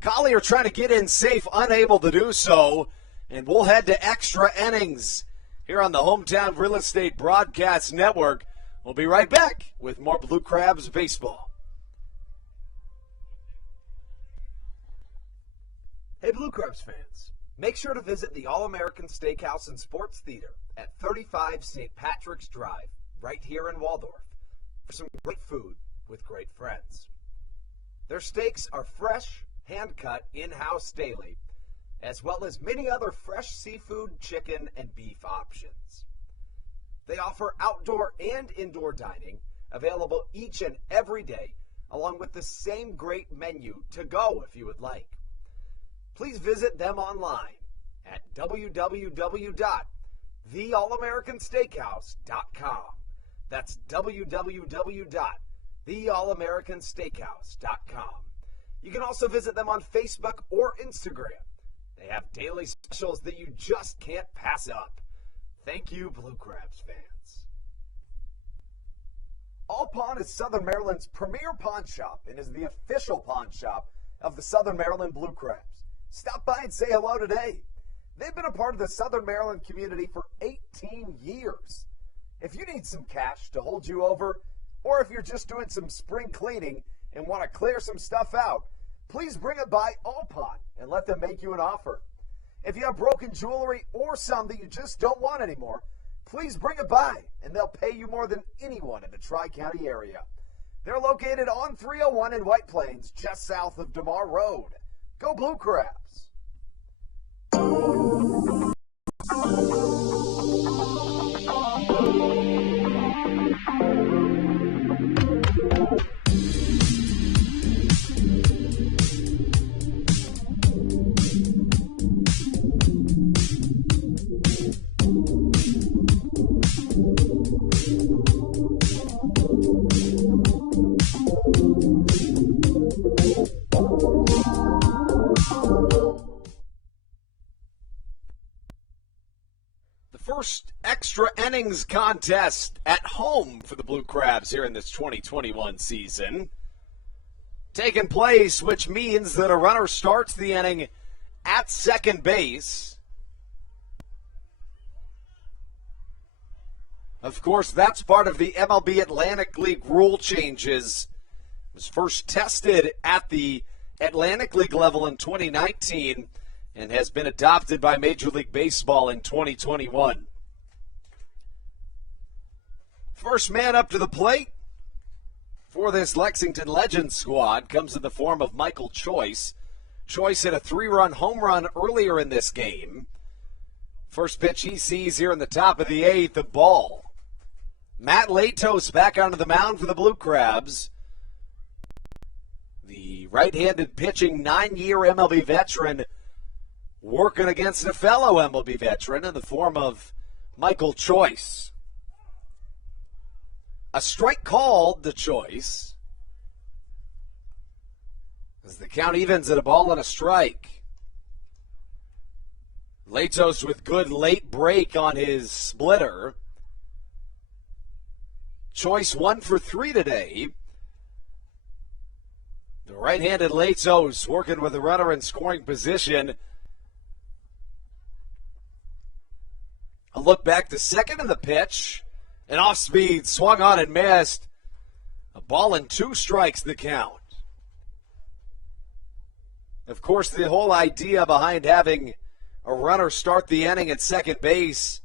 Collier trying to get in safe, unable to do so. And we'll head to extra innings here on the Hometown Real Estate Broadcast Network. We'll be right back with more Blue Crabs baseball. Hey, Blue Crabs fans, make sure to visit the All-American Steakhouse and Sports Theater at 35 St. Patrick's Drive, right here in Waldorf, for some great food with great friends. Their steaks are fresh, hand-cut, in-house daily, as well as many other fresh seafood, chicken, and beef options. They offer outdoor and indoor dining, available each and every day, along with the same great menu to go if you would like. Please visit them online at www.theallamericansteakhouse.com. That's www.theallamericansteakhouse.com. You can also visit them on Facebook or Instagram. They have daily specials that you just can't pass up. Thank you, Blue Crabs fans. All Pawn is Southern Maryland's premier pawn shop and is the official pawn shop of the Southern Maryland Blue Crabs. Stop by and say hello today. They've been a part of the Southern Maryland community for 18 years. If you need some cash to hold you over, or if you're just doing some spring cleaning and want to clear some stuff out, please bring it by All Pawn and let them make you an offer. If you have broken jewelry or some that you just don't want anymore, please bring it by and they'll pay you more than anyone in the Tri-County area. They're located on 301 in White Plains, just south of DeMar Road. Go Blue Crabs! First extra innings contest at home for the Blue Crabs here in this 2021 season. Taking place, which means that a runner starts the inning at second base. Of course, that's part of the MLB Atlantic League rule changes. It was first tested at the Atlantic League level in 2019 and has been adopted by Major League Baseball in 2021. First man up to the plate for this Lexington Legends squad comes in the form of Michael Choice. Choice hit a 3-run home run earlier in this game. First pitch he sees here in the top of the 8th, the ball. Matt Latos back onto the mound for the Blue Crabs. The right-handed pitching 9-year MLB veteran working against a fellow MLB veteran in the form of Michael Choice. A strike called the Choice as the count evens at a ball and a strike. Latos with good late break on his splitter. Choice 1 for 3 today. The right-handed Latos working with the runner in scoring position. A look back to second in the pitch. An off-speed swung on and missed. A ball and 2 strikes the count. Of course, the whole idea behind having a runner start the inning at second base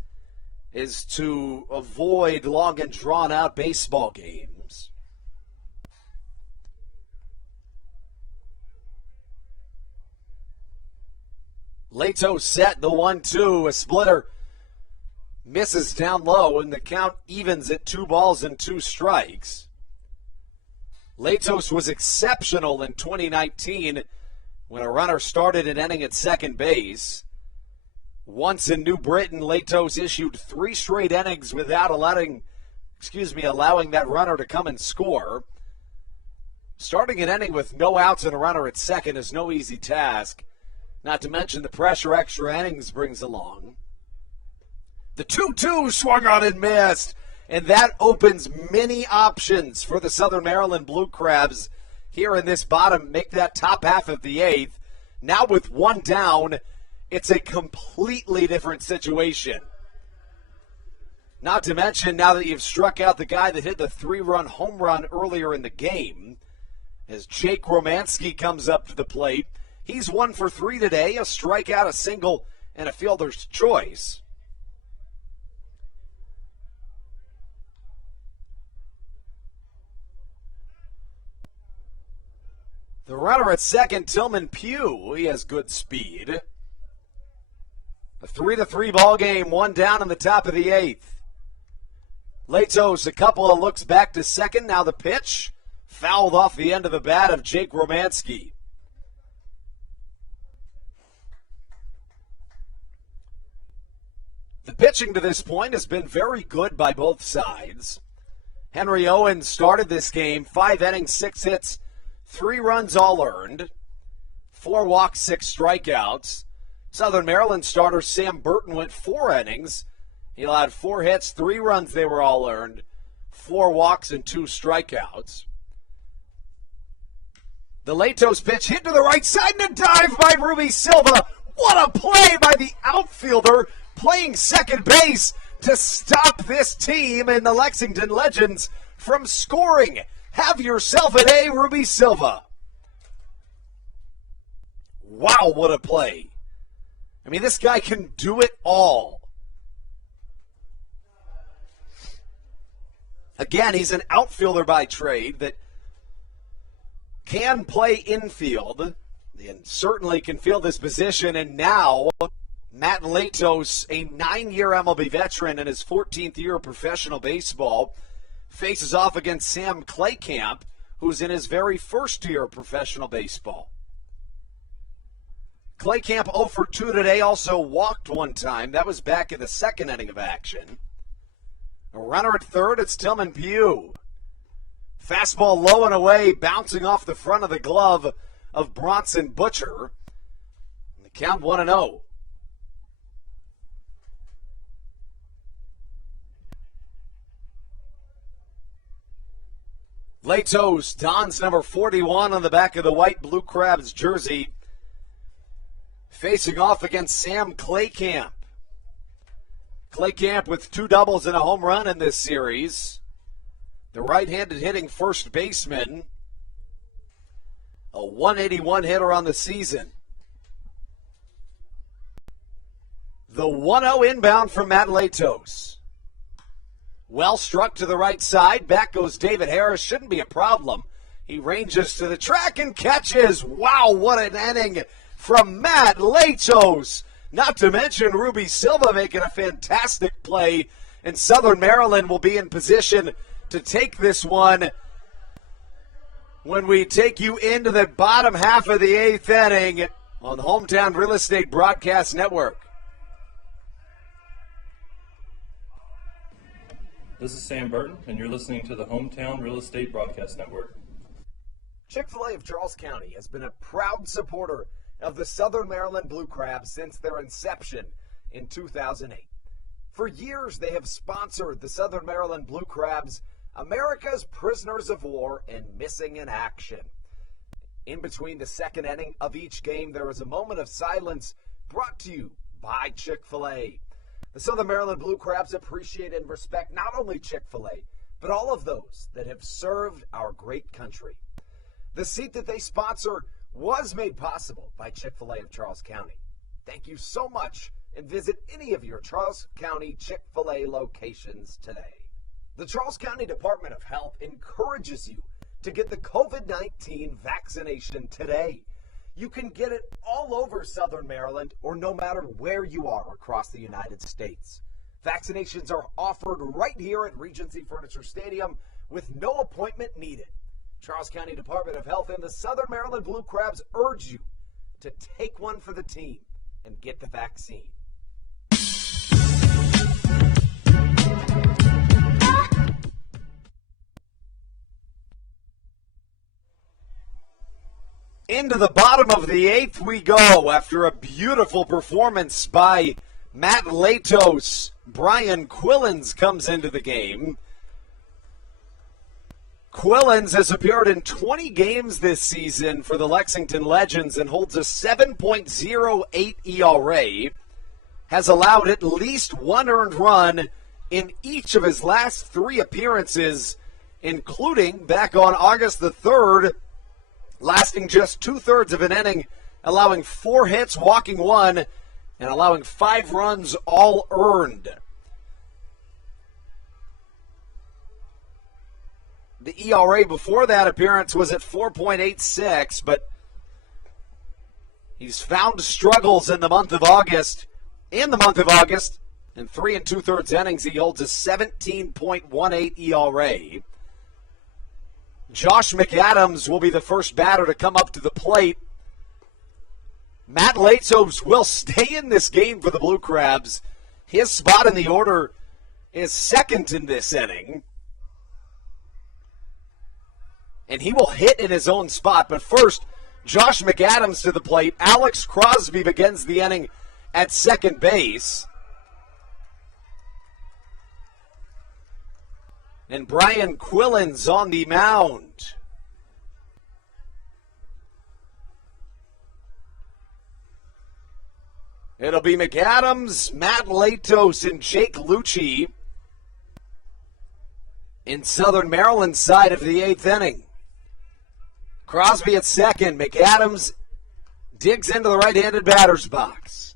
is to avoid long and drawn-out baseball games. Lato set the 1-2, a splitter. Misses down low, and the count evens at 2 balls and 2 strikes. Latos was exceptional in 2019 when a runner started an inning at second base. Once in New Britain, Latos issued 3 straight innings without allowing that runner to come and score. Starting an inning with no outs and a runner at second is no easy task, not to mention the pressure extra innings brings along. The 2-2 swung on and missed, and that opens many options for the Southern Maryland Blue Crabs here in this bottom, make that top half of the 8th. Now with 1 down, it's a completely different situation. Not to mention, now that you've struck out the guy that hit the 3-run home run earlier in the game, as Jake Romanski comes up to the plate. He's 1 for 3 today, a strikeout, a single, and a fielder's choice. The runner at second, Tillman Pugh, he has good speed. A 3-3 ball game, 1 down in the top of the 8th. Latos, a couple of looks back to second. Now the pitch, fouled off the end of the bat of Jake Romanski. The pitching to this point has been very good by both sides. Henry Owens started this game, 5 innings, 6 hits, 3 runs all earned, 4 walks, 6 strikeouts. Southern Maryland starter Sam Burton went 4 innings. He allowed 4 hits, 3 runs, they were all earned, 4 walks and 2 strikeouts. The Latos pitch hit to the right side and a dive by Ruby Silva. What a play by the outfielder playing second base to stop this team and the Lexington Legends from scoring. Have yourself an A, Ruby Silva. Wow, what a play. I mean, this guy can do it all. Again, he's an outfielder by trade that can play infield and certainly can field this position. And now, Matt Latos, a 9-year MLB veteran in his 14th year of professional baseball, faces off against Sam Claycamp, who's in his very first year of professional baseball. Claycamp 0 for 2 today, also walked one time. That was back in the second inning of action. A runner at third, it's Tillman Pugh. Fastball low and away, bouncing off the front of the glove of Bronson Butcher. The count 1-0. Latos dons number 41 on the back of the white Blue Crabs jersey, facing off against Sam Claycamp. Claycamp with 2 doubles and a home run in this series. The right-handed hitting first baseman. A 181 hitter on the season. The 1-0 inbound from Matt Latos. Well struck to the right side. Back goes David Harris. Shouldn't be a problem. He ranges to the track and catches. Wow, what an inning from Matt Latos. Not to mention Ruby Silva making a fantastic play. And Southern Maryland will be in position to take this one when we take you into the bottom half of the 8th inning on the Hometown Real Estate Broadcast Network. This is Sam Burton, and you're listening to the Hometown Real Estate Broadcast Network. Chick-fil-A of Charles County has been a proud supporter of the Southern Maryland Blue Crabs since their inception in 2008. For years, they have sponsored the Southern Maryland Blue Crabs, America's prisoners of war and missing in action. In between the second inning of each game, there is a moment of silence brought to you by Chick-fil-A. The Southern Maryland Blue Crabs appreciate and respect not only Chick-fil-A, but all of those that have served our great country. The seat that they sponsor was made possible by Chick-fil-A of Charles County. Thank you so much, and visit any of your Charles County Chick-fil-A locations today. The Charles County Department of Health encourages you to get the COVID-19 vaccination today. You can get it all over Southern Maryland or no matter where you are across the United States. Vaccinations are offered right here at Regency Furniture Stadium with no appointment needed. Charles County Department of Health and the Southern Maryland Blue Crabs urge you to take one for the team and get the vaccine. Into the bottom of the 8th we go after a beautiful performance by Matt Latos. Brian Quillens comes into the game. Quillens has appeared in 20 games this season for the Lexington Legends and holds a 7.08 ERA. Has allowed at least 1 earned run in each of his last 3 appearances, including back on August the 3rd, lasting just 2/3 of an inning, allowing 4 hits, walking 1, and allowing 5 runs all earned. The ERA before that appearance was at 4.86, but he's found struggles in the month of August. In the month of August, in 3 2/3 innings, he holds a 17.18 ERA. Josh McAdams will be the first batter to come up to the plate. Matt Latos will stay in this game for the Blue Crabs. His spot in the order is second in this inning. And he will hit in his own spot. But first, Josh McAdams to the plate. Alex Crosby begins the inning at second base. And Brian Quillen's on the mound. It'll be McAdams, Matt Latos, and Jake Lucci in Southern Maryland's side of the 8th inning. Crosby at second. McAdams digs into the right-handed batter's box.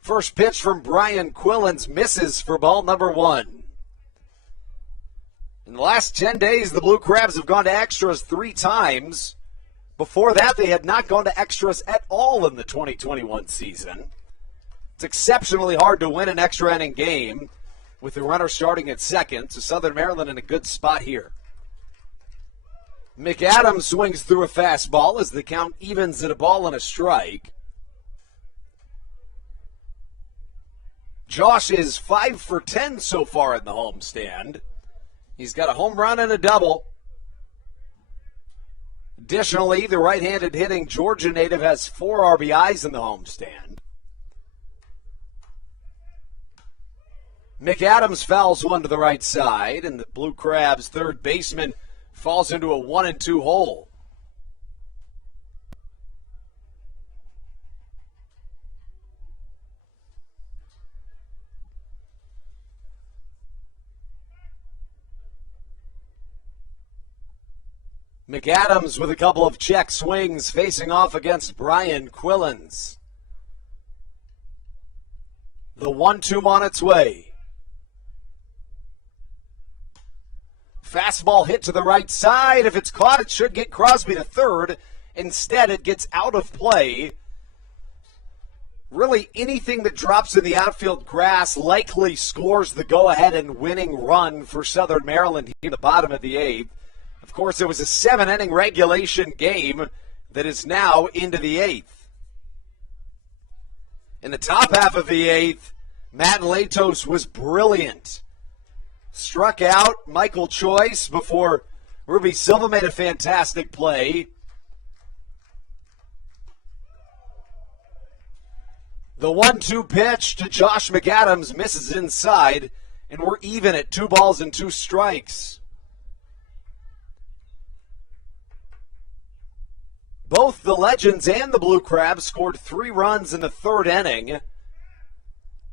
First pitch from Brian Quillens misses for ball number 1. In the last 10 days, the Blue Crabs have gone to extras 3 times. Before that, they had not gone to extras at all in the 2021 season. It's exceptionally hard to win an extra inning game with the runner starting at second, so Southern Maryland in a good spot here. McAdams swings through a fastball as the count evens at a ball and a strike. Josh is 5 for 10 so far in the homestand. He's got a home run and a double. Additionally, the right-handed hitting Georgia native has 4 RBIs in the homestand. McAdams fouls one to the right side, and the Blue Crabs' third baseman falls into a 1-2 hole. McAdams with a couple of check swings facing off against Brian Quillens. The 1-2 on its way. Fastball hit to the right side. If it's caught, it should get Crosby to third. Instead, it gets out of play. Really, anything that drops in the outfield grass likely scores the go-ahead and winning run for Southern Maryland in the bottom of the 8th. Of course, it was a 7-inning regulation game that is now into the 8th. In the top half of the 8th, Matt Latos was brilliant. Struck out Michael Choice before Ruby Silva made a fantastic play. The 1-2 pitch to Josh McAdams misses inside, and we're even at 2 balls and 2 strikes. Both the Legends and the Blue Crabs scored 3 runs in the 3rd inning.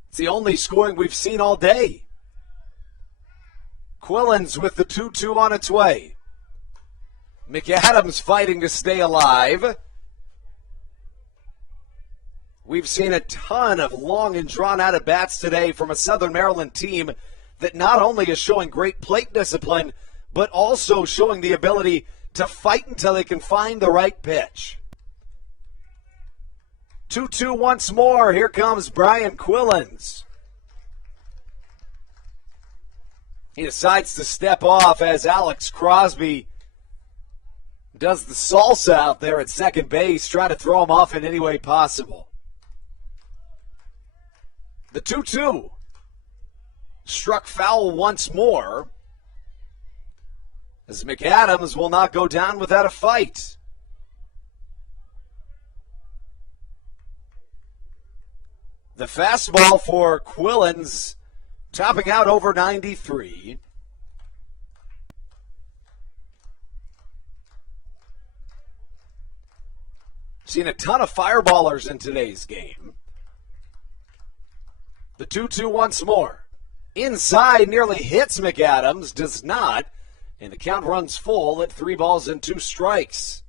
It's the only scoring we've seen all day. Quillens with the 2-2 on its way. McAdams fighting to stay alive. We've seen a ton of long and drawn-out at-bats today from a Southern Maryland team that not only is showing great plate discipline, but also showing the ability to fight until they can find the right pitch. 2-2 once more. Here comes Brian Quillens. He decides to step off as Alex Crosby does the salsa out there at second base, trying to throw him off in any way possible. The 2-2 struck foul once more, as McAdams will not go down without a fight. The fastball for Quillens topping out over 93. Seen a ton of fireballers in today's game. The 2-2 once more. Inside nearly hits McAdams, does not, and the count runs full at 3 balls and 2 strikes.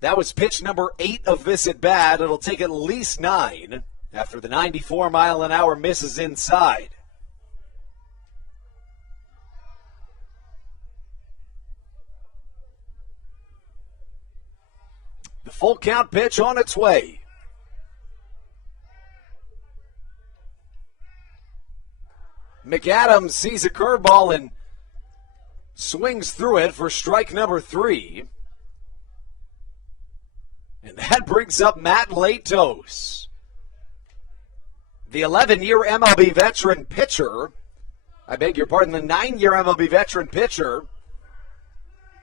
That was pitch number 8 of this at-bat. It'll take at least 9 after the 94-mile-an-hour misses inside. The full count pitch on its way. McAdams sees a curveball and swings through it for strike number 3. And that brings up Matt Latos. The 11-year MLB veteran pitcher, the 9-year MLB veteran pitcher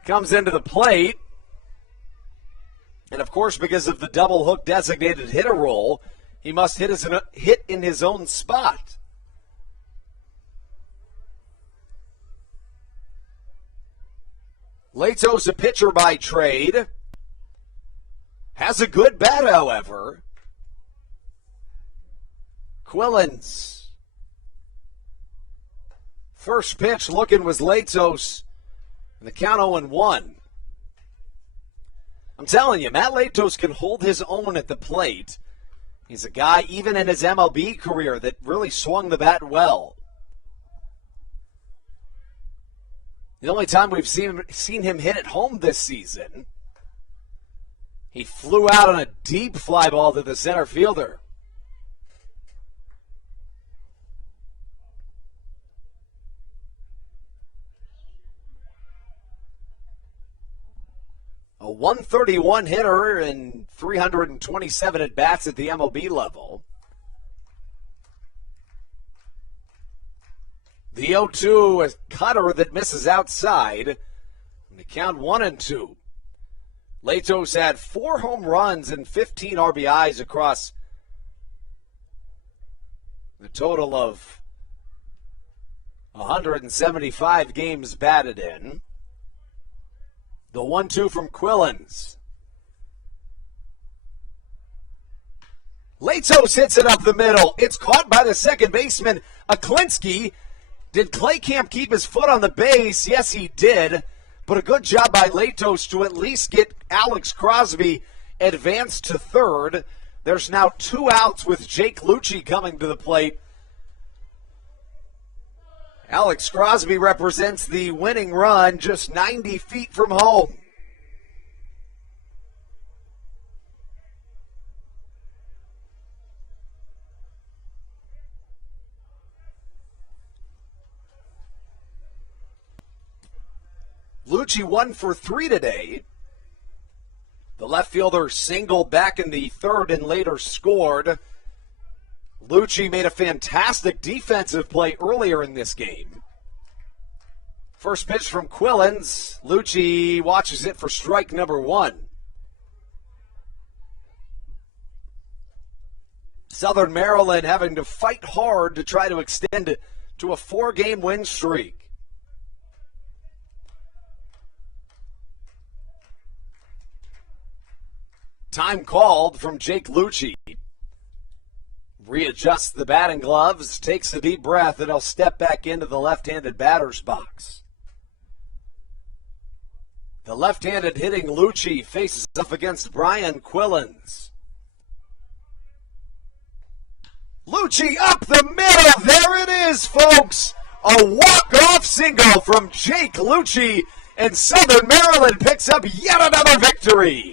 comes into the plate. And, of course, because of the double hook designated hitter role, He must hit in his own spot. Lato's a pitcher by trade. Has a good bat, however. Quillins. First pitch looking was Latos. And the count 0-1. I'm telling you, Matt Latos can hold his own at the plate. He's a guy, even in his MLB career, that really swung the bat well. The only time we've seen him hit at home this season, he flew out on a deep fly ball to the center fielder. A 131 hitter and 327 at-bats at the MLB level. The 0-2, a cutter that misses outside. And the count 1-2. Latos had 4 home runs and 15 RBIs across the total of 175 games batted in. The 1-2 from Quillins. Latos hits it up the middle. It's caught by the second baseman, Aklinski. Did Claycamp keep his foot on the base? Yes, he did. But a good job by Latos to at least get Alex Crosby advanced to third. There's now 2 outs with Jake Lucci coming to the plate. Alex Crosby represents the winning run just 90 feet from home. Lucci 1 for 3 today. The left fielder singled back in the third and later scored. Lucci made a fantastic defensive play earlier in this game. First pitch from Quillins. Lucci watches it for strike number 1. Southern Maryland having to fight hard to try to extend it to a 4-game win streak. Time called from Jake Lucci. Readjusts the batting gloves, takes a deep breath, and he'll step back into the left-handed batter's box. The left-handed hitting Lucci faces off against Brian Quillins. Lucci up the middle. There it is, folks. A walk-off single from Jake Lucci, and Southern Maryland picks up yet another victory.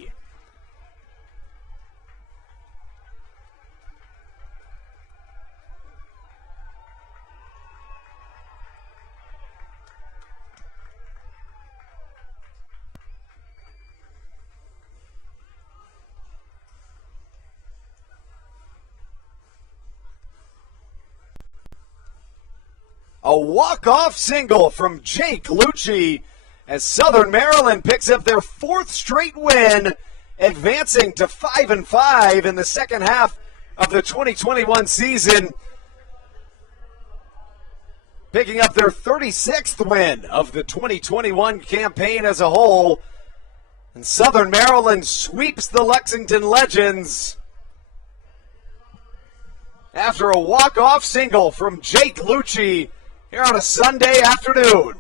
A walk-off single from Jake Lucci as Southern Maryland picks up their 4th straight win, advancing to 5-5 in the second half of the 2021 season, picking up their 36th win of the 2021 campaign as a whole. And Southern Maryland sweeps the Lexington Legends after a walk-off single from Jake Lucci here on a Sunday afternoon.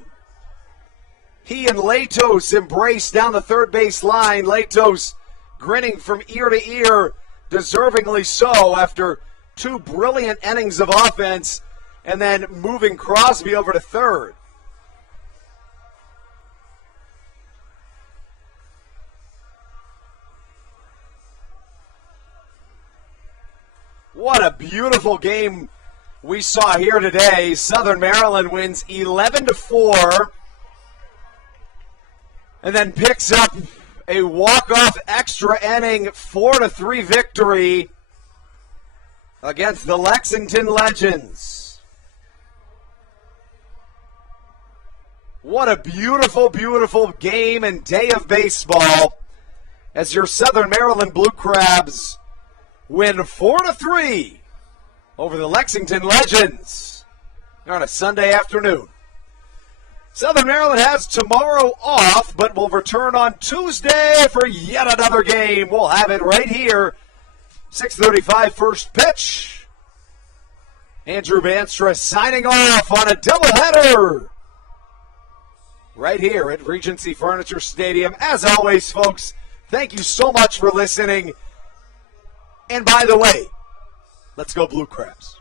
He and Latos embrace down the third base line. Latos grinning from ear to ear, deservingly so, after 2 brilliant innings of offense and then moving Crosby over to third. What a beautiful game we saw here today. Southern Maryland wins 11-4 and then picks up a walk-off extra inning 4-3 victory against the Lexington Legends. What a beautiful, beautiful game and day of baseball as your Southern Maryland Blue Crabs win 4-3 over the Lexington Legends on a Sunday afternoon. Southern Maryland has tomorrow off, but will return on Tuesday for yet another game. We'll have it right here. 6:35 first pitch. Andrew Banstra signing off on a doubleheader right here at Regency Furniture Stadium. As always, folks, thank you so much for listening. And by the way, let's go Blue Crabs.